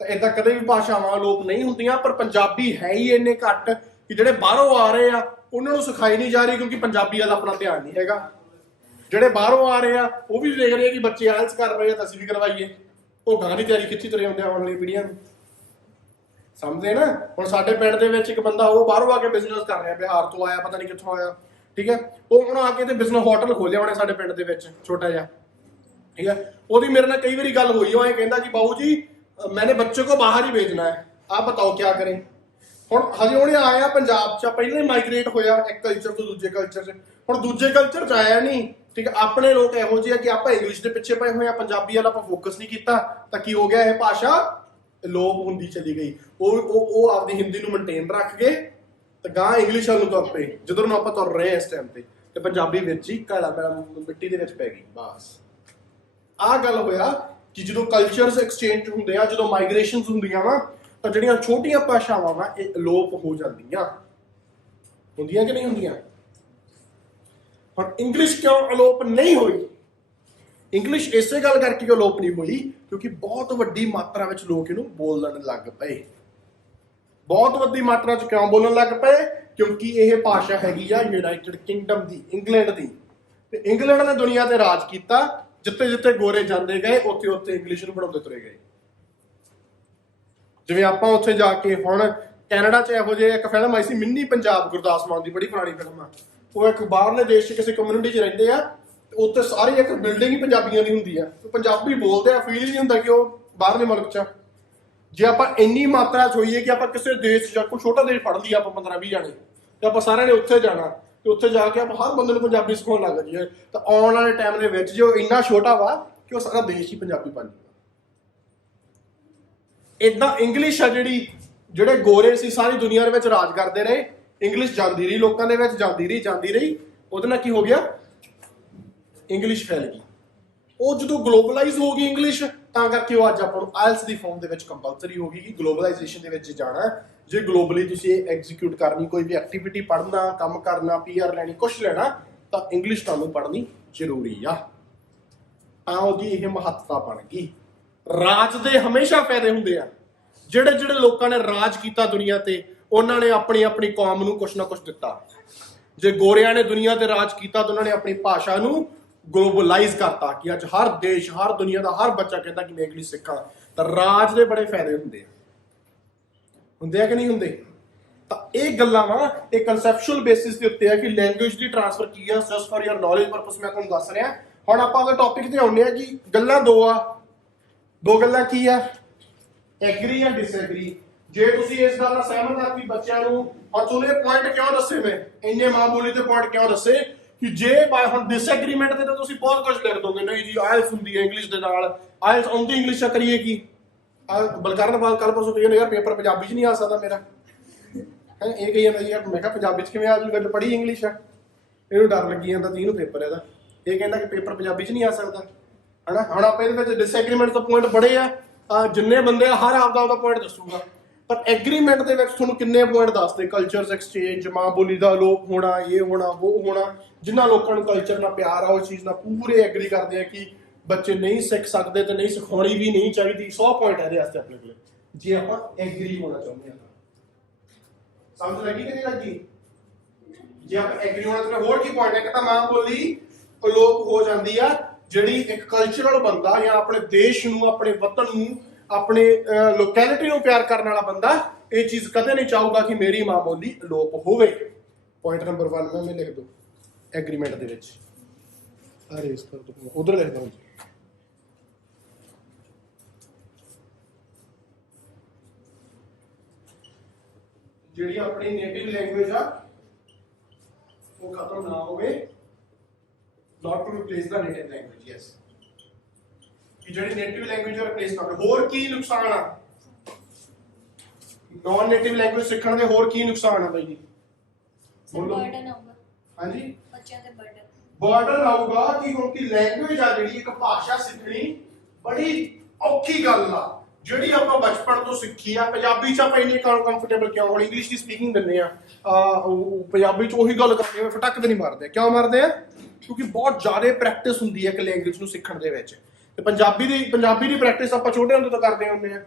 ਤਾਂ ਏਦਾਂ ਕਦੇ ਵੀ ਭਾਸ਼ਾਵਾਂ ਅਲੋਪ ਨਹੀਂ ਹੁੰਦੀਆਂ। ਪਰ ਪੰਜਾਬੀ ਹੈ ਹੀ ਇੰਨੇ ਘੱਟ ਕਿ ਜਿਹੜੇ ਬਾਹਰੋਂ ਆ ਰਹੇ ਆ ਉਹਨਾਂ ਨੂੰ ਸਿਖਾਈ ਨਹੀਂ ਜਾ ਰਹੀ, ਕਿਉਂਕਿ ਪੰਜਾਬੀ ਵੱਲ ਆਪਣਾ ਧਿਆਨ ਨਹੀਂ ਹੈਗਾ। ਜਿਹੜੇ ਬਾਹਰੋਂ ਆ ਰਹੇ ਆ ਉਹ ਵੀ ਦੇਖ ਰਹੇ ਆ ਕਿ ਬੱਚੇ ਆਇਲਸ ਕਰ ਰਹੇ ਆ ਤਾਂ ਅਸੀਂ ਵੀ ਕਰਵਾਈਏ। ਉਹ ਗਾਂ ਦੀ ਤਿਆਰੀ ਖਿੱਚੀ ਤੁਰੇ ਹੁੰਦੇ ਆਉਣ ਵਾਲੀ ਪੀੜ੍ਹੀਆਂ ਨੂੰ। ਸਮਝਦੇ ਨਾ? ਹੁਣ ਸਾਡੇ ਪਿੰਡ ਦੇ ਵਿੱਚ ਇੱਕ ਬੰਦਾ, ਉਹ ਬਾਹਰੋਂ ਆ ਕੇ ਬਿਜ਼ਨਸ ਕਰ ਰਿਹਾ, ਬਿਹਾਰ ਤੋਂ ਆਇਆ, ਪਤਾ ਨਹੀਂ ਕਿੱਥੋਂ ਆਇਆ। ਠੀਕ ਹੈ, ਉਹ ਹੁਣ ਆ ਕੇ ਤੇ ਬਿਜ਼ਨਸ ਹੋਟਲ ਖੋਲਿਆ ਉਹਨੇ ਸਾਡੇ ਪਿੰਡ ਦੇ ਵਿੱਚ, ਛੋਟਾ ਜਿਹਾ। ठीक है, ਉਹਦੀ ਮੇਰੇ ਨਾਲ ਕਈ ਵਾਰੀ ਗੱਲ ਹੋਈ, ਉਹ ਇਹ ਕਹਿੰਦਾ ਕਿ ਬਾਬੂ ਜੀ मैंने बच्चे को बाहर ही भेजना है, आप बताओ क्या करें। ਹੁਣ ਹਜੇ ਉਹਨੇ ਆਇਆ ਪੰਜਾਬ 'ਚ, ਪਹਿਲਾਂ ਹੀ ਮਾਈਗ੍ਰੇਟ ਹੋਇਆ ਇੱਕ ਕਲਚਰ ਤੋਂ ਦੂਜੇ ਕਲਚਰ 'ਚ। ਹੁਣ ਦੂਜੇ ਕਲਚਰ 'ਚ ਆਇਆ ਨਹੀਂ, ਠੀਕ ਹੈ। ਆਪਣੇ ਲੋਕ ਇਹੋ ਜਿਹੇ ਆ ਕਿ ਆਪਾਂ ਇੰਗਲਿਸ਼ ਦੇ ਪਿੱਛੇ ਪਏ ਹੋਏ ਆ, ਪੰਜਾਬੀ ਵਾਲਾ ਆਪਾਂ ਫੋਕਸ ਨਹੀਂ ਕੀਤਾ, ਤਾਂ ਕੀ ਹੋ ਗਿਆ, ਇਹ ਭਾਸ਼ਾ ਲੋਪ ਹੁੰਦੀ ਚਲੀ ਗਈ। ਉਹ ਆਪਦੀ ਹਿੰਦੀ ਨੂੰ ਮੇਨਟੇਨ ਰੱਖ ਗਏ ਤੇ ਗਾਂ ਇੰਗਲਿਸ਼ ਵੱਲ ਨੂੰ ਤੁਰ ਪਏ, ਜਦੋਂ ਨੂੰ ਆਪਾਂ ਤੁਰ ਰਹੇ ਇਸ ਟਾਈਮ ਤੇ ਪੰਜਾਬੀ ਵਿੱਚ ਹੀ ਘੜਾ ਮਿੱਟੀ ਦੇ ਵਿੱਚ ਪੈ ਗਈ। ਬਸ ਆਹ ਗੱਲ ਹੋਇਆ ਕਿ ਜਦੋਂ ਕਲਚਰਸ ਐਕਸਚੇਂਜ ਹੁੰਦੇ ਆ, ਜਦੋਂ ਮਾਈਗ੍ਰੇਸ਼ਨਸ ਹੁੰਦੀਆਂ ਵਾ, ਤਾਂ ਜਿਹੜੀਆਂ ਛੋਟੀਆਂ ਭਾਸ਼ਾਵਾਂ ਵਾ ਇਹ ਅਲੋਪ ਹੋ ਜਾਂਦੀਆਂ। ਹੁੰਦੀਆਂ ਕਿ ਨਹੀਂ ਹੁੰਦੀਆਂ? ਹੁਣ ਇੰਗਲਿਸ਼ ਕਿਉਂ ਅਲੋਪ ਨਹੀਂ ਹੋਈ? ਇੰਗਲਿਸ਼ ਇਸੇ ਗੱਲ ਕਰਕੇ ਅਲੋਪ ਨਹੀਂ ਹੋਈ ਕਿਉਂਕਿ ਬਹੁਤ ਵੱਡੀ ਮਾਤਰਾ ਵਿੱਚ ਲੋਕ ਇਹਨੂੰ ਬੋਲਣ ਲੱਗ ਪਏ। ਬਹੁਤ ਵੱਡੀ ਮਾਤਰਾ 'ਚ ਕਿਉਂ ਬੋਲਣ ਲੱਗ ਪਏ? ਕਿਉਂਕਿ ਇਹ ਭਾਸ਼ਾ ਹੈਗੀ ਆ ਯੂਨਾਈਟਿਡ ਕਿੰਗਡਮ ਦੀ, ਇੰਗਲੈਂਡ ਦੀ। ਤੇ ਇੰਗਲੈਂਡ ਨੇ ਦੁਨੀਆ ਤੇ ਰਾਜ ਕੀਤਾ, ਜਿੱਥੇ ਜਿੱਥੇ ਗੋਰੇ ਜਾਂਦੇ ਗਏ ਉੱਥੇ ਉੱਥੇ ਇੰਗਲਿਸ਼ ਨੂੰ ਪੜਾਉਂਦੇ ਤੁਰੇ ਗਏ। ਜਿਵੇਂ ਆਪਾਂ ਉੱਥੇ ਜਾ ਕੇ, ਹੁਣ ਕੈਨੇਡਾ 'ਚ ਇਹੋ ਜਿਹੇ ਇੱਕ ਫਿਲਮ ਆਈ ਸੀ ਮਿੰਨੀ ਪੰਜਾਬ, ਗੁਰਦਾਸ ਮਾਨ ਦੀ, ਬੜੀ ਪੁਰਾਣੀ ਫਿਲਮ ਆ। ਉਹ ਇੱਕ ਬਾਹਰਲੇ ਦੇਸ਼ 'ਚ ਕਿਸੇ ਕਮਿਊਨਿਟੀ 'ਚ ਰਹਿੰਦੇ ਆ, ਉੱਥੇ ਸਾਰੀ ਇੱਕ ਬਿਲਡਿੰਗ ਹੀ ਪੰਜਾਬੀਆਂ ਦੀ ਹੁੰਦੀ ਆ, ਪੰਜਾਬੀ ਬੋਲਦੇ ਆ, ਫੀਲ ਨਹੀਂ ਹੁੰਦਾ ਕਿ ਉਹ ਬਾਹਰਲੇ ਮੁਲਕ 'ਚ। ਜੇ ਆਪਾਂ ਇੰਨੀ ਮਾਤਰਾ 'ਚ ਹੋਈਏ ਕਿ ਆਪਾਂ ਕਿਸੇ ਦੇਸ਼ 'ਚ ਜਾਂ ਕੋਈ ਛੋਟਾ ਦੇਸ਼ ਫੜ ਲਈਏ, ਆਪਾਂ 15-20 ਜਾਣੇ, ਤੇ ਆਪਾਂ ਸਾਰਿਆਂ ਨੇ ਉੱਥੇ ਜਾਣਾ, ਤੇ ਉੱਥੇ ਜਾ ਕੇ ਆਪਾਂ ਹਰ ਬੰਦੇ ਨੂੰ ਪੰਜਾਬੀ ਸਿਖਾਉਣ ਲੱਗ ਜਾਈਏ, ਤਾਂ ਆਉਣ ਵਾਲੇ ਟਾਈਮ ਦੇ ਵਿੱਚ ਜੋ ਇੰਨਾ ਛੋਟਾ ਵਾ ਕਿ ਉਹ ਸਾਰਾ ਦੇਸ਼ ਹੀ ਪੰਜਾਬੀ ਬਣ ਜਾਊਗਾ। ਏਦਾਂ ਇੰਗਲਿਸ਼ ਆ ਜਿਹੜੇ ਗੋਰੇ ਸੀ ਸਾਰੀ ਦੁਨੀਆ ਦੇ ਵਿੱਚ ਰਾਜ ਕਰਦੇ ਰਹੇ, ਇੰਗਲਿਸ਼ ਜਾਂਦੀ ਰਹੀ ਲੋਕਾਂ ਦੇ ਵਿੱਚ, ਜਾਂਦੀ ਰਹੀ। ਉਹਦੇ ਨਾਲ ਕੀ ਹੋ ਗਿਆ? ਇੰਗਲਿਸ਼ ਫੈਲ ਗਈ। ਉਹ ਜਦੋਂ ਗਲੋਬਲਾਈਜ਼ ਹੋ ਗਈ ਇੰਗਲਿਸ਼, ਤਾਂ ਕਰਕੇ ਉਹ ਅੱਜ ਆਪਾਂ ਨੂੰ ਆਇਲਸ ਦੀ ਫਾਰਮ ਦੇ ਵਿੱਚ ਕੰਪਲਸਰੀ ਹੋ ਗਈ ਕਿ ਗਲੋਬਲਾਈਜੇਸ਼ਨ ਦੇ ਵਿੱਚ ਜਾਣਾ ਜੇ ਗਲੋਬਲੀ ਤੁਸੀਂ ਇਹ ਐਗਜ਼ੀਕਿਊਟ ਕਰਨੀ, ਕੋਈ ਵੀ ਐਕਟੀਵਿਟੀ ਪੜ੍ਹਨਾ, ਕੰਮ ਕਰਨਾ, ਪੀਆਰ ਲੈਣੀ, ਕੁਛ ਲੈਣਾ, ਤਾਂ ਇੰਗਲਿਸ਼ ਤੁਹਾਨੂੰ ਪੜ੍ਹਨੀ ਜ਼ਰੂਰੀ ਆ। ਤਾਂ ਉਹਦੀ ਇਹ ਮਹੱਤਤਾ ਬਣ ਗਈ। ਰਾਜ ਦੇ ਹਮੇਸ਼ਾ ਫਾਇਦੇ ਹੁੰਦੇ ਆ। ਜਿਹੜੇ ਜਿਹੜੇ ਲੋਕਾਂ ਨੇ ਰਾਜ ਕੀਤਾ ਦੁਨੀਆ ਤੇ, ਉਹਨਾਂ ਨੇ ਆਪਣੀ ਆਪਣੀ ਕੌਮ ਨੂੰ ਕੁਛ ਨਾ ਕੁਛ ਦਿੱਤਾ। ਜੇ ਗੋਰਿਆਂ ਨੇ ਦੁਨੀਆ ਤੇ ਰਾਜ ਕੀਤਾ ਤਾਂ ਉਹਨਾਂ ਨੇ ਆਪਣੀ ਭਾਸ਼ਾ ਨੂੰ ਗਲੋਬਲਾਈਜ਼ ਕਰਤਾ ਕਿ ਅੱਜ ਹਰ ਦੇਸ਼, ਹਰ ਦੁਨੀਆ ਦਾ ਹਰ ਬੱਚਾ ਕਹਿੰਦਾ ਕਿ ਮੈਂ ਇੰਗਲਿਸ਼ ਸਿੱਖਾਂ। ਤਾਂ ਰਾਜ ਦੇ ਬੜੇ ਫਾਇਦੇ ਹੁੰਦੇ ਆ ਕਿ ਨਹੀਂ ਹੁੰਦੇ? ਤਾਂ ਇਹ ਗੱਲਾਂ ਵਾ, ਇਹ ਕਨਸੈਪਚੁਅਲ ਬੇਸਿਸ ਦੇ ਉੱਤੇ ਆ ਕਿ ਲੈਂਗੁਏਜ ਦੀ ਟ੍ਰਾਂਸਫਰ ਕੀ ਆ। Just for your knowledge purpose ਮੈਂ ਤੁਹਾਨੂੰ ਦੱਸ ਰਿਹਾ। ਹੁਣ ਆਪਾਂ ਉਹਦੇ ਟੌਪਿਕ ਤੇ ਆਉਂਦੇ ਆ ਕਿ ਗੱਲਾਂ ਦੋ ਆ। ਦੋ ਗੱਲਾਂ ਕੀ ਆ? ਐਗਰੀ ਜਾਂ ਡਿਸਐਗਰੀ। ਜੇ ਤੁਸੀਂ ਇਸ ਗੱਲ ਨਾਲ ਸਹਿਮਤ ਆ ਕਿ ਬੱਚਿਆਂ ਨੂੰ ਹੁਣ ਤੁਹਾਨੂੰ ਇਹ ਪੁਆਇੰਟ ਕਿਉਂ ਦੱਸੇ, ਮੈਂ ਇੰਨੇ ਮਾਂ ਬੋਲੀ ਦੇ ਪੁਆਇੰਟ ਕਿਉਂ ਦੱਸੇ ਕਿ ਜੇ ਬਾਈ ਹੁਣ ਡਿਸਐਗਰੀਮੈਂਟ ਤੇ ਤਾਂ ਤੁਸੀਂ ਬਹੁਤ ਕੁਝ ਲਿਖ ਦੋਗੇ, ਨਹੀਂ ਜੀ ਆਇਲਸ ਹੁੰਦੀ ਹੈ ਇੰਗਲਿਸ਼ ਦੇ ਨਾਲ, ਆਇਲਸ ਆਉਂਦੀ ਇੰਗਲਿਸ਼ ਆ, ਕਰੀਏ ਕੀ? ਬਲਕਰਨ ਬਾਲ ਕੱਲ ਪਰਸੋਂ ਕਹੀ ਯਾਰ ਪੇਪਰ ਪੰਜਾਬੀ 'ਚ ਨਹੀਂ ਆ ਸਕਦਾ ਮੇਰਾ। ਇਹ ਕਹੀ ਜਾਂਦਾ ਯਾਰ, ਮੈਂ ਕਿਹਾ ਪੰਜਾਬੀ 'ਚ ਕਿਵੇਂ ਆ ਜੂਗਾ ਜੇ ਪੜ੍ਹੀ ਇੰਗਲਿਸ਼ ਆ। ਇਹਨੂੰ ਡਰ ਲੱਗੀ ਜਾਂਦਾ 30 ਨੂੰ ਪੇਪਰ ਇਹਦਾ, ਇਹ ਕਹਿੰਦਾ ਕਿ ਪੇਪਰ ਪੰਜਾਬੀ 'ਚ ਨਹੀਂ ਆ ਸਕਦਾ, ਹਨਾ। ਹੁਣ ਆਪਾਂ ਇਹਦੇ ਵਿੱਚ ਡਿਸਐਗਰੀਮੈਂਟ ਦਾ ਪੁਆਇੰਟ ਬੜੇ ਆ, ਜਿੰਨੇ ਬੰਦੇ ਆ ਹਰ ਆਪਦਾ ਪੁਆਇੰਟ ਦੱਸੂਗਾ। ਪਰ ਐਗਰੀਮੈਂਟ ਦੇ ਵਿੱਚ ਤੁਹਾਨੂੰ ਕਿੰਨੇ ਪੁਆਇੰਟ ਦੱਸਦੇ? ਕਲਚਰਸ ਐਕਸਚੇਂਜ, ਮਾਂ ਬੋਲੀ ਦਾ ਅਲੋਪ ਹੋਣਾ, ਇਹ ਹੋਣਾ ਉਹ ਹੋਣਾ। ਜਿਨ੍ਹਾਂ ਲੋਕਾਂ ਨੂੰ ਕਲਚਰ ਨਾਲ ਪਿਆਰ ਆ ਉਸ ਚੀਜ਼ ਨਾਲ ਪੂਰੇ ਐਗਰੀ ਕਰਦੇ ਆ ਕਿ ਬੱਚੇ ਨਹੀਂ ਸਿੱਖ ਸਕਦੇ ਤੇ ਨਹੀਂ ਸਿਖਾਉਣੀ ਵੀ ਨਹੀਂ ਚਾਹੀਦੀ। 100 ਪੁਆਇੰਟ ਇਹਦੇ ਵਾਸਤੇ ਆਪਣੇ ਕੋਲ, ਜੇ ਆਪਾਂ ਐਗਰੀ ਹੋਣਾ ਚਾਹੁੰਦੇ ਹਾਂ। ਸਮਝ ਲੱਗੀ ਕਿ ਨਹੀਂ ਲੱਗੀ? ਜੇ ਆਪਾਂ ਐਗਰੀ ਹੋਣਾ ਚਾਹੁੰਦੇ ਹੋਰ ਕੀ ਪੁਆਇੰਟ ਹੈ? ਕਿ ਤਾਂ ਮਾਂ ਬੋਲੀ ਅਲੋਪ ਹੋ ਜਾਂਦੀ ਆ। ਜਿਹੜੀ ਇੱਕ ਕਲਚਰਲ ਬੰਦਾ ਜਾਂ ਆਪਣੇ ਦੇਸ਼ ਨੂੰ, ਆਪਣੇ ਵਤਨ ਨੂੰ, ਆਪਣੇ ਲੋਕੈਲਿਟੀ ਨੂੰ ਪਿਆਰ ਕਰਨ ਵਾਲਾ ਬੰਦਾ ਇਹ ਚੀਜ਼ ਕਦੇ ਨਹੀਂ ਚਾਹੂਗਾ ਕਿ ਮੇਰੀ ਮਾਂ ਬੋਲੀ ਅਲੋਪ ਹੋਵੇ। ਪੁਆਇੰਟ ਨੰਬਰ 1 ਮੈਂ ਲਿਖ ਦੋ ਐਗਰੀਮੈਂਟ ਦੇ ਵਿੱਚ, ਅਰੇਜ਼ ਕਰ ਦੋ, ਉਧਰ ਲਿਖ ਦੋ। ਜਿਹੜੀ ਆਪਣੀ ਨੇਟਿਵ ਲੈਂਗੁਏਜ ਆ ਉਹ ਖਤਮ ਨਾ ਹੋਵੇ। not to replace the native language, yes, ਕਿ ਜਿਹੜੀ ਨੇਟਿਵ ਲੈਂਗੁਏਜ ਨੂੰ ਰਿਪਲੇਸ ਕਰ ਦੋ। ਹੋਰ ਕੀ ਨੁਕਸਾਨ ਆ ਨਾਨ ਨੇਟਿਵ ਲੈਂਗੁਏਜ ਸਿੱਖਣ ਦੇ? ਹੋਰ ਕੀ ਨੁਕਸਾਨ ਆ ਬਾਈ ਜੀ? ਬੋਲੋ। ਬਰਡਨ ਆਊਗਾ ਹਾਂਜੀ, ਬੱਚਿਆਂ ਤੇ ਬਰਡਨ ਆਊਗਾ ਕਿ ਕਿਉਂਕਿ ਲੈਂਗੁਏਜ ਆ ਜਿਹੜੀ, ਇੱਕ ਭਾਸ਼ਾ ਸਿੱਖਣੀ ਬੜੀ ਔਖੀ ਗੱਲ ਆ। ਜਿਹੜੀ ਆਪਾਂ ਬਚਪਨ ਤੋਂ ਸਿੱਖੀ ਆ। ਪੰਜਾਬੀ 'ਚ ਆਪਾਂ ਇੰਨੇ ਕੰਫਰਟੇਬਲ ਕਿਉਂ? ਹੁਣ ਇੰਗਲਿਸ਼ ਦੀ ਸਪੀਕਿੰਗ ਦਿੰਦੇ ਆ, ਪੰਜਾਬੀ 'ਚ ਉਹੀ ਗੱਲ ਕਰਦੇ ਆ, ਫਟਕ ਤੇ ਨਹੀਂ ਮਾਰਦੇ। ਕਿਉਂ ਮਾਰਦੇ ਆ? ਕਿਉਂਕਿ ਬਹੁਤ ਜ਼ਿਆਦਾ ਪ੍ਰੈਕਟਿਸ ਹੁੰਦੀ ਹੈ ਇੱਕ ਲੈਂਗੁਏਜ ਨੂੰ ਸਿੱਖਣ ਦੇ ਵਿੱਚ। ਤੇ ਪੰਜਾਬੀ ਦੀ ਪ੍ਰੈਕਟਿਸ ਆਪਾਂ ਛੋਟੇ ਹੁੰਦੇ ਤੋਂ ਕਰਦੇ ਹੁੰਦੇ ਆ,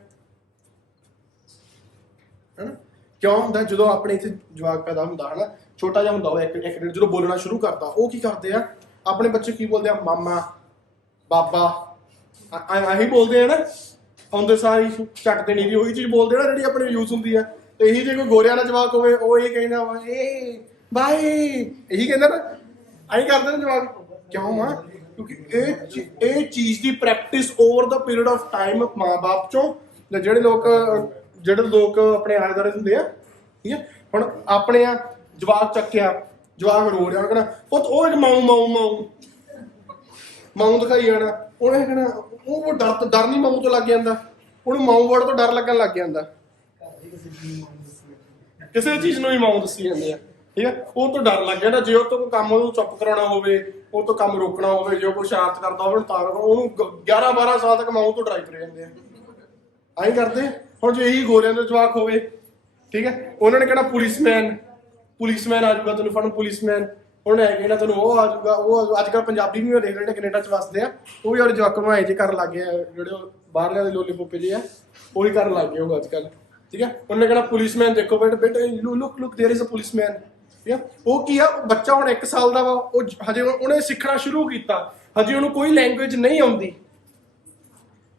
ਹਨਾ। ਕਿਉਂ ਹੁੰਦਾ? ਜਦੋਂ ਆਪਣੇ ਇੱਥੇ ਜਵਾਕ ਪੈਦਾ ਹੁੰਦਾ, ਹਨਾ, ਛੋਟਾ ਜਿਹਾ ਹੁੰਦਾ ਉਹ ਇੱਕ ਜਦੋਂ ਬੋਲਣਾ ਸ਼ੁਰੂ ਕਰਦਾ, ਉਹ ਕੀ ਕਰਦੇ ਆ? ਆਪਣੇ ਬੱਚੇ ਕੀ ਬੋਲਦੇ ਆ? ਮਾਮਾ, ਬਾਬਾ, ਆਹੀ ਬੋਲਦੇ ਆ ਨਾ। ਆਉਂਦੇ ਸਾਰੀ ਝੱਟ ਦੇਣੀ ਵੀ ਉਹੀ ਚੀਜ਼ ਬੋਲਦੇ ਆ ਨਾ ਜਿਹੜੀ ਆਪਣੇ ਯੂਜ਼ ਹੁੰਦੀ ਆ। ਤੇ ਇਹੀ ਜੇ ਕੋਈ ਗੋਰਿਆਂ ਦਾ ਜਵਾਕ ਹੋਵੇ ਉਹ ਇਹ ਕਹਿੰਦਾ ਵਾ ਏ ਬਾਈ, ਇਹੀ ਕਹਿੰਦਾ ਨਾ, ਆਹੀ ਕਰਦੇ ਨੇ ਜਵਾਕ। ਕਿਉਂ ਆ? ਕਿਉਂਕਿ ਇਹ ਚੀਜ਼ ਦੀ practice over the period of time ਮਾਂ-ਬਾਪ ਚੋਂ, ਜਿਹੜੇ ਲੋਕ ਆਪਣੇ ਆਲੇ ਦੁਆਲੇ ਹੁੰਦੇ ਆ, ਠੀਕ ਹੈ। ਹੁਣ ਆਪਣੇ ਆ ਜਵਾਕ ਚੱਕਿਆ, ਜਵਾਕ ਰੋ ਰਿਹਾ, ਕਹਿਣਾ ਉਹ ਇੱਕ ਮਾਊ ਦਿਖਾਈ ਜਾਣਾ। ਉਹਨੇ ਕਹਿਣਾ ਉਹ ਡਰ ਨਹੀਂ ਮਾਊ ਤੋਂ ਲੱਗ ਜਾਂਦਾ, ਉਹਨੂੰ ਮਾਊ ਵਰਡ ਤੋਂ ਡਰ ਲੱਗਣ ਲੱਗ ਜਾਂਦਾ। ਕਿਸੇ ਚੀਜ਼ ਨੂੰ ਵੀ ਮਾਊ ਦੱਸੀ ਜਾਂਦੇ ਆ, ਠੀਕ ਹੈ। ਉਹ ਤੋਂ ਡਰ ਲੱਗ ਜਾਂਦਾ। ਜੇ ਉਹ ਤੋਂ ਕੋਈ ਕੰਮ ਉਹਨੂੰ ਚੁੱਪ ਕਰਾਉਣਾ ਹੋਵੇ, ਉਹ ਤੋਂ ਕੰਮ ਰੋਕਣਾ ਹੋਵੇ, ਜੇ ਕੋਈ ਸ਼ਰਾਰਤ ਕਰਦਾ ਹੋਵੇ ਤਾਂ ਉਹਨੂੰ 11-12 ਸਾਲ ਤੱਕ ਮਾਊ ਤੋਂ ਡਰਾਈ ਤੁਰੇ ਜਾਂਦੇ ਆ। ਆਈ ਕਰਦੇ। ਹੁਣ ਜੇ ਇਹੀ ਗੋਰਿਆਂ ਦਾ ਜਵਾਕ ਹੋਵੇ, ਠੀਕ ਹੈ, ਉਹਨਾਂ ਨੇ ਕਹਿਣਾ ਪੁਲਿਸਮੈਨ ਆ ਜਾਊਗਾ ਤੈਨੂੰ ਫੜਨ, ਪੁਲਿਸਮੈਨ। ਉਹਨੇ ਕਹਿਣਾ ਤੈਨੂੰ ਉਹ ਆ ਜਾਊਗਾ, ਉਹ ਅੱਜ ਕੱਲ੍ਹ ਪੰਜਾਬੀ ਵੀ ਦੇਖ ਰਹੇ ਕੈਨੇਡਾ 'ਚ ਵਸਦੇ ਆ, ਉਹ ਵੀ ਆਪਣੇ ਜਵਾਕਾਂ ਨੂੰ ਐਂ ਜੇ ਕਰਨ ਲੱਗ ਗਏ, ਜਿਹੜੇ ਬਾਹਰਲਿਆਂ ਦੇ ਲੋਲੀ ਪੋਪੇ ਜਿਹੇ ਆ, ਉਹੀ ਕਰਨ ਲੱਗ ਗਏ ਉਹ ਅੱਜ ਕੱਲ੍ਹ, ਠੀਕ ਹੈ। ਉਹਨੇ ਕਹਿਣਾ ਪੁਲਿਸਮੈਨ ਦੇਖੋ ਬੇਟੇ ਲੁੱਕ ਦੇयर ਇਜ਼ ਅ ਪੁਲਿਸਮੈਨ, ਠੀਕ ਹੈ। ਉਹ ਕੀ ਆ? ਬੱਚਾ ਹੁਣ 1 ਸਾਲ ਦਾ ਵਾ, ਉਹ ਹਜੇ ਉਹਨੇ ਸਿੱਖਣਾ ਸ਼ੁਰੂ ਕੀਤਾ, ਹਜੇ ਉਹਨੂੰ ਕੋਈ ਲੈਂਗੁਏਜ ਨਹੀਂ ਆਉਂਦੀ,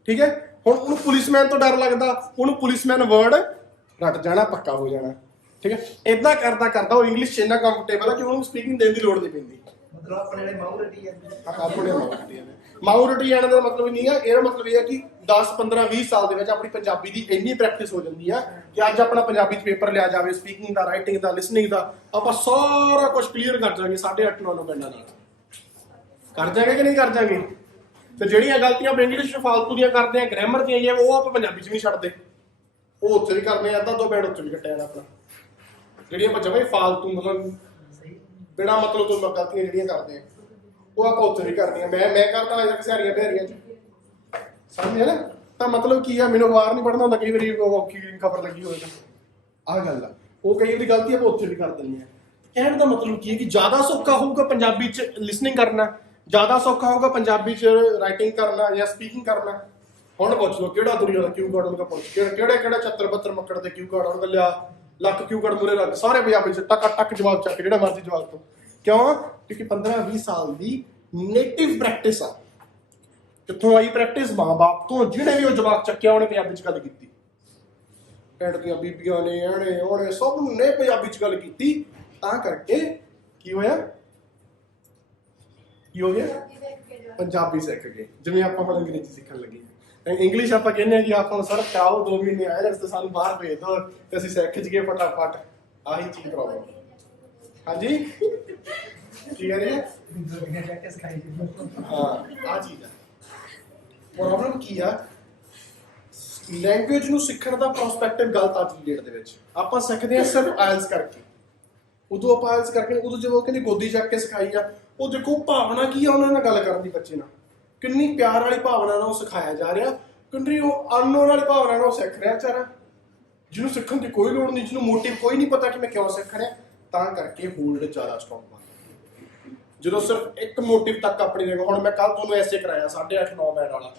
ਠੀਕ ਹੈ। ਹੁਣ ਉਹਨੂੰ ਪੁਲਿਸਮੈਨ ਤੋਂ ਡਰ ਲੱਗਦਾ, ਉਹਨੂੰ ਪੁਲਿਸਮੈਨ ਵਰਡ ਰੱਟ ਜਾਣਾ, ਪੱਕਾ ਹੋ ਜਾਣਾ, ਠੀਕ ਹੈ। ਏਦਾਂ ਕਰਦਾ ਉਹ ਇੰਗਲਿਸ਼ 'ਚ ਇੰਨਾ ਕੰਫਰਟੇਬਲ ਆ ਕਿ ਉਹਨੂੰ ਸਪੀਕਿੰਗ ਦੇਣ ਦੀ ਲੋੜ ਨਹੀਂ ਪੈਂਦੀ। ਮਤਲਬ ਆਪਣੇ ਵਾਲੇ ਮਾਊ ਰੱਟੀ ਜਾਂਦੇ, ਆਪਣੇ ਮਾਊ ਰੱਟੀ ਜਾਣ ਦਾ ਮਤਲਬ ਨਹੀਂ ਆ। ਇਹਦਾ ਮਤਲਬ ਇਹ ਆ ਕਿ 10, 15, 20 ਸਾਲ ਦੇ ਵਿੱਚ ਆਪਣੀ ਪੰਜਾਬੀ ਦੀ ਇੰਨੀ ਪ੍ਰੈਕਟਿਸ ਹੋ ਜਾਂਦੀ ਆ ਕਿ ਅੱਜ ਆਪਣਾ ਪੰਜਾਬੀ 'ਚ ਪੇਪਰ ਲਿਆ ਜਾਵੇ, ਸਪੀਕਿੰਗ ਦਾ, ਰਾਈਟਿੰਗ ਦਾ, ਲਿਸਨਿੰਗ ਦਾ, ਆਪਾਂ ਸਾਰਾ ਕੁਝ ਕਲੀਅਰ ਕਰ ਜਾਵਾਂਗੇ 8.5-9 ਘੰਟਿਆਂ ਨਾਲ। ਕਰ ਜਾਵਾਂਗੇ ਕਿ ਨਹੀਂ ਕਰ ਜਾਵਾਂਗੇ? ਤੇ ਜਿਹੜੀਆਂ ਗਲਤੀਆਂ ਆਪਾਂ ਇੰਗਲਿਸ਼ 'ਚ ਫਾਲਤੂ ਦੀਆਂ ਕਰਦੇ ਆ, ਗ੍ਰਾਮਰ ਦੀਆਂ, ਉਹ ਆਪਾਂ ਪੰਜਾਬੀ 'ਚ ਨਹੀਂ ਛੱਡਦੇ, ਉਹ ਉੱਥੇ ਵੀ ਕਰਦੇ ਆ। ਅੱਧਾ 2 ਮਿੰਟ ਉੱਥੇ ਵੀ ਕੱਟਿਆ ਜਾਣਾ ਆਪਣਾ। ਜਿਹੜੀਆਂ ਆਪਾਂ ਜਮਾਂ ਹੀ ਫਾਲਤੂ ਮਤਲਬ ਬਿਨਾਂ ਮਤਲਬ ਤੋਂ ਗਲਤੀਆਂ ਜਿਹੜੀਆਂ ਕਰਦੇ ਆ, ਉਹ ਆਪਾਂ ਉੱਥੇ ਵੀ ਕਰਦੀਆਂ। ਮੈਂ ਕਰਦਾ ਅਜੇ ਤੱਕ ਸਿਆਰੀਆਂ ਬਿਹਾਰੀਆਂ 'ਚ, ਸਮਝਿਆ ਨਾ। ਤਾਂ ਮਤਲਬ ਕੀ ਆ? ਮੈਨੂੰ ਅਖਬਾਰ ਨਹੀਂ ਪੜ੍ਹਨਾ ਹੁੰਦਾ, ਕਈ ਵਾਰੀ ਔਖੀ ਖਬਰ ਲੱਗੀ ਹੋਵੇ ਤਾਂ ਆਹ ਗੱਲ ਆ, ਉਹ ਕਈ ਵਾਰੀ ਗਲਤੀ ਆਪਾਂ ਉੱਥੇ ਵੀ ਕਰ ਦਿੰਦੇ ਆ। ਕਹਿਣ ਦਾ ਮਤਲਬ ਕੀ ਹੈ ਕਿ ਜ਼ਿਆਦਾ ਸੌਖਾ ਹੋਊਗਾ ਪੰਜਾਬੀ 'ਚ ਲਿਸਨਿੰਗ ਕਰਨਾ, ਜ਼ਿਆਦਾ ਸੌਖਾ ਹੋਊਗਾ ਪੰਜਾਬੀ 'ਚ ਰਾਈਟਿੰਗ ਕਰਨਾ ਜਾਂ ਸਪੀਕਿੰਗ ਕਰਨਾ। ਹੁਣ ਪੁੱਛ ਲਓ ਕਿਹੜਾ ਦੁਨੀਆ ਦਾ ਕਿਊ ਕਾਰਡ ਉਹਦਾ, ਪੁੱਛ ਕਿਹੜਾ 76 ਮੱਕੜ ਤੇ ਕਿਊ ਕਾਰਡ ਉਹਦਾ, ਲਿਆ ਲੱਖ ਕਿਊ ਕਾਰਡ ਮੂਰੇ ਰੱਖ, ਸਾਰੇ ਪੰਜਾਬੀ 'ਚ ਟਕ ਟਕ ਜਵਾਬ ਚੱਕ, ਜਿਹੜਾ ਮਰਜ਼ੀ ਜਵਾਬ ਤੋਂ। ਕਿਉਂ? ਕਿਉਂਕਿ 15-20 ਸਾਲ ਦੀ ਨੇਟਿਵ ਪ੍ਰੈਕਟਿਸ ਆ। ਕਿੱਥੋਂ ਆਈ ਪ੍ਰੈਕਟਿਸ? ਮਾਂ-ਬਾਪ ਤੋਂ, ਜਿਹੜੇ ਵੀ ਉਹ ਜਵਾਬ ਚੱਕਿਆ ਉਹਨੇ ਪੰਜਾਬੀ 'ਚ ਗੱਲ ਕੀਤੀ। ਪਿੰਡ ਦੀਆਂ ਬੀਬੀਆਂ ਨੇ, ਇਹਨੇ ਉਹਨੇ ਸਭ ਨੇ ਪੰਜਾਬੀ 'ਚ ਗੱਲ ਕੀਤੀ, ਤਾਂ ਕਰਕੇ ਕੀ ਹੋਇਆ? ਕੀ ਹੋ ਗਿਆ? ਪੰਜਾਬੀ ਸਿੱਖ ਗਏ। ਜਿਵੇਂ ਆਪਾਂ ਹੁਣ ਅੰਗਰੇਜ਼ੀ ਸਿੱਖਣ ਲੱਗੇ, ਇੰਗਲਿਸ਼ ਆਪਾਂ ਕਹਿੰਦੇ ਆ ਕਿ ਆਪਾਂ ਨੂੰ ਸਰ ਚਾਹੋ 2 ਮਹੀਨੇ ਆਇਲਟਸ ਤੇ ਸਾਨੂੰ ਬਾਹਰ ਭੇਜ ਦਿਓ ਤੇ ਅਸੀਂ ਸਿੱਖ ਜੀਏ ਫਟਾਫਟ। ਆਹੀ ਚੀਜ਼ ਪ੍ਰੋਬਲਮ। ਹਾਂਜੀ ਕੀ ਕਹਿ ਰਹੇ ਆ? ਹਾਂ ਆਹ ਚੀਜ਼ ਆ ਪ੍ਰੋਬਲਮ। ਕੀ ਆ? ਲੈਂਗੁਏਜ ਨੂੰ ਸਿੱਖਣ ਦਾ ਪ੍ਰੋਸਪੈਕਟਿਵ ਗਲਤ ਅੱਜ ਦੀ ਡੇਟ ਦੇ ਵਿੱਚ। ਆਪਾਂ ਸਿੱਖਦੇ ਹਾਂ ਸਿਰਫ ਆਇਲਸ ਕਰਕੇ। ਉਦੋਂ ਆਪਾਂ ਆਇਲਸ ਕਰਕੇ, ਉਦੋਂ ਜਦੋਂ ਕਹਿੰਦੇ ਗੋਦੀ ਚੱਕ ਕੇ ਸਿਖਾਈ ਆ, ਉਹ ਦੇਖੋ ਭਾਵਨਾ ਕੀ ਆ ਉਹਨਾਂ ਨਾਲ ਗੱਲ ਕਰਨ ਦੀ, ਬੱਚੇ ਨਾਲ ਕਿੰਨੀ ਪਿਆਰ ਵਾਲੀ ਭਾਵਨਾ ਨਾਲ ਉਹ ਸਿਖਾਇਆ ਜਾ ਰਿਹਾ, ਕਿੰਨੀ ਉਹ ਅਨਨੋਨ ਵਾਲੀ ਭਾਵਨਾ ਨਾਲ ਉਹ ਸਿੱਖ ਰਿਹਾ ਵਿਚਾਰਾ, ਜਿਹਨੂੰ ਸਿੱਖਣ ਦੀ ਕੋਈ ਲੋੜ ਨਹੀਂ, ਜਿਹਨੂੰ ਮੋਟਿਵ ਕੋਈ ਨਹੀਂ ਪਤਾ ਕਿ ਮੈਂ ਕਿਉਂ ਸਿੱਖ ਰਿਹਾ। ਤਾਂ ਕਰਕੇ ਹੋਲਡ ਜ਼ਿਆਦਾ ਸਟਰੋਂਗ ਬਣ। ਜਦੋਂ ਸਿਰਫ ਇੱਕ ਮੋਟਿਵ ਤੱਕ ਆਪਣੀ ਜਗ੍ਹਾ। ਹੁਣ ਮੈਂ ਕੱਲ ਤੁਹਾਨੂੰ ਐਸੇ ਕਰਾਇਆ 8:30-9 ਬੈਂਡ ਵਾਲਾ,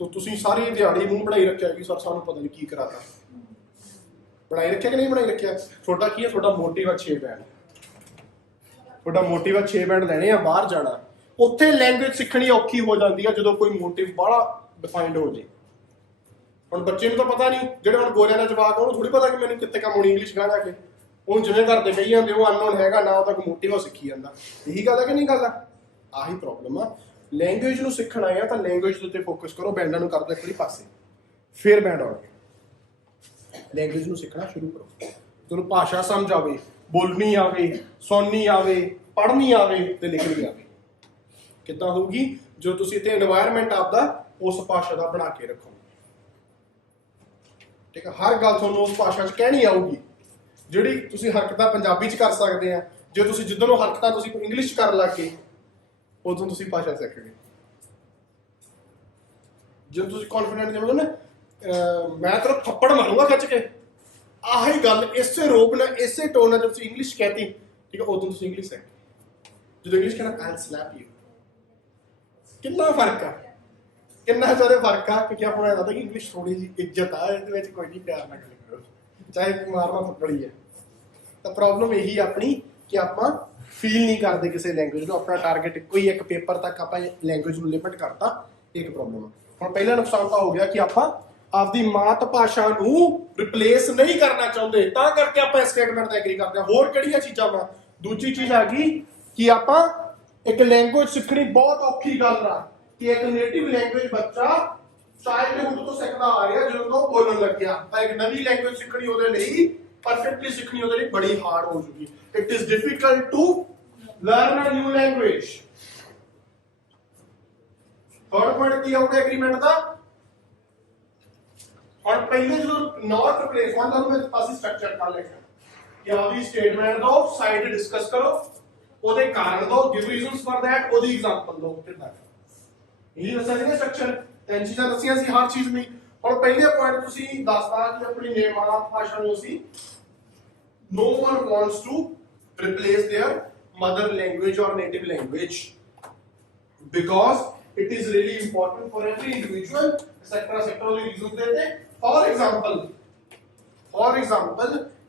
ਤਾਂ ਤੁਸੀਂ ਸਾਰੀ ਦਿਹਾੜੀ ਮੂੰਹ ਬਣਾਈ ਰੱਖਿਆ ਕਿ ਸਰ ਸਾਨੂੰ ਪਤਾ ਨਹੀਂ ਕੀ ਕਰਾਤਾ। ਬਣਾਈ ਰੱਖਿਆ ਕਿ ਨਹੀਂ ਬਣਾਈ ਰੱਖਿਆ? ਤੁਹਾਡਾ ਕੀ ਹੈ? ਤੁਹਾਡਾ ਮੋਟਿਵ ਆ 6 ਬੈਂਡ। ਤੁਹਾਡਾ ਮੋਟਿਵ ਆ 6 ਬੈਂਡ ਲੈਣੇ ਆ, ਬਾਹਰ ਜਾਣਾ। ਉੱਥੇ ਲੈਂਗੁਏਜ ਸਿੱਖਣੀ ਔਖੀ ਹੋ ਜਾਂਦੀ ਆ ਜਦੋਂ ਕੋਈ ਮੋਟਿਵ ਬੜਾ ਡਿਫਾਈਨਡ ਹੋ ਜੇ। ਹੁਣ ਬੱਚੇ ਨੂੰ ਤਾਂ ਪਤਾ ਨਹੀਂ, ਜਿਹੜੇ ਹੁਣ ਗੋਰਿਆਂ ਦਾ ਜਵਾਕ, ਉਹਨੂੰ ਥੋੜੀ ਪਤਾ ਕਿ ਮੈਨੂੰ ਕਿੱਥੇ ਕੰਮ ਹੋਣੀ ਇੰਗਲਿਸ਼ ਗਾ ਜਾ ਕੇ। ਉਹਨੂੰ ਜਿਵੇਂ ਕਰਦੇ ਕਹੀ ਜਾਂਦੇ, ਉਹ ਅਨਨੋਨ ਹੈਗਾ ਨਾ, ਉਹ ਤੱਕ ਮੋਟਿਵ ਉਹ ਸਿੱਖੀ ਜਾਂਦਾ। ਇਹੀ ਗੱਲ ਹੈ ਕਿ ਨਹੀਂ ਗੱਲ ਆ? ਆਹੀ ਪ੍ਰੋਬਲਮ ਆ। ਲੈਂਗੁਏਜ ਨੂੰ ਸਿੱਖਣ ਆਏ ਆ ਤਾਂ ਲੈਂਗੁਏਜ ਦੇ ਉੱਤੇ ਫੋਕਸ ਕਰੋ, ਬੈਂਡਾਂ ਨੂੰ ਕਰ ਦਿਓ ਇੱਕ ਵਾਰੀ ਪਾਸੇ, ਫਿਰ ਬੈਂਡ ਆਉਣਗੇ। ਲੈਂਗੁਏਜ ਨੂੰ ਸਿੱਖਣਾ ਸ਼ੁਰੂ ਕਰੋ। ਤੁਹਾਨੂੰ ਭਾਸ਼ਾ ਸਮਝ ਆਵੇ, ਬੋਲਣੀ ਆਵੇ, ਸੁਣਨੀ ਆਵੇ, ਪੜ੍ਹਨੀ ਆਵੇ ਤੇ ਲਿਖਣੀ ਆਵੇ। ਕਿੱਦਾਂ ਹੋਊਗੀ? ਜੋ ਤੁਸੀਂ ਇੱਥੇ এনवायरमेंट ਆਪਦਾ ਉਸ ਭਾਸ਼ਾ ਦਾ ਬਣਾ ਕੇ ਰੱਖੋ। ਠੀਕ ਹੈ, ਹਰ ਗੱਲ ਤੁਹਾਨੂੰ ਉਸ ਭਾਸ਼ਾ 'ਚ ਕਹਿਣੀ ਆਊਗੀ। ਜਿਹੜੀ ਤੁਸੀਂ ਹਰਕਤਾਂ ਪੰਜਾਬੀ 'ਚ ਕਰ ਸਕਦੇ ਆ, ਜੇ ਤੁਸੀਂ ਜਿੱਦਾਂ ਉਹ ਹਰਕਤਾਂ ਤੁਸੀਂ ਇੰਗਲਿਸ਼ 'ਚ ਕਰਨ ਲੱਗ ਗਏ, ਉਦੋਂ ਤੁਸੀਂ ਭਾਸ਼ਾ ਸਿੱਖ ਗਏ। ਜਦੋਂ ਤੁਸੀਂ ਕੌਨਫੀਡੈਂਟ ਜਿਵੇਂ ਨਾ, ਮੈਂ ਤੇਰਾ ਥੱਪੜ ਮਾਰੂੰਗਾ ਖਿੱਚ ਕੇ, ਆਹੀ ਗੱਲ ਇਸੇ ਰੋਬ ਨਾਲ, ਇਸੇ ਟੋਨ ਨਾਲ ਤੁਸੀਂ ਇੰਗਲਿਸ਼ ਕਹਿਤੀ, ਠੀਕ ਹੈ, ਉਦੋਂ ਤੁਸੀਂ ਇੰਗਲਿਸ਼ ਸਿੱਖ ਗਏ। ਜਦੋਂ ਇੰਗਲਿਸ਼ ਕਹਿਣਾ ਆਈਲ ਸਲੈਪ ਯੂ, ਕਿੰਨਾ ਫਰਕ ਆ, ਕਿੰਨਾ ਜ਼ਿਆਦਾ ਫਰਕ ਆ। ਕਿਉਂਕਿ ਆਪਾਂ ਨੂੰ ਲੱਗਦਾ ਕਿ ਇੰਗਲਿਸ਼ ਥੋੜੀ ਜਿਹੀ ਇੱਜ਼ਤ ਆ, ਇਹਦੇ ਵਿੱਚ ਕੋਈ ਨਹੀਂ, ਪਿਆਰ ਨਾਲ ਗੱਲ ਕਰੋ, ਚਾਹੇ ਮਾਰਨਾ ਥੱਪੜੀ ਹੈ। ਤਾਂ ਪ੍ਰੋਬਲਮ ਇਹੀ ਆਪਣੀ ਕਿ ਆਪਾਂ ਫੀਲ ਨਹੀਂ ਕਰਦੇ ਕਿਸੇ ਲੈਂਗੁਏਜ ਨੂੰ। ਆਪਣਾ ਟਾਰਗੇਟ ਇੱਕੋ ਹੀ, ਇੱਕ ਪੇਪਰ ਤੱਕ ਆਪਾਂ ਲੈਂਗੁਏਜ ਨੂੰ ਲਿਮਿਟ ਕਰਤਾ। ਇੱਕ ਪ੍ਰੋਬਲਮ ਆ। ਹੁਣ ਪਹਿਲਾ ਨੁਕਸਾਨ ਤਾਂ ਹੋ ਗਿਆ ਕਿ ਆਪਾਂ ਆਪਦੀ ਮਾਤ ਭਾਸ਼ਾ ਨੂੰ ਰਿਪਲੇਸ ਨਹੀਂ ਕਰਨਾ ਚਾਹੁੰਦੇ, ਤਾਂ ਕਰਕੇ ਆਪਾਂ ਇਸ ਸਟੇਟਮੈਂਟ ਤੇ ਐਗਰੀ ਕਰਦੇ ਹਾਂ। ਹੋਰ ਕਿਹੜੀਆਂ ਚੀਜ਼ਾਂ ਵਾ? ਦੂਜੀ ਚੀਜ਼ ਆ ਗਈ ਕਿ ਆਪਾਂ ਇੱਕ ਲੈਂਗੁਏਜ ਸਿੱਖਣੀ ਬਹੁਤ ਔਖੀ ਗੱਲ ਆ ਕਿ ਇੱਕ ਨੇਟਿਵ ਲੈਂਗੁਏਜ ਬੱਚਾ ਚਾਈਲਡਹੁੱਡ ਤੋਂ ਸਿੱਖਦਾ ਆ ਰਿਹਾ, ਜਦੋਂ ਤੋਂ ਬੋਲਣ ਲੱਗਿਆ, ਤਾਂ ਇੱਕ ਨਵੀਂ ਲੈਂਗੁਏਜ ਸਿੱਖਣੀ ਉਹਦੇ ਲਈ, ਪਰਫੈਕਟਲੀ ਸਿੱਖਣੀ ਉਹਦੇ ਲਈ ਬੜੀ ਹਾਰਡ ਹੋ ਜੂਗੀ। It is difficult to learn a new language. Third point ਕੀ ਆਊਗਾ ਐਗਰੀਮੈਂਟ ਦਾ? ਹੁਣ ਪਹਿਲੇ ਜਦੋਂ ਨਾਟ ਰਿਪਲੇਸ, ਹੁਣ ਤੁਹਾਨੂੰ ਮੈਂ ਅਸੀਂ ਸਟਰਕਚਰ ਕਰ ਲਿਆ ਕਿ ਆਪਦੀ ਸਟੇਟਮੈਂਟ ਦੋ, ਸਾਈਡ ਡਿਸਕਸ ਕਰੋ, ਉਹਦੇ ਕਾਰਨ ਦੋ, ਗਿਵ ਰੀਜ਼ਨਸ ਫॉर दैट, ਉਹਦੀ ਐਗਜ਼ਾਮਪਲ ਦੋ। ਕਿੱਦਾਂ ਇਹ ਦੱਸਿਆ ਸੀ ਨਾ ਸਟਰਕਚਰ, ਤਿੰਨ ਚੀਜ਼ਾਂ ਦੱਸੀਆਂ ਸੀ ਹਰ ਚੀਜ਼ ਲਈ। ਹੁਣ ਪਹਿਲੇ ਪੁਆਇੰਟ ਤੁਸੀਂ ਦੱਸਦਾ ਕਿ ਆਪਣੀ ਨੇਮਾਲਾ ਭਾਸ਼ਾ ਨੂੰ ਅਸੀਂ no one wants to replace their mother language or native language because it is really important for every individual, sector the reasons देते। for example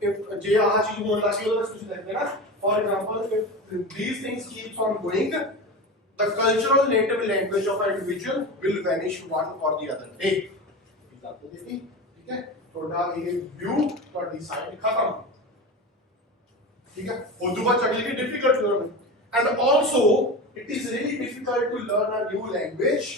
if जे आह चीज बोल रहा है तो कुछ देखते ना, for example if these things keeps on going, the cultural native language of an individual will vanish one or the other day। Example देखिए, ठीक है, थोड़ा ये व्यू और डिसाइड खत्म, ठीक है। उर्दू बात चल रही है difficult learn, and also it is really difficult to learn a new language,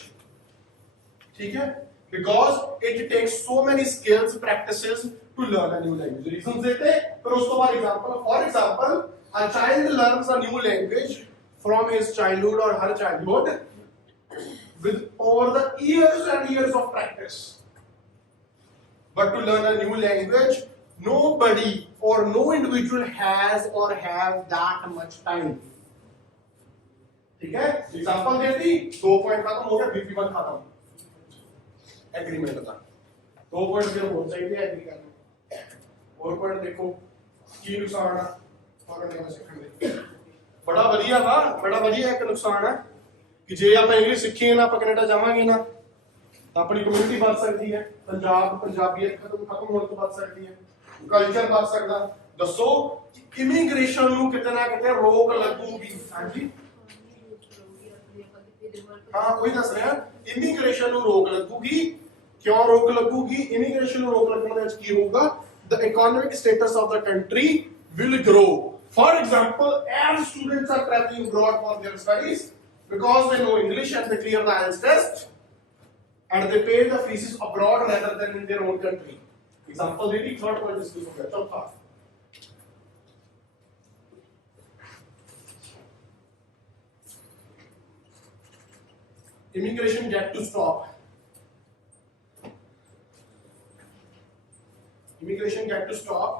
ठीक है, because it takes so many skills practices to learn a new language. Reasons देते फिर उसके बाद example. For example a child learns a new language from his childhood और हर childhood with over the years and years of practice, but to learn a new language nobody or no individual has or have that much time, ठीक है। एग्जांपल दे दी, 2 पॉइंट खत्म हो गया, BP1 खत्म एग्रीमेंट का। 2 पॉइंट जो हो चाहिए एग्री करना। ਹੋਰ ਪੁਆਇੰਟ ਦੇਖੋ ਕੀ ਨੁਕਸਾਨ ਆ ਫੋਰਨ ਲੈਂਗੁਏਜ ਸਿੱਖਣ ਦੇ। ਬੜਾ ਵਧੀਆ ਵਾ, ਬੜਾ ਵਧੀਆ ਇੱਕ ਨੁਕਸਾਨ ਹੈ ਕਿ ਜੇ ਆਪਾਂ ਇੰਗਲਿਸ਼ ਸਿੱਖੀਏ ਨਾ, ਆਪਾਂ ਕੈਨੇਡਾ ਜਾਵਾਂਗੇ ਨਾ, ਤਾਂ ਆਪਣੀ ਕਮਿਊਨਿਟੀ ਬਚ ਸਕਦੀ ਹੈ, ਪੰਜਾਬੀਅਤ ਖਤਮ ਹੋਣ ਤੋਂ ਬਚ ਸਕਦੀ ਹੈ, ਕਲਚਰ ਬਚ ਸਕਦਾ। ਦੱਸੋ ਇਮੀਗ੍ਰੇਸ਼ਨ ਨੂੰ ਕਿਤੇ ਨਾ ਕਿਤੇ ਰੋਕ ਲੱਗੂਗੀ। ਹਾਂਜੀ ਹਾਂ ਉਹੀ ਦੱਸ ਰਿਹਾ, ਇਮੀਗ੍ਰੇਸ਼ਨ ਨੂੰ ਰੋਕ ਲੱਗੂਗੀ। ਕਿਉਂ ਰੋਕ ਲੱਗੂਗੀ? ਇਮੀਗ੍ਰੇਸ਼ਨ ਨੂੰ ਰੋਕ ਲੱਗਣ ਦੇ ਵਿੱਚ ਕੀ ਹੋਊਗਾ? The economic status of the country will grow. For example, as students are traveling abroad for their studies, because they know English and they clear the IELTS test, and they pay the fees abroad rather than in their own country. Example, maybe third point is this one. Chauथा, immigration get to stop. Immigration get to stop.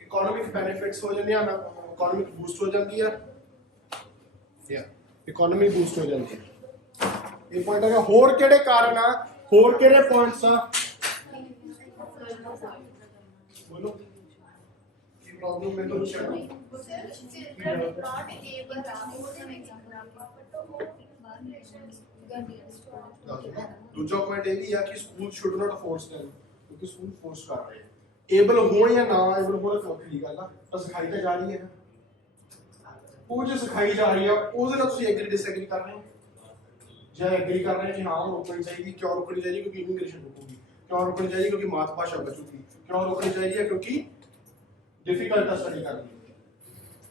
Economic benefits हो जाते हैं, economic boost हो जाती है, economy boost हो जाती है। ये पॉइंट है। होर केड़े कारण आ, होर केड़े पॉइंट्स आ, बोलो की प्रॉब्लम में तो दूसरा पॉइंट ये भी है कि school should not force them, क्योंकि स्कूल फोर्स कर रहे हैं। एबल होण या ना एबल होण वखरी गल आ, पर सिखाई तो जा रही है ना, वो जो सिखाई जा रही है उसदे नाल तुसीं एग्री डिसएग्री कर रहे हो? जे एग्री कर रहे हैं कि हाँ रोकनी चाहिए, क्यों रोकनी चाहिए? क्योंकि इमिग्रेशन रुकूगी। क्यों रोकनी चाहिए? क्योंकि मातृभाषा बचूगी। क्यों रोकनी चाहिए? क्योंकि डिफिकल्ट स्टडी करनी।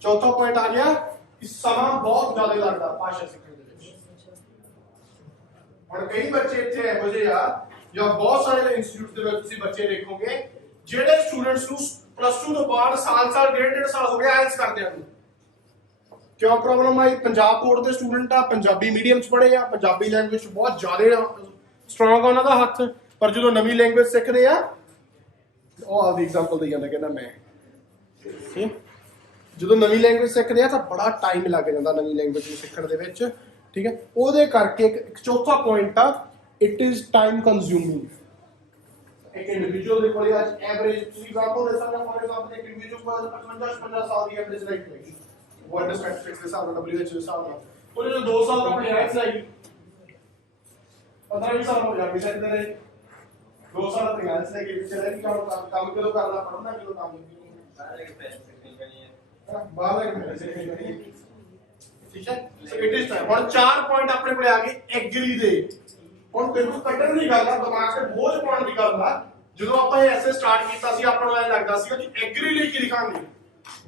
चौथा पॉइंट आ गया कि समा बहुत ज्यादा लगता भाषा सीखने दे विच। हुण कई बच्चे इत्थे एहो ਜਿਹੇ आ ਜਾਂ बहुत सारे इंस्टीट्यूट ਦੇ ਵਿੱਚ ਤੁਸੀਂ ਬੱਚੇ ਦੇਖੋਗੇ ਜਿਹੜੇ ਸਟੂਡੈਂਟਸ ਨੂੰ +2 ਤੋਂ ਬਾਅਦ ਸਾਲ-ਸਾਲ ਡੇਢ ਸਾਲ ਹੋ ਗਿਆ ਆਇਲਸ ਕਰਦਿਆਂ ਨੂੰ। क्यों प्रॉब्लम आई? पंजाब बोर्ड के स्टूडेंट आ, पंजाबी मीडियम च पढ़े आ, पंजाबी लैंग्वेज बहुत ज़्यादा स्ट्रॉन्ग आ उन्होंने हथ, पर जो नवी लैंग्वेज सीखते हैं वो आपकी एग्जाम्पल दी जाता, कहना मैं जो नवी लैंग्वेज सीखते हैं तो बड़ा टाइम लग जाता नवी लैंग्वेज सीखने के विच, ठीक है। वो करके एक चौथा पॉइंट आ, इट इज टाइम कंज्यूमिंग। एक इंडिविजुअल के कोल एवरेज एग्जाम्पल दे सकते, फॉर एग्जाम्पल एक इंडिविजुअल को 55 साल की एवरेज लाइफ होगी, वर्ल्ड स्टैटिस्टिक्स के हिसाब से, WHO के हिसाब से। और जो 2 साल तो अपनी आइल्स आएगी, 15 साल हो जाएंगे शायद तेरे 2 साल अपनी आइल्स लेके चले कि काम क्यों करना, पढ़ना क्यों, काम बाहर के पैसे करनी है, बाहर के पैसे करनी है, ठीक है। So it is time. और 4 पॉइंट अपने को आ गए एग्री दे। और बिल्कुल कटर नहीं करना, दिमाग से बोझ पाउण नहीं करना। ਜਦੋਂ ਆਪਾਂ ਇਹ ਐਸੇ ਸਟਾਰਟ ਕੀਤਾ ਸੀ ਆਪਾਂ ਨੂੰ ਐ ਲੱਗਦਾ ਸੀ ਕਿ ਐਗਰੀ ਲਈ ਕੀ ਲਿਖਾਂਗੇ,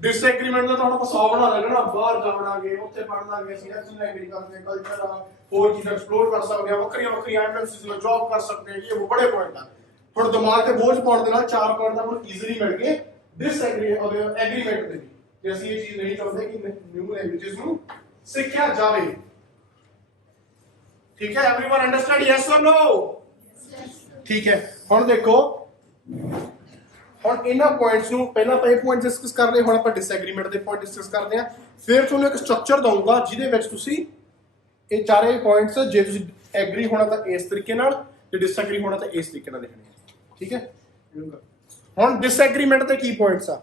डिसएग्रीमेंट ਦਾ ਤੁਹਾਨੂੰ ਪਸਾ ਬਣਾ ਲੈਣਾ, ਬਾਹਰ ਜਾਵੜਾਂਗੇ, ਉੱਥੇ ਪੜ੍ਹ ਲਾਂਗੇ, ਅਸੀਂ ਐਕਸ਼ਨ ਐਗਰੀ ਕਰਦੇ, ਕਲਚਰ ਆ, ਹੋਰ ਚੀਜ਼ਾਂ ਐਕਸਪਲੋਰ ਕਰ ਸਕਦੇ ਹਾਂ, ਵੱਖਰੀਆਂ ਐਮਐਨਸੀਜ਼ ਵਿੱਚ ਜੌਬ ਕਰ ਸਕਦੇ ਹਾਂ। ਇਹ ਉਹ ਬੜੇ ਪੁਆਇੰਟ ਆ। ਥੋੜਾ ਦਿਮਾਗ ਤੇ ਬੋਝ ਪਾਉਣ ਦੇ ਨਾਲ 4 ਪੁਆਇੰਟ ਤਾਂ ਤੁਹਾਨੂੰ ਈਜ਼ੀਲੀ ਮਿਲ ਗਏ ਡਿਸਐਗਰੀ ਔਰ ਐਗਰੀਮੈਂਟ ਦੇ ਵੀ, ਕਿ ਅਸੀਂ ਇਹ ਚੀਜ਼ ਨਹੀਂ ਚਾਹੁੰਦੇ ਕਿ ਨਿਊ ਲੈਂਗੁਏजेस ਨੂੰ ਸਿੱਖਿਆ ਜਾਵੇ। ठीक है, एवरीवन अंडरस्टैंड? यस और नो? ठीक है। ਹੁਣ ਦੇਖੋ, ਹੁਣ ਇਹਨਾਂ ਪੁਆਇੰਟਸ ਨੂੰ ਪਹਿਲਾਂ ਆਪਾਂ ਇਹ ਪੁਆਇੰਟ ਡਿਸਕਸ ਕਰ ਲਏ, ਹੁਣ ਆਪਾਂ ਡਿਸਐਗਰੀਮੈਂਟ ਦੇ ਪੁਆਇੰਟ ਡਿਸਕਸ ਕਰਦੇ ਹਾਂ। ਫਿਰ ਤੁਹਾਨੂੰ ਇੱਕ ਸਟਰਕਚਰ ਦਊਂਗਾ ਜਿਹਦੇ ਵਿੱਚ ਤੁਸੀਂ ਇਹ ਚਾਰੇ ਪੁਆਇੰਟਸ, ਜੇ ਤੁਸੀਂ ਐਗਰੀ ਹੋਣਾ ਤਾਂ ਇਸ ਤਰੀਕੇ ਨਾਲ, ਤੇ ਡਿਸਐਗਰੀ ਹੋਣਾ ਤਾਂ ਇਸ ਤਰੀਕੇ ਨਾਲ ਲਿਖਣੇ ਆ, ਠੀਕ ਹੈ। ਹੁਣ ਡਿਸਐਗਰੀਮੈਂਟ ਦੇ ਕੀ ਪੁਆਇੰਟਸ ਆ?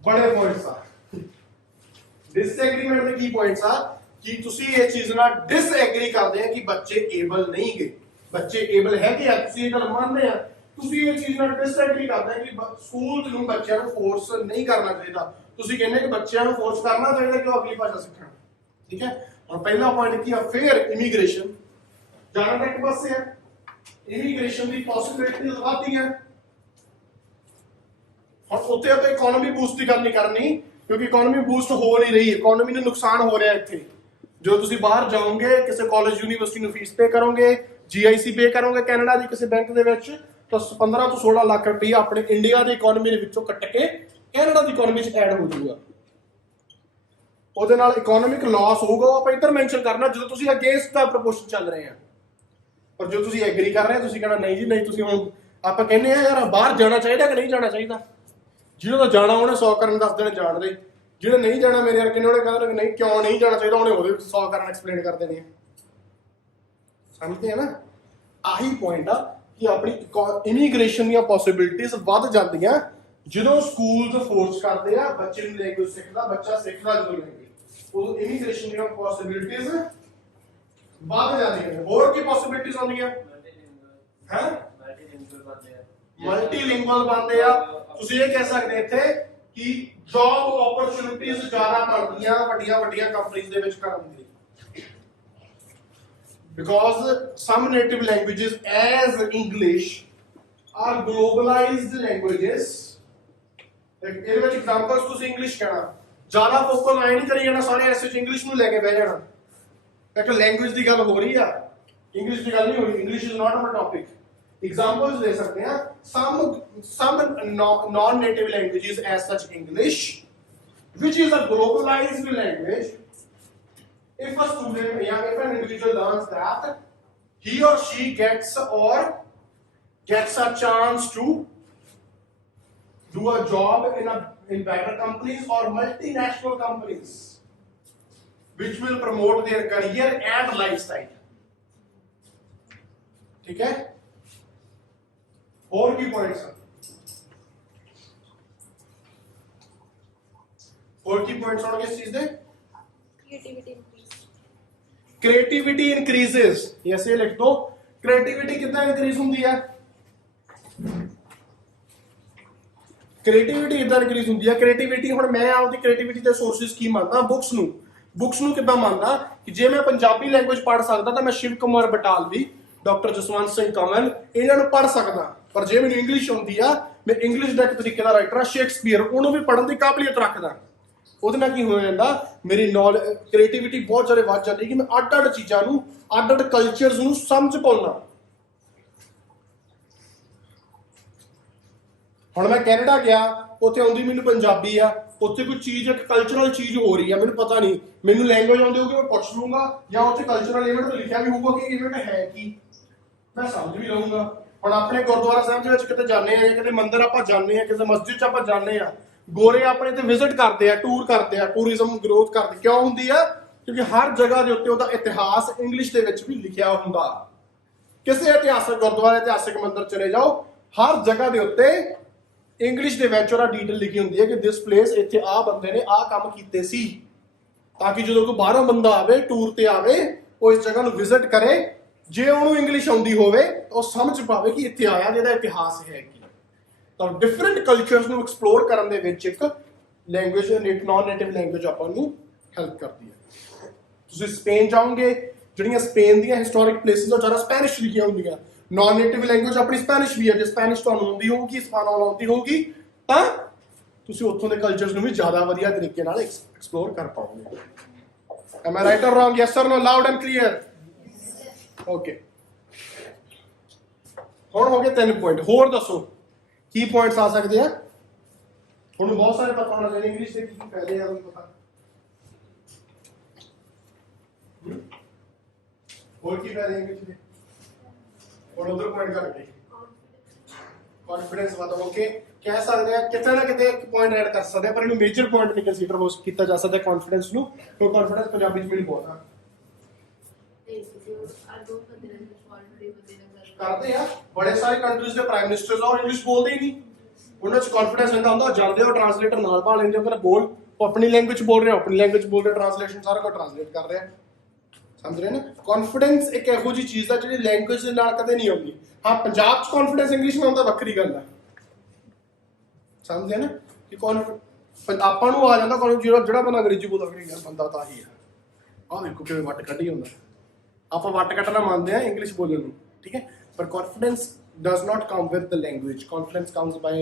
ਬੜੇ ਪੁਆਇੰਟਸ ਆ। ਡਿਸਐਗਰੀਮੈਂਟ ਦੇ ਕੀ ਪੁਆਇੰਟਸ ਆ कि तुसी ये चीज ना डिसएग्री करते हैं कि बच्चे एबल नहीं गए, बच्चे एबल है कि तुसी ये गल मानते हैं, तुसी ये चीज ना डिसएग्री करते हैं कि स्कूल ਨੂੰ ਬੱਚਿਆਂ ਨੂੰ ਫੋਰਸ ਨਹੀਂ ਕਰਨਾ ਚਾਹੀਦਾ। ਤੁਸੀਂ ਕਹਿੰਦੇ ਕਿ ਬੱਚਿਆਂ ਨੂੰ ਫੋਰਸ ਕਰਨਾ ਚਾਹੀਦਾ ਕਿ ਉਹ ਅਗਲੀ ਭਾਸ਼ਾ ਸਿੱਖਣ, ਠੀਕ ਹੈ। ਹੁਣ ਪਹਿਲਾ ਪੁਆਇੰਟ ਕੀ ਆ? ਫਿਰ ਇਮੀਗ੍ਰੇਸ਼ਨ ਜਾਣਾ ਇੱਕ ਪਾਸੇ ਹੈ, ਇਮੀਗ੍ਰੇਸ਼ਨ ਦੀ ਪੋਸਿਬਿਲਿਟੀ ਵਧਦੀ ਹੈ। ਹੁਣ ਉੱਥੇ ਆਪਾਂ ਇਕਨੋਮੀ ਬੂਸਟ ਦੀ ਗੱਲ ਨਹੀਂ ਕਰਨੀ, ਕਿਉਂਕਿ ਇਕਨੋਮੀ ਬੂਸਟ ਹੋ ਨਹੀਂ ਰਹੀ, ਇਕਨੋਮੀ ਨੂੰ ਨੁਕਸਾਨ ਹੋ ਰਿਹਾ ਇੱਥੇ। जो तुसी बाहर जाओगे, किसी कॉलेज यूनिवर्सिटी ਨੂੰ फीस पे करोगे, GIC पे करोगे कनाडा ਦੀ ਕਿਸੇ ਬੈਂਕ ਦੇ ਵਿੱਚ, ਤਾਂ 15 ਤੋਂ 16 ਲੱਖ ਰੁਪਏ ਆਪਣੇ ਇੰਡੀਆ ਦੀ ਇਕਨੋਮੀ ਦੇ ਵਿੱਚੋਂ ਕੱਟ ਕੇ ਕੈਨੇਡਾ ਦੀ ਇਕਨੋਮੀ 'ਚ ਐਡ ਹੋ ਜਾਊਗਾ। ਉਹਦੇ ਨਾਲ ਇਕਨੋਮਿਕ ਲਾਸ ਹੋਊਗਾ, ਉਹ ਆਪਾਂ ਇੱਧਰ ਮੈਂਸ਼ਨ ਕਰਨਾ ਜਦੋਂ ਤੁਸੀਂ ਅਗੇਂਸਟ ਦਾ ਪ੍ਰਪੋਜ਼ਲ ਚੱਲ ਰਹੇ ਆ। ਪਰ ਜੋ ਤੁਸੀਂ ਐਗਰੀ ਕਰ ਰਹੇ ਹੋ, ਤੁਸੀਂ ਕਹਿਣਾ ਨਹੀਂ ਜੀ ਨਹੀਂ, ਤੁਸੀਂ ਹੁਣ ਆਪਾਂ ਕਹਿੰਦੇ ਆ ਯਾਰ ਬਾਹਰ ਜਾਣਾ ਚਾਹੀਦਾ ਕਿ ਨਹੀਂ ਜਾਣਾ ਚਾਹੀਦਾ। ਜਿਹਨੂੰ ਤਾਂ ਜਾਣਾ ਉਹਨੇ 100 ਕਰਨ ਦੱਸ ਦੇਣੇ ਜਾਣਦੇ, ਜਿਹੜੇ ਨਹੀਂ ਜਾਣਾ ਮੇਰੇ ਵਰਗੇ ਨੇ ਉਹਨੇ ਕਹਿੰਦੇ ਨਹੀਂ ਕਿਉਂ ਨਹੀਂ ਜਾਣਾ ਚਾਹੀਦਾ, ਉਹਨੇ ਉਹਦੇ ਵਿੱਚ 100 ਕਾਰਨ ਐਕਸਪਲੇਨ ਕਰ ਦੇਣੇ। ਸਮਝਦੇ ਆ ਨਾ? ਆਹੀ ਪੁਆਇੰਟ ਆ ਕਿ ਆਪਣੀ ਇਮੀਗ੍ਰੇਸ਼ਨ ਦੀਆਂ ਪੋਸਿਬਿਲਿਟੀਜ਼ ਵੱਧ ਜਾਂਦੀਆਂ ਜਦੋਂ ਸਕੂਲ ਤੋਂ ਫੋਰਸ ਕਰਦੇ ਆ ਬੱਚੇ ਨੂੰ ਲੈਂਗੁਏਜ ਸਿੱਖਦਾ, ਬੱਚਾ ਸਿੱਖਦਾ ਜਦੋਂ ਲੈਂਗੁਏਜ, ਉਦੋਂ ਇਮੀਗ੍ਰੇਸ਼ਨ ਦੀਆਂ ਪੋਸਿਬਿਲਿਟੀਜ਼ ਵੱਧ ਜਾਂਦੀਆਂ ਨੇ। ਹੋਰ ਕੀ ਪੋਸਿਬਿਲਿਟੀਜ਼ ਆਉਂਦੀਆਂ ਹੈ? ਮਲਟੀਲਿੰਗੁਅਲ ਬਣਦੇ ਆ। ਤੁਸੀਂ ਇਹ ਕਹਿ ਸਕਦੇ ਇੱਥੇ ਕਿ ਜੌਬ ਓਪਰਚੁਨਿਟੀਜ਼ ਜ਼ਿਆਦਾ ਬਣਦੀਆਂ ਵੱਡੀਆਂ ਵੱਡੀਆਂ ਕੰਪਨੀਆਂ ਦੇ ਵਿੱਚ ਕਰਨ ਦੀ, because some native languages as English are globalized languages। ਇਹਦੇ ਵਿੱਚ ਐਗਜ਼ਾਮਪਲਸ ਤੁਸੀਂ ਇੰਗਲਿਸ਼ ਕਹਿਣਾ, ਜ਼ਿਆਦਾ ਫੋਕਸ ਆਏ ਨਹੀਂ ਕਰੀ ਜਾਣਾ ਸਾਰੇ ਐਸੇ ਚ ਇੰਗਲਿਸ਼ ਨੂੰ ਲੈ ਕੇ ਬਹਿ ਜਾਣਾ, ਕਿਉਂਕਿ ਲੈਂਗੁਏਜ ਦੀ ਗੱਲ ਹੋ ਰਹੀ ਆ, ਇੰਗਲਿਸ਼ ਦੀ ਗੱਲ ਨਹੀਂ ਹੋ ਰਹੀ। English is not a topic. Examples ਦੇ ਸਕਦੇ ਆ, some non-native languages as such English, which is a globalized language. If a student, if an individual learns that, he or she gets a chance to do a job in better companies or multinational companies, which will promote their career and lifestyle. ठीक है? और की पॉइंट्स होंगे इस चीज दे? Creativity increases. ऐसे लिख दो, क्रिएटिविटी कितना इंक्रीज होती है? क्रिएटिविटी इधर इंक्रीज होती है। क्रिएटिविटी हुण मैं आपकी क्रिएटिविटी के सोर्सेस की मानता, बुक्स नू किदां मानदा कि जे मैं पंजाबी लैंग्वेज पढ़ सकदा तां मैं शिव कुमार बटालवी, डॉक्टर जसवंत सिंह कंवल इन्हां नू पढ़ सकदा, पर जे मैनूं इंग्लिश आउंदी आ, मैं इंग्लिश दा एक तरीके दा राइटर आ, शेक्सपीयर उहनूं भी पढ़न दी काबलियत रखदा। ਉਹਦੇ ਨਾਲ ਕੀ ਹੋ ਜਾਂਦਾ, ਮੇਰੀ ਨੌਲੇਜ ਕ੍ਰੀਏਟੀਵਿਟੀ ਬਹੁਤ ਜ਼ਿਆਦਾ ਵੱਧ ਜਾਂਦੀ ਕਿ ਮੈਂ ਅੱਡ-ਅੱਡ ਚੀਜ਼ਾਂ ਨੂੰ, ਅੱਡ-ਅੱਡ ਕਲਚਰਸ ਨੂੰ ਸਮਝ ਪਾਉਣਾ। ਹੁਣ ਮੈਂ ਕੈਨੇਡਾ ਗਿਆ, ਉੱਥੇ ਆਉਂਦੀ ਮੈਨੂੰ ਪੰਜਾਬੀ ਆ, ਉੱਥੇ ਕੋਈ ਚੀਜ਼ ਇੱਕ ਕਲਚਰਲ ਚੀਜ਼ ਹੋ ਰਹੀ ਆ, ਮੈਨੂੰ ਪਤਾ ਨਹੀਂ, ਮੈਨੂੰ ਲੈਂਗੁਏਜ ਆਉਂਦੀ ਹੋਊਗੀ ਮੈਂ ਪੁੱਛ ਲੂੰਗਾ, ਜਾਂ ਉੱਥੇ ਕਲਚਰਲ ਇਵੈਂਟ ਲਿਖਿਆ ਵੀ ਹੋਊਗਾ ਕਿ ਇਵੈਂਟ ਹੈ ਕੀ, ਮੈਂ ਸਮਝ ਵੀ ਲਊਂਗਾ। ਹੁਣ ਆਪਣੇ ਗੁਰਦੁਆਰਾ ਸਾਹਿਬ ਦੇ ਵਿੱਚ ਕਿਤੇ ਜਾਂਦੇ ਆ, ਜਾਂ ਕਿਤੇ ਮੰਦਿਰ ਆਪਾਂ ਜਾਂਦੇ ਆ, ਕਿਸੇ ਮਸਜਿਦ 'ਚ ਆਪਾਂ ਜਾਂਦੇ ਆ, ਗੋਰੇ ਆਪਣੇ ਤੇ ਵਿਜ਼ਿਟ ਕਰਦੇ ਆ, ਟੂਰ ਕਰਦੇ ਆ, ਟੂਰਿਜ਼ਮ ਗਰੋਥ ਕਰਦੇ। ਕਿਉਂ ਹੁੰਦੀ ਆ? ਕਿਉਂਕਿ ਹਰ ਜਗ੍ਹਾ ਦੇ ਉੱਤੇ ਉਹਦਾ ਇਤਿਹਾਸ ਇੰਗਲਿਸ਼ ਦੇ ਵਿੱਚ ਵੀ ਲਿਖਿਆ ਹੁੰਦਾ। ਕਿਸੇ ਇਤਿਹਾਸਕ ਗੁਰਦੁਆਰੇ, ਇਤਿਹਾਸਕ ਮੰਦਿਰ ਚਲੇ ਜਾਓ, ਹਰ ਜਗ੍ਹਾ ਦੇ ਉੱਤੇ ਇੰਗਲਿਸ਼ ਦੇ ਵਿੱਚ ਉਹਦਾ ਡੀਟੇਲ ਲਿਖੀ ਹੁੰਦੀ ਹੈ ਕਿ ਦਿਸ ਪਲੇਸ, ਇੱਥੇ ਆਹ ਬੰਦੇ ਨੇ ਆਹ ਕੰਮ ਕੀਤੇ ਸੀ, ਤਾਂ ਕਿ ਜਦੋਂ ਕੋਈ ਬਾਹਰੋਂ ਬੰਦਾ ਆਵੇ, ਟੂਰ ਤੇ ਆਵੇ, ਉਹ ਇਸ ਜਗ੍ਹਾ ਨੂੰ ਵਿਜ਼ਿਟ ਕਰੇ, ਜੇ ਉਹਨੂੰ ਇੰਗਲਿਸ਼ ਆਉਂਦੀ ਹੋਵੇ ਉਹ ਸਮਝ ਪਾਵੇ ਕਿ ਇੱਥੇ ਆਇਆ, ਜਿਹਦਾ ਇਤਿਹਾਸ ਹੈ ਕੀ। ਤਾਂ ਡਿਫਰੈਂਟ ਕਲਚਰਸ ਨੂੰ ਐਕਸਪਲੋਰ ਕਰਨ ਦੇ ਵਿੱਚ ਇੱਕ ਲੈਂਗੁਏਜ, ਨਾਨ ਨੇਟਿਵ ਲੈਂਗੁਏਜ ਆਪਾਂ ਨੂੰ ਹੈਲਪ ਕਰਦੀ ਹੈ। ਤੁਸੀਂ ਸਪੇਨ ਜਾਓਗੇ, ਜਿਹੜੀਆਂ ਸਪੇਨ ਦੀਆਂ ਹਿਸਟੋਰਿਕ ਪਲੇਸਿਸ ਉਹ ਜ਼ਿਆਦਾ ਸਪੈਨਿਸ਼ ਲਿਖੀਆਂ ਹੁੰਦੀਆਂ। ਨਾਨ ਨੇਟਿਵ ਲੈਂਗੁਏਜ ਆਪਣੀ ਸਪੈਨਿਸ਼ ਵੀ ਹੈ, ਜੇ ਸਪੈਨਿਸ਼ ਤੁਹਾਨੂੰ ਆਉਂਦੀ ਹੋਊਗੀ, ਸਪਾਨੋਲ ਆਉਂਦੀ ਹੋਊਗੀ, ਤਾਂ ਤੁਸੀਂ ਉੱਥੋਂ ਦੇ ਕਲਚਰਸ ਨੂੰ ਵੀ ਜ਼ਿਆਦਾ ਵਧੀਆ ਤਰੀਕੇ ਨਾਲ ਐਕਸਪਲੋਰ ਕਰ ਪਾਓਗੇ। Am I right or wrong? Yes or no? Loud and clear. Okay. ਹੁਣ ਹੋ ਗਏ 3 ਪੁਆਇੰਟ। ਹੋਰ ਦੱਸੋ ਕੀ ਪੁਆਇੰਟਸ ਆ ਸਕਦੇ ਆ? ਤੁਹਾਨੂੰ ਬਹੁਤ ਸਾਰੇ ਪਤਾ ਹੋਣਾ ਚਾਹੀਦਾ ਇੰਗਲਿਸ਼ ਦੇ ਕੀ ਫਾਇਦੇ ਆ, ਤੁਹਾਨੂੰ ਪਤਾ। ਹੋਰ ਕੀ ਫਾਇਦੇ ਇੰਗਲਿਸ਼ ਦੇ? ਹੁਣ ਉਧਰ ਪੁਆਇੰਟ ਕਰ ਗਏ, ਕੌਨਫੀਡੈਂਸ ਵਧਾ। ਓਕੇ, ਕਹਿ ਸਕਦੇ ਆ ਕਿਤੇ ਨਾ ਕਿਤੇ ਇੱਕ ਪੁਆਇੰਟ ਐਡ ਕਰ ਸਕਦੇ ਆ, ਪਰ ਇਹਨੂੰ ਮੇਜਰ ਪੁਆਇੰਟ ਨਹੀਂ ਕੰਸੀਡਰ ਹੋ ਕੀਤਾ ਜਾ ਸਕਦਾ ਕੌਨਫੀਡੈਂਸ ਨੂੰ, ਕਿਉਂਕਿ ਕੌਨਫੀਡੈਂਸ ਪੰਜਾਬੀ ਚ ਮੈਨੂੰ ਬਹੁਤ ਆ ਕਰਦੇ ਆ। ਬੜੇ ਸਾਰੇ ਕੰਟਰੀਜ਼ ਦੇ ਪ੍ਰਾਈਮ ਮਿਨਿਸਟਰਸ ਆ ਇੰਗਲਿਸ਼ ਬੋਲਦੇ ਹੀ ਨਹੀਂ, ਉਹਨਾਂ ਚ ਕੌਨਫੀਡੈਂਸ ਇੰਨਾ ਹੁੰਦਾ, ਜਾਂਦੇ ਹੋ ਟ੍ਰਾਂਸਲੇਟਰ ਨਾਲ ਪਾ ਲੈਂਦੇ ਹੋ, ਕਹਿੰਦਾ ਬੋਲ, ਉਹ ਆਪਣੀ ਲੈਂਗੁਏਜ ਬੋਲ ਰਿਹਾ, ਆਪਣੀ ਲੈਂਗੁਏਜ ਬੋਲ ਰਿਹਾ, ਟ੍ਰਾਂਸਲੇਸ਼ਨ ਸਾਰਾ ਕੁਝ ਟ੍ਰਾਂਸਲੇਟ ਕਰ ਰਿਹਾ। ਸਮਝ ਰਹੇ ਨਾ? ਕੌਨਫੀਡੈਂਸ ਇੱਕ ਇਹੋ ਜਿਹੀ ਚੀਜ਼ ਆ ਜਿਹੜੀ ਲੈਂਗੁਏਜ ਦੇ ਨਾਲ ਕਦੇ ਨਹੀਂ ਆਉਂਦੀ। ਹਾਂ, ਪੰਜਾਬ ਚ ਕੌਨਫੀਡੈਂਸ ਇੰਗਲਿਸ਼ ਨਾਲ ਆਉਂਦਾ, ਵੱਖਰੀ ਗੱਲ ਆ। ਸਮਝਦੇ ਨਾ ਕਿ ਆਪਾਂ ਨੂੰ ਆ ਜਾਂਦਾ ਜਿਹੜਾ ਬੰਦਾ ਅੰਗਰੇਜ਼ੀ ਬੋਲਦਾ ਬੰਦਾ ਤਾਂ ਹੀ ਆ। ਆਹ ਦੇਖੋ ਕਿਵੇਂ ਵੱਟ ਕੱਢੀ ਹੁੰਦਾ, ਆਪਾਂ ਵੱਟ ਕੱਢਣਾ ਮੰਨਦੇ ਆ ਇੰਗਲਿਸ਼ ਬੋਲਣ ਨੂੰ, ਠੀਕ ਹੈ, ਪਰ confidence does not come with the language. Confidence comes by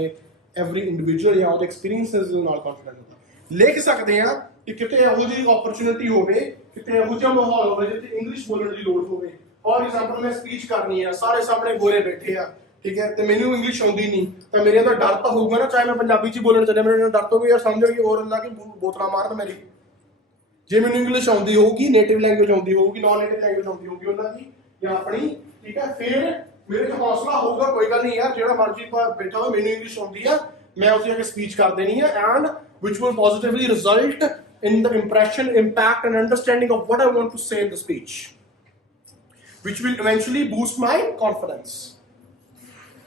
every individual ਜਾਂ ਉਹਦੇ ਐਕਸਪੀਰੀਅੰਸਸ ਦੇ ਨਾਲ ਕੌਨਫੀਡੈਂਸ ਹੁੰਦਾ। ਲਿਖ ਸਕਦੇ ਆ ਕਿ ਕਿਤੇ ਇਹੋ ਜਿਹੀ ਓਪਰਚੁਨਿਟੀ ਹੋਵੇ, ਕਿਤੇ ਇਹੋ ਜਿਹਾ ਮਾਹੌਲ ਹੋਵੇ ਜਿੱਥੇ ਇੰਗਲਿਸ਼ ਬੋਲਣ ਦੀ ਲੋੜ ਹੋਵੇ। ਫੋਰ ਐਗਜ਼ਾਮਪਲ ਮੈਂ ਸਪੀਚ ਕਰਨੀ ਆ, ਸਾਰੇ ਸਾਹਮਣੇ ਗੋਰੇ ਬੈਠੇ ਆ, ਠੀਕ ਹੈ, ਤੇ ਮੈਨੂੰ ਇੰਗਲਿਸ਼ ਆਉਂਦੀ ਨਹੀਂ, ਤਾਂ ਮੇਰੇ ਅੰਦਰ ਡਰ ਤਾਂ ਹੋਊਗਾ ਨਾ, ਚਾਹੇ ਮੈਂ ਪੰਜਾਬੀ ਚ ਬੋਲਣ ਚੱਲਿਆ, ਮੈਨੂੰ ਡਰ ਤੋਂ ਵੀ ਯਾਰ ਸਮਝਣਗੇ ਹੋਰ ਅੱਲਾ ਕਿ ਬੋਤਲਾਂ ਮਾਰਨ ਮੇਰੀ। ਜੇ ਮੈਨੂੰ ਇੰਗਲਿਸ਼ ਆਉਂਦੀ ਹੋਊਗੀ, ਨੇਟਿਵ ਲੈਂਗੁਏਜ ਆਉਂਦੀ ਹੋਊਗੀ, ਨਾਨ ਨੇਟਿਵ ਲੈਂਗੁਏਜ ਆਉਂਦੀ ਹੋਊਗੀ ਉਹਨਾਂ ਦੀ ਜਾਂ ਆਪਣੀ, ਠੀਕ ਹੈ, ਫਿਰ ਮੇਰੇ ਚ ਹੌਸਲਾ ਹੋਊਗਾ, ਕੋਈ ਗੱਲ ਨਹੀਂ ਯਾਰ, ਜਿਹੜਾ ਮਰਜ਼ੀ ਬੈਠਾ ਹੋਵੇ, ਮੈਨੂੰ ਇੰਗਲਿਸ਼ ਆਉਂਦੀ ਆ, ਮੈਂ ਉੱਥੇ ਜਾ ਕੇ ਸਪੀਚ ਕਰ ਦੇਣੀ ਆ, and which will positively result in the impression, impact and understanding of what I want to say in the speech, which will eventually boost my confidence.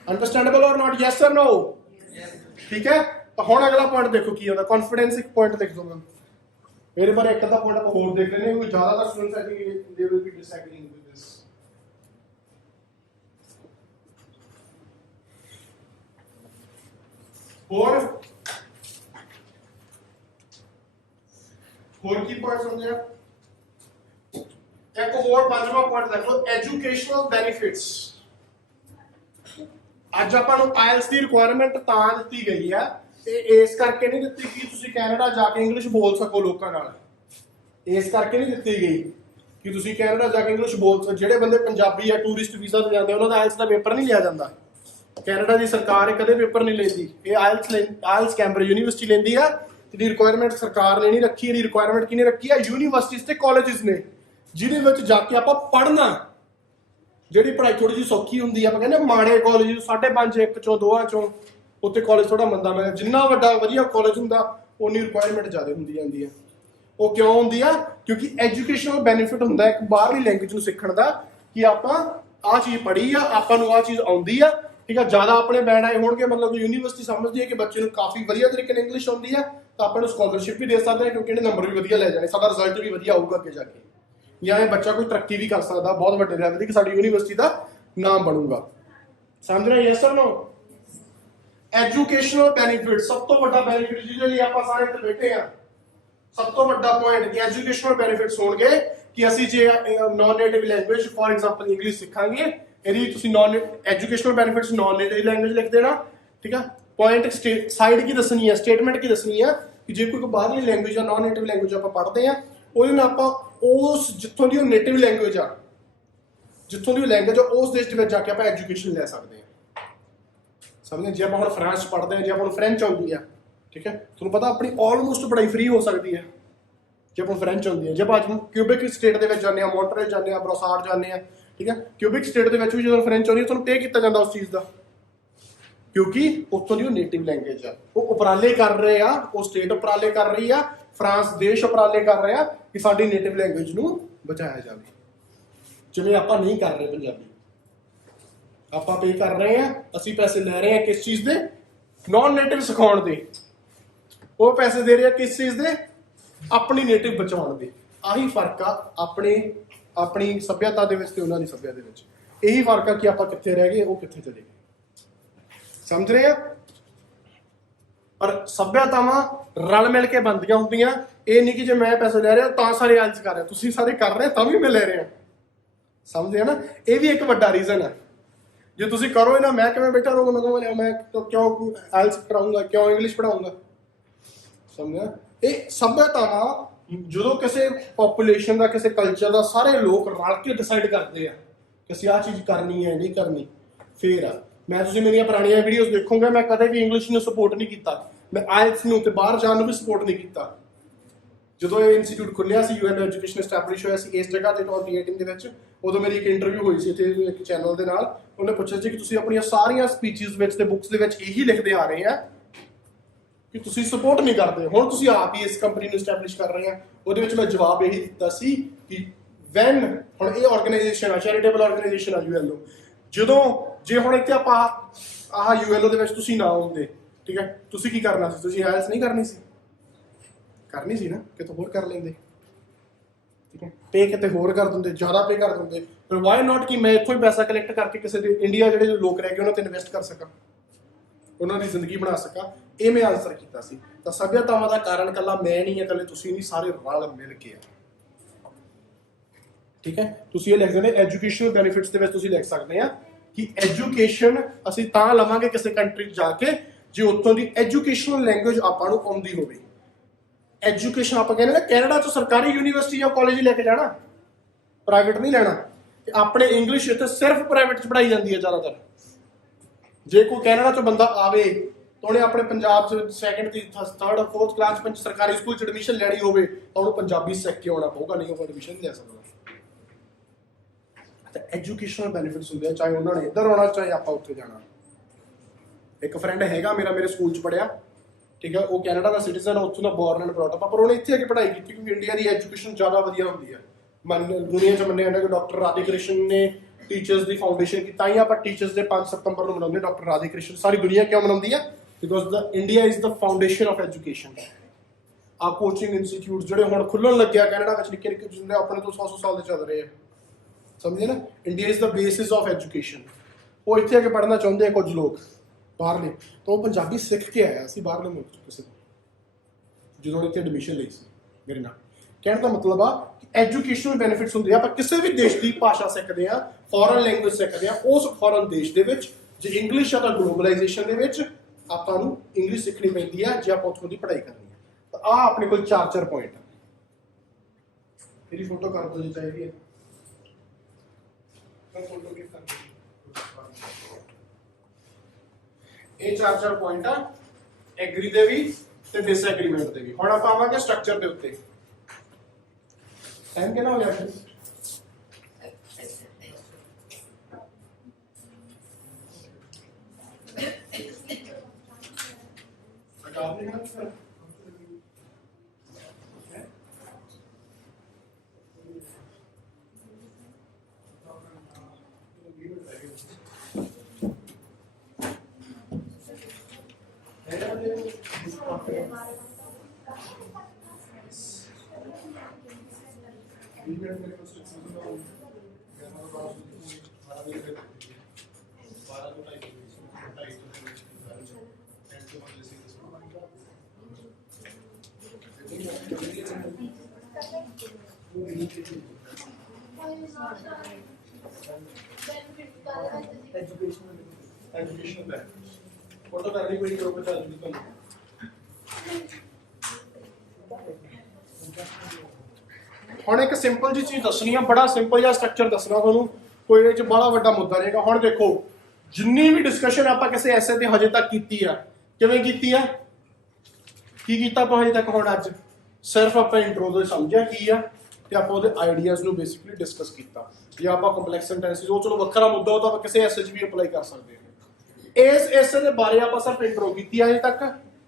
Understandable ਔਰ ਨਾਟ, ਯੈਸ অর ਨੋ? ਠੀਕ ਹੈ, ਤਾਂ ਹੁਣ ਅਗਲਾ ਪੁਆਇੰਟ ਦੇਖੋ ਕੀ ਹੁੰਦਾ, ਕੌਨਫੀਡੈਂਸ ਇੱਕ ਪੁਆਇੰਟ ਲਿਖ ਦੋ ਮੈਂ ਮੇਰੇ ਬਾਰੇ। ਇੱਕ ਅੱਧਾ ਪੁਆਇੰਟ ਆਪਾਂ ਹੋਰ ਦੇਖ ਲੈਂਦੇ ਹਾਂ, ਕੋਈ ਜ਼ਿਆਦਾਤਰ students I think they will be disagreeing with this. ਹੋਰ ਕੀ ਪੁਆਇੰਟਸ ਹੁੰਦੇ ਆ? ਇੱਕ ਹੋਰ ਪੰਜਵਾਂ ਪੁਆਇੰਟ ਦੇਖ ਲਓ, ਐਜੂਕੇਸ਼ਨਲ ਬੈਨੀਫਿਟਸ। ਅੱਜ ਆਪਾਂ ਨੂੰ ਆਇਲਸ ਦੀ ਰਿਕੁਆਇਰਮੈਂਟ ਤਾਂ ਦਿੱਤੀ ਗਈ ਹੈ, ਇਹ ਇਸ ਕਰਕੇ ਨਹੀਂ ਦਿੱਤੀ ਕਿ ਤੁਸੀਂ ਕੈਨੇਡਾ ਜਾ ਕੇ ਇੰਗਲਿਸ਼ ਬੋਲ ਸਕੋ ਲੋਕਾਂ ਨਾਲ। ਇਸ ਕਰਕੇ ਨਹੀਂ ਦਿੱਤੀ ਗਈ ਕਿ ਤੁਸੀਂ ਕੈਨੇਡਾ ਜਾ ਕੇ ਇੰਗਲਿਸ਼ ਬੋਲ ਸਕੋ। ਜਿਹੜੇ ਬੰਦੇ ਪੰਜਾਬੀ ਆ ਟੂਰਿਸਟ ਵੀਜ਼ਾ ਤੇ ਜਾਂਦੇ ਉਹਨਾਂ ਦਾ ਆਇਲਸ ਦਾ ਪੇਪਰ ਨਹੀਂ ਲਿਆ ਜਾਂਦਾ। ਕੈਨੇਡਾ ਦੀ ਸਰਕਾਰ ਇਹ ਕਦੇ ਪੇਪਰ ਨਹੀਂ ਲੈਂਦੀ, ਇਹ ਆਇਲਸ ਕੈਂਬਰਿਜ ਯੂਨੀਵਰਸਿਟੀ ਲੈਂਦੀ ਆ। ਇਹਦੀ ਰਿਕੁਆਇਰਮੈਂਟ ਸਰਕਾਰ ਨੇ ਨਹੀਂ ਰੱਖੀ, ਇਹਦੀ ਰਿਕੁਆਇਰਮੈਂਟ ਕਿਹਨੇ ਰੱਖੀ ਆ? ਯੂਨੀਵਰਸਿਟੀਜ਼ ਤੇ ਕਾਲਜਿਸ ਨੇ, ਜਿਹਦੇ ਵਿੱਚ ਜਾ ਕੇ ਆਪਾਂ ਪੜ੍ਹਨਾ। ਜਿਹੜੀ ਪੜ੍ਹਾਈ ਥੋੜੀ ਜਿਹੀ ਸੌਖੀ ਹੁੰਦੀ ਆ, ਆਪਾਂ ਕਹਿੰਦੇ ਮਾੜੇ ਕਾਲਜ 5.5 1 ਚੋਂ 2 ਚੋਂ, ਉੱਥੇ ਕਾਲਜ ਥੋੜਾ ਮੰਦਾ ਮਿਲਦਾ। ਜਿੰਨਾ ਵੱਡਾ ਵਧੀਆ ਕਾਲਜ ਹੁੰਦਾ ਉਨੀ ਰਿਕੁਆਇਰਮੈਂਟ ਜ਼ਿਆਦਾ ਹੁੰਦੀ ਜਾਂਦੀ ਆ। ਉਹ ਕਿਉਂ ਹੁੰਦੀ ਆ? ਕਿਉਂਕਿ ਐਜੂਕੇਸ਼ਨਲ ਬੈਨੀਫਿਟ ਹੁੰਦਾ ਇੱਕ ਬਾਹਰਲੀ ਲੈਂਗੁਏਜ ਨੂੰ ਸਿੱਖਣ ਦਾ, ਕਿ ਆਪਾਂ ਆਹ ਚੀਜ਼ ਪੜ੍ਹੀ ਆ, ਆਪਾਂ ਨੂੰ ਆਹ ਚੀਜ਼ ਆਉਂਦੀ ਆ। ਠੀਕ ਆ, ਜ਼ਿਆਦਾ ਆਪਣੇ ਬੈਂਡ ਆਏ ਹੋਣਗੇ, ਮਤਲਬ ਕਿ ਯੂਨੀਵਰਸਿਟੀ ਸਮਝਦੀ ਹੈ ਕਿ ਬੱਚੇ ਨੂੰ ਕਾਫੀ ਵਧੀਆ ਤਰੀਕੇ ਨਾਲ ਇੰਗਲਿਸ਼ ਆਉਂਦੀ ਆ, ਤਾਂ ਆਪਾਂ ਨੂੰ ਸਕਾਲਰਸ਼ਿਪ ਵੀ ਦੇ ਸਕਦੇ ਹਾਂ, ਕਿਉਂਕਿ ਇਹਦੇ ਨੰਬਰ ਵੀ ਵਧੀਆ ਲੈ ਜਾਣੇ, ਸਾਡਾ ਰਿਜ਼ਲਟ ਵੀ ਵਧੀਆ ਆਊਗਾ ਅੱਗੇ ਜਾ ਕੇ। ਜਾਂ ਇਹ ਬੱਚਾ ਕੋਈ ਤਰੱਕੀ ਵੀ ਕਰ ਸਕਦਾ ਬਹੁਤ ਵੱਡੇ ਲੈਵਲ ਦੀ, ਕਿ ਸਾਡੀ ਯੂਨੀਵਰਸਿਟੀ ਦਾ ਨਾਮ ਬਣੂਗਾ। ਸਮਝ ਰਹੇ? Yes or no? Educational benefit, ਸਭ ਤੋਂ ਵੱਡਾ ਬੈਨੀਫਿਟ ਜਿਹਦੇ ਲਈ ਆਪਾਂ ਸਾਰੇ ਇੱਥੇ ਬੈਠੇ ਆ, ਸਭ ਤੋਂ ਵੱਡਾ ਪੁਆਇੰਟ ਕਿ ਐਜੂਕੇਸ਼ਨਲ ਬੈਨੀਫਿਟਸ ਹੋਣਗੇ ਕਿ ਅਸੀਂ ਜੇ non native language for example English ਸਿੱਖਾਂਗੇ, ਇਹਦੀ ਤੁਸੀਂ educational benefits non native language ਲਿਖ ਦੇਣਾ। ਠੀਕ ਆ, ਪੁਆਇੰਟ ਸਾਈਡ ਕੀ ਦੱਸਣੀ ਹੈ, ਸਟੇਟਮੈਂਟ ਕੀ ਦੱਸਣੀ ਆ ਕਿ ਜੇ ਕੋਈ ਬਾਹਰਲੀ ਲੈਂਗੁਏਜ ਜਾਂ ਨਾਨ ਨੇਟਿਵ ਲੈਂਗੁਏਜ ਆਪਾਂ ਪੜ੍ਹਦੇ ਆ, ਉਹਦੇ ਨਾਲ ਆਪਾਂ ਉਸ ਜਿੱਥੋਂ ਦੀ ਉਹ ਨੇਟਿਵ ਲੈਂਗੁਏਜ ਆ, ਜਿੱਥੋਂ ਦੀ ਉਹ ਲੈਂਗੁਏਜ ਆ, ਉਸ ਦੇਸ਼ ਦੇ ਵਿੱਚ ਜਾ ਕੇ ਆਪਾਂ ਐਜੂਕੇਸ਼ਨ ਲੈ ਸਕਦੇ ਹਾਂ। ਸਮਝਦੇ? ਜੇ ਆਪਾਂ ਹੁਣ ਫਰਾਂਸ ਪੜ੍ਹਦੇ ਹਾਂ, ਜੇ ਆਪਾਂ ਨੂੰ ਫ੍ਰੈਂਚ ਆਉਂਦੀ ਆ, ਠੀਕ ਹੈ, ਤੁਹਾਨੂੰ ਪਤਾ ਆਪਣੀ ਆਲਮੋਸਟ ਪੜ੍ਹਾਈ ਫ੍ਰੀ ਹੋ ਸਕਦੀ ਹੈ ਜੇ ਆਪਾਂ ਫ੍ਰੈਂਚ ਆਉਂਦੀ ਹੈ। ਜੇ ਆਪਾਂ ਕਿਊਬਿਕ ਸਟੇਟ ਦੇ ਵਿੱਚ ਜਾਂਦੇ ਆ, ਮੌਂਟਰੀਅਲ ਜਾਂਦੇ ਆ, ਬਰੋਸਾਰ ਜਾਂਦੇ ਆ, ਠੀਕ ਹੈ, ਕਿਊਬਿਕ ਸਟੇਟ ਦੇ ਵਿੱਚ ਵੀ ਜਦੋਂ ਫ੍ਰੈਂਚ ਆਉਂਦੀ ਹੈ ਤੁਹਾਨੂੰ ਪੇ ਕੀਤਾ ਜਾਂਦਾ ਉਸ ਚੀਜ਼ ਦਾ, ਕਿਉਂਕਿ ਉੱਥੋਂ ਦੀ ਉਹ ਨੇਟਿਵ ਲੈਂਗੁਏਜ ਆ। ਉਹ ਉਪਰਾਲੇ ਕਰ ਰਹੇ ਆ, ਉਹ ਸਟੇਟ ਉਪਰਾਲੇ ਕਰ ਰਹੀ ਆ, ਫਰਾਂਸ ਦੇਸ਼ ਉਪਰਾਲੇ ਕਰ ਰਿਹਾ ਕਿ ਸਾਡੀ ਨੇਟਿਵ ਲੈਂਗੁਏਜ ਨੂੰ ਬਚਾਇਆ ਜਾਵੇ। ਜਿਵੇਂ ਆਪਾਂ ਨਹੀਂ ਕਰ ਰਹੇ ਪੰਜਾਬੀ, ਆਪਾਂ ਪੇ ਕਰ ਰਹੇ ਆ, ਅਸੀਂ ਪੈਸੇ ਲੈ ਰਹੇ ਆ ਕਿਸ ਚੀਜ਼ ਦੇ? ਨਾਨ ਨੇਟਿਵ ਸਿਖਾਉਣ ਦੇ। ਉਹ ਪੈਸੇ ਦੇ ਰਹੇ ਆ ਕਿਸ ਚੀਜ਼ ਦੇ? ਆਪਣੀ ਨੇਟਿਵ ਬਚਾਉਣ ਦੇ। ਆਹੀ ਫਰਕ ਆ ਆਪਣੀ ਸੱਭਿਅਤਾ ਦੇ ਵਿੱਚ ਤੇ ਉਹਨਾਂ ਦੀ ਸੱਭਿਅਤਾ ਦੇ ਵਿੱਚ। ਇਹੀ ਫਰਕ ਆ ਕਿ ਆਪਾਂ ਕਿੱਥੇ ਰਹਿ ਗਏ, ਉਹ ਕਿੱਥੇ ਚਲੇ ਗਏ। ਸਮਝ ਰਹੇ ਆ? ਪਰ ਸੱਭਿਅਤਾਵਾਂ ਰਲ ਮਿਲ ਕੇ ਬਣਦੀਆਂ ਹੁੰਦੀਆਂ। ਇਹ ਨਹੀਂ ਕਿ ਜੇ ਮੈਂ ਪੈਸੇ ਲੈ ਰਿਹਾ ਤਾਂ ਸਾਰੇ ਆਇਲਸ ਕਰ ਰਹੇ, ਤੁਸੀਂ ਸਾਰੇ ਕਰ ਰਹੇ ਤਾਂ ਵੀ ਮੈਂ ਲੈ ਰਿਹਾ। ਸਮਝਦੇ ਆ ਨਾ? ਇਹ ਵੀ ਇੱਕ ਵੱਡਾ ਰੀਜ਼ਨ ਹੈ। ਜੇ ਤੁਸੀਂ ਕਰੋ ਹੀ ਨਾ, ਮੈਂ ਕਿਵੇਂ ਬੈਠਾ ਰਹੂੰਗਾ? ਮੈਂ ਕਹਾਂ ਮੈਂ ਕਿਉਂ ਆਇਲਸ ਕਰਾਉਂਗਾ, ਕਿਉਂ ਇੰਗਲਿਸ਼ ਪੜਾਉਂਗਾ? ਸਮਝਿਆ? ਇਹ ਸੱਭਿਅਤਾਵਾਂ ਜਦੋਂ ਕਿਸੇ ਪੋਪੂਲੇਸ਼ਨ ਦਾ, ਕਿਸੇ ਕਲਚਰ ਦਾ ਸਾਰੇ ਲੋਕ ਰਲ ਕੇ ਡਿਸਾਈਡ ਕਰਦੇ ਆ ਕਿ ਅਸੀਂ ਆਹ ਚੀਜ਼ ਕਰਨੀ ਹੈ ਨਹੀਂ ਕਰਨੀ, ਫੇਰ ਆ। ਮੈਂ ਤੁਸੀਂ ਮੇਰੀਆਂ ਪੁਰਾਣੀਆਂ ਵੀਡੀਓਜ਼ ਦੇਖੋਗੇ, ਮੈਂ ਕਦੇ ਵੀ ਇੰਗਲਿਸ਼ ਨੂੰ ਸਪੋਰਟ ਨਹੀਂ ਕੀਤਾ, ਮੈਂ ਆਇਲਸ ਨੂੰ ਤੇ ਬਾਹਰ ਜਾਣ ਨੂੰ ਵੀ ਸਪੋਰਟ ਨਹੀਂ ਕੀਤਾ। ਜਦੋਂ ਇਹ ਇੰਸਟੀਚਿਊਟ ਖੁੱਲਿਆ ਸੀ, ਯੂਐਨ ਐਜੂਕੇਸ਼ਨ ਐਸਟੈਬਲਿਸ਼ ਹੋਇਆ ਸੀ ਇਸ ਜਗ੍ਹਾ ਤੇ 2018 ਦੇ ਵਿੱਚ, ਉਦੋਂ ਮੇਰੀ ਇੱਕ ਇੰਟਰਵਿਊ ਹੋਈ ਸੀ ਇੱਥੇ ਇੱਕ ਚੈਨਲ ਦੇ ਨਾਲ। ਉਹਨੇ ਪੁੱਛਿਆ ਸੀ ਕਿ ਤੁਸੀਂ ਆਪਣੀਆਂ ਸਾਰੀਆਂ ਸਪੀਚਿਸ ਵਿੱਚ ਤੇ ਬੁੱਕਸ ਦੇ ਵਿੱਚ ਇਹੀ ਲਿਖਦੇ ਆ ਰਹੇ ਆ ਕਿ ਤੁਸੀਂ ਸਪੋਰਟ ਨਹੀਂ ਕਰਦੇ, ਹੁਣ ਤੁਸੀਂ ਆਪ ਹੀ ਇਸ ਕੰਪਨੀ ਨੂੰ ਐਸਟੈਬਲਿਸ਼ ਕਰ ਰਹੇ ਆ। ਉਹਦੇ ਵਿੱਚ ਮੈਂ ਜਵਾਬ ਇਹੀ ਦਿੱਤਾ ਸੀ ਕਿ ਵੈਨ ਹੁਣ ਇਹ ਆਰਗੇਨਾਈਜੇਸ਼ਨ ਆ, ਚੈਰੀਟੇਬਲ ਆਰਗੇਨਾਈਜੇਸ਼ਨ ਆ ਯੂਐਨਓ, ਜਦੋਂ ਜੇ ਹੁਣ ਇੱਥੇ ਆਪਾਂ ਆਹ ਯੂਐਨਓ ਦੇ ਵਿੱਚ ਤੁਸੀਂ ਨਾ ਹੁੰਦੇ, ਠੀਕ ਹੈ, ਤੁਸੀਂ ਕੀ ਕਰਨਾ ਸੀ? ਤੁਸੀਂ ਆਇਲਸ ਨਹੀਂ ਕਰਨੀ ਸੀ? ਕਰਨੀ ਸੀ ਨਾ, ਕਿਤੇ ਹੋਰ ਕਰ ਲੈਂਦੇ, ਠੀਕ ਹੈ, ਪੇ ਕਿਤੇ ਹੋਰ ਕਰ ਦਿੰਦੇ, ਜ਼ਿਆਦਾ ਪੇ ਕਰ ਦਿੰਦੇ। ਪਰ ਵਾਈ ਨਾਟ ਕਿ ਮੈਂ ਇੱਥੋਂ ਹੀ ਪੈਸਾ ਕਲੈਕਟ ਕਰਕੇ ਕਿਸੇ ਦੇ ਇੰਡੀਆ ਜਿਹੜੇ ਲੋਕ ਰਹਿ ਗਏ ਉਹਨਾਂ ਤੇ ਇਨਵੈਸਟ ਕਰ ਸਕਾਂ, ਉਹਨਾਂ ਦੀ ਜ਼ਿੰਦਗੀ ਬਣਾ ਸਕਾਂ। ਇਹ ਮੈਂ ਆਨਸਰ ਕੀਤਾ ਸੀ। ਤਾਂ ਸੱਭਿਅਤਾਵਾਂ ਦਾ ਕਾਰਨ ਇਕੱਲਾ ਮੈਂ ਨਹੀਂ ਹੈ, ਇਕੱਲੇ ਤੁਸੀਂ ਨਹੀਂ, ਸਾਰੇ ਰਲ ਮਿਲ ਕੇ ਆ। ਠੀਕ ਹੈ, ਤੁਸੀਂ ਇਹ ਲਿਖ ਦਿੰਦੇ ਐਜੂਕੇਸ਼ਨਲ ਬੈਨੀਫਿਟਸ ਦੇ ਵਿੱਚ ਤੁਸੀਂ ਲਿਖ ਸਕਦੇ ਆ ਕਿ ਐਜੂਕੇਸ਼ਨ ਅਸੀਂ ਤਾਂ ਲਵਾਂਗੇ ਕਿਸੇ ਕੰਟਰੀ 'ਚ ਜਾ ਕੇ ਜੇ ਉੱਥੋਂ ਦੀ ਐਜੂਕੇਸ਼ਨਲ ਲੈਂਗੁਏਜ ਆਪਾਂ ਨੂੰ ਆਉਂਦੀ ਹੋਵੇ। ਐਜੂਕੇਸ਼ਨ ਆਪਾਂ ਕਹਿੰਦੇ ਨਾ, ਕੈਨੇਡਾ 'ਚ ਸਰਕਾਰੀ ਯੂਨੀਵਰਸਿਟੀ ਜਾਂ ਕਾਲਜ ਹੀ ਲੈ ਕੇ ਜਾਣਾ, ਪ੍ਰਾਈਵੇਟ ਨਹੀਂ ਲੈਣਾ। ਆਪਣੇ ਇੰਗਲਿਸ਼ ਇੱਥੇ ਸਿਰਫ ਪ੍ਰਾਈਵੇਟ 'ਚ ਪੜ੍ਹਾਈ ਜਾਂਦੀ ਹੈ ਜ਼ਿਆਦਾਤਰ। ਜੇ ਕੋਈ ਕੈਨੇਡਾ 'ਚੋਂ ਬੰਦਾ ਆਵੇ ਤਾਂ ਉਹਨੇ ਆਪਣੇ ਪੰਜਾਬ 'ਚ ਸੈਕੰਡ ਦੀ ਥਰਡ ਫੋਰਥ ਕਲਾਸ 'ਚ ਸਰਕਾਰੀ ਸਕੂਲ 'ਚ ਐਡਮਿਸ਼ਨ ਲੈਣੀ ਹੋਵੇ ਤਾਂ ਉਹਨੂੰ ਪੰਜਾਬੀ ਸਿੱਖ ਕੇ ਆਉਣਾ ਪਊਗਾ, ਨਹੀਂ ਉਹ ਐਡਮਿਸ਼ਨ ਨਹੀਂ ਲੈ ਸਕਦਾ। ਤਾਂ ਐਜੂਕੇਸ਼ਨਲ ਬੈਨੀਫਿਟਸ ਹੁੰਦੇ ਆ, ਚਾਹੇ ਉਹਨਾਂ ਨੇ ਇੱਧਰ ਆਉਣਾ ਚਾਹੇ ਆਪਾਂ ਉੱਥੇ ਜਾਣਾ। ਇੱਕ ਫਰੈਂਡ ਹੈਗਾ ਮੇਰਾ, ਮੇਰੇ ਸਕੂਲ 'ਚ ਪੜ੍ਹਿਆ, ਠੀਕ ਹੈ, ਉਹ ਕੈਨੇਡਾ ਦਾ ਸਿਟੀਜ਼ਨ, ਉੱਥੋਂ ਦਾ ਬੋਰਨ ਐਂਡ ਬ੍ਰੌਟ ਅਪ, ਪਰ ਉਹਨੇ ਇੱਥੇ ਆ ਕੇ ਪੜ੍ਹਾਈ ਕੀਤੀ ਕਿਉਂਕਿ ਇੰਡੀਆ ਦੀ ਐਜੂਕੇਸ਼ਨ ਜ਼ਿਆਦਾ ਵਧੀਆ ਹੁੰਦੀ ਹੈ। ਦੁਨੀਆ 'ਚ ਮੰਨਿਆ ਜਾਂਦਾ ਕਿ ਡਾਕਟਰ ਰਾਧੇ ਕ੍ਰਿਸ਼ਨ ਨੇ ਟੀਚਰਸ ਦੀ ਫਾਊਂਡੇਸ਼ਨ की ताई ਆਪਾਂ ਟੀਚਰਸ ਦੇ 5 ਸਤੰਬਰ ਨੂੰ ਮਨਾਉਂਦੇ ਡਾਕਟਰ ਰਾਧੇ ਕ੍ਰਿਸ਼ਨ ਸਾਰੀ ਦੁਨੀਆ ਕਿਉਂ ਮਨਾਉਂਦੀ ਹੈ because the India is the foundation of education ਆ ਕੋਚਿੰਗ ਇੰਸਟੀਚਿਊਟ ਜਿਹੜੇ ਹੁਣ ਖੁੱਲਣ ਲੱਗਿਆ ਕੈਨੇਡਾ ਵਿੱਚ ਨਿੱਕੇ ਨਿੱਕੇ ਜਿਹੜੇ ਆਪਣੇ ਤੋਂ 100 ਸਾਲ ਦੇ ਚੱਲ ਰਹੇ ਆ ਸਮਝੇ ਨਾ India is the basis of education ਉਹ ਇੱਥੇ ਆ ਕੇ ਪੜ੍ਹਨਾ ਚਾਹੁੰਦੇ ਆ ਕੁਝ ਲੋਕ ਬਾਹਰਲੇ ਤਾਂ ਉਹ ਪੰਜਾਬੀ ਸਿੱਖ ਕੇ ਆਇਆ ਸੀ ਬਾਹਰਲੇ ਮੁਲਕ ਚ ਕਿਸੇ ਜਦੋਂ ਇੱਥੇ ਐਡਮਿਸ਼ਨ ਲਈ ਸੀ ਮੇਰੇ ਨਾਲ ਕਹਿਣ ਦਾ ਮਤਲਬ ਆ ਕਿ ਐਜੂਕੇਸ਼ਨਲ ਬੈਨੀਫਿਟਸ ਹੁੰਦੇ ਆ ਆਪਾਂ ਕਿਸੇ ਵੀ ਦੇਸ਼ ਦੀ ਭਾਸ਼ਾ ਸਿੱਖਦੇ ਆ ਫੋਰਨ ਲੈਂਗੁਏਜ ਸਿੱਖਦੇ ਆ ਉਸ ਫੋਰਨ ਦੇਸ਼ ਦੇ ਵਿੱਚ ਜੇ ਇੰਗਲਿਸ਼ ਆ ਤਾਂ ਗਲੋਬਲਾਈਜੇਸ਼ਨ ਦੇ ਵਿੱਚ ਆਪਾਂ ਨੂੰ ਇੰਗਲਿਸ਼ ਸਿੱਖਣੀ ਪੈਂਦੀ ਆ ਜੇ ਆਪਾਂ ਉੱਥੋਂ ਦੀ ਪੜ੍ਹਾਈ ਕਰਨੀ ਆ ਤਾਂ ਆ ਆਪਣੇ ਕੋਲ 4 ਪੁਆਇੰਟ ਆ ਮੇਰੀ ਫੋਟੋ ਕਰ ਦਿਓ ਜੇ ਚਾਹੀਦੀ ਹੈ ਮੈਂ ਫੋਟੋ ਕਲਿੱਕ ਕਰ ਦਿੰਦਾ ਇਹ 4 ਪੁਆਇੰਟ ਆ ਐਗਰੀ ਦੇ ਵੀ ਤੇ ਡਿਸਐਗਰੀਮੈਂਟ ਦੇ ਵੀ ਹੁਣ ਆਪਾਂ ਆਵਾਂਗੇ ਸਟਰਕਚਰ ਦੇ ਉੱਤੇ टाइम कितना हो गया एजुकेशन है फोटो करनी कोई करो बचा दी तुम ਹੁਣ ਇੱਕ ਸਿੰਪਲ ਜੀ ਚੀਜ਼ ਦੱਸਣੀ ਆ ਬੜਾ ਸਿੰਪਲ ਜਿਹਾ ਸਟਰਕਚਰ ਦੱਸਣਾ ਤੁਹਾਨੂੰ ਕੋਈ ਇਹ ਚ ਬੜਾ ਵੱਡਾ ਮੁੱਦਾ ਨਹੀਂਗਾ ਹੁਣ ਦੇਖੋ ਜਿੰਨੀ ਵੀ ਡਿਸਕਸ਼ਨ ਆਪਾਂ ਕਿਸੇ ਐਸੇ ਤੇ ਹਜੇ ਤੱਕ ਕੀਤੀ ਆ ਕਿਵੇਂ ਕੀਤੀ ਆ ਕੀ ਕੀਤਾ ਆਪਾਂ ਹਜੇ ਤੱਕ ਹੁਣ ਅੱਜ ਸਿਰਫ ਆਪਾਂ ਇੰਟਰੋ ਤੋਂ ਸਮਝਿਆ ਕੀ ਆ ਤੇ ਆਪਾਂ ਉਹਦੇ ਆਈਡੀਆਜ਼ ਨੂੰ ਬੇਸਿਕਲੀ ਡਿਸਕਸ ਕੀਤਾ ਜਾਂ ਆਪਾਂ ਕੰਪਲੈਕਸ ਸੈਂਟੈਂਸਿਸ ਉਹ ਚਲੋ ਵੱਖਰਾ ਮੁੱਦਾ ਉਹ ਤਾਂ ਆਪਾਂ ਕਿਸੇ ਐਸੇ 'ਚ ਵੀ ਅਪਲਾਈ ਕਰ ਸਕਦੇ ਹਾਂ ਇਸ ਐਸੇ ਦੇ ਬਾਰੇ ਆਪਾਂ ਸਿਰਫ ਇੰਟਰੋ ਕੀਤੀ ਹਜੇ ਤੱਕ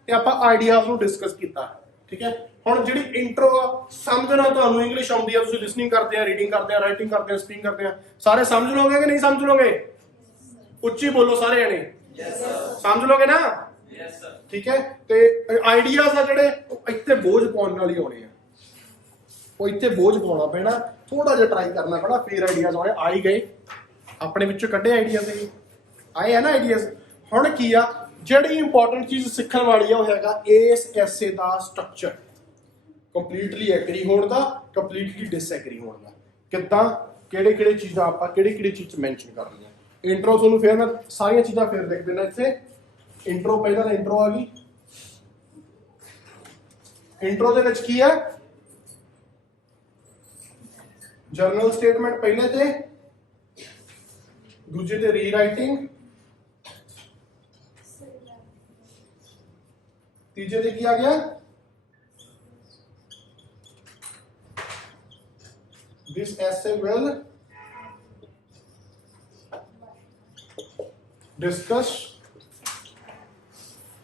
ਤੇ ਆਪਾਂ ਆਈਡੀਆਜ਼ ਨੂੰ ਡਿਸਕਸ ਕੀਤਾ ਠੀਕ ਹੈ ਹੁਣ ਜਿਹੜੀ ਇੰਟਰੋ ਸਮਝਣਾ ਤੁਹਾਨੂੰ ਇੰਗਲਿਸ਼ ਆਉਂਦੀ ਆ ਤੁਸੀਂ ਲਿਸਨਿੰਗ ਕਰਦੇ ਆ ਰੀਡਿੰਗ ਕਰਦੇ ਆ ਰਾਈਟਿੰਗ ਕਰਦੇ ਆ ਸਪੀਕਿੰਗ ਕਰਦੇ ਆ ਸਾਰੇ ਸਮਝ ਲਓਗੇ ਕਿ ਨਹੀਂ ਸਮਝ ਲਓਗੇ ਉੱਚੀ ਬੋਲੋ ਸਾਰੇ ਜਣੇ ਯੈਸ ਸਰ ਸਮਝ ਲਓਗੇ ਨਾ ਯੈਸ ਸਰ ਠੀਕ ਹੈ ਤੇ ਆਈਡੀਆਜ਼ ਆ ਜਿਹੜੇ ਇੱਥੇ ਬੋਝ ਪਾਉਣ ਨਾਲ ਹੀ ਆਉਣੇ ਆ ਉਹ ਇੱਥੇ ਬੋਝ ਪਾਉਣਾ ਪੈਣਾ ਥੋੜਾ ਜਿਹਾ ਟਰਾਈ ਕਰਨਾ ਪੈਣਾ ਫੇਰ ਆਈਡੀਆਜ਼ ਆਉਣੇ ਆ ਹੀ ਗਏ ਆਪਣੇ ਵਿੱਚੋਂ ਕੱਢੇ ਆਈਡੀਆਜ਼ ਦੇ ਆਏ ਆ ਨਾ ਆਈਡੀਆਜ਼ ਹੁਣ ਕੀ ਆ ਜਿਹੜੀ ਇੰਪੋਰਟੈਂਟ ਚੀਜ਼ ਸਿੱਖਣ ਵਾਲੀ ਆ ਉਹ ਹੈਗਾ ਇਸ ਐਸੇ ਦਾ ਸਟਰਕਚਰ ਕੰਪਲੀਟਲੀ ਐਗਰੀ ਹੋਣ ਦਾ ਕੰਪਲੀਟਲੀ ਡਿਸਐਗਰੀ ਹੋਣ ਦਾ ਕਿੱਦਾਂ ਕਿਹੜੇ ਕਿਹੜੇ ਚੀਜ਼ਾਂ ਆਪਾਂ ਕਿਹੜੀ ਕਿਹੜੀ ਚੀਜ਼ ਮੈਂਸ਼ਨ ਕਰਨੀਆਂ ਇੰਟਰੋ ਤੁਹਾਨੂੰ ਫਿਰ ਮੈਂ ਸਾਰੀਆਂ ਚੀਜ਼ਾਂ ਫਿਰ ਲਿਖ ਦੇਣਾ ਇੱਥੇ ਇੰਟਰੋ ਪਹਿਲਾਂ ਤਾਂ ਇੰਟਰੋ ਆ ਗਈ ਇੰਟਰੋ ਦੇ ਵਿੱਚ ਕੀ ਹੈ ਜਰਨਲ ਸਟੇਟਮੈਂਟ ਪਹਿਲੇ ਤੇ ਦੂਜੇ ਤੇ ਰੀਰਾਈਟਿੰਗ तीजे पे किया गया दिस essay will discuss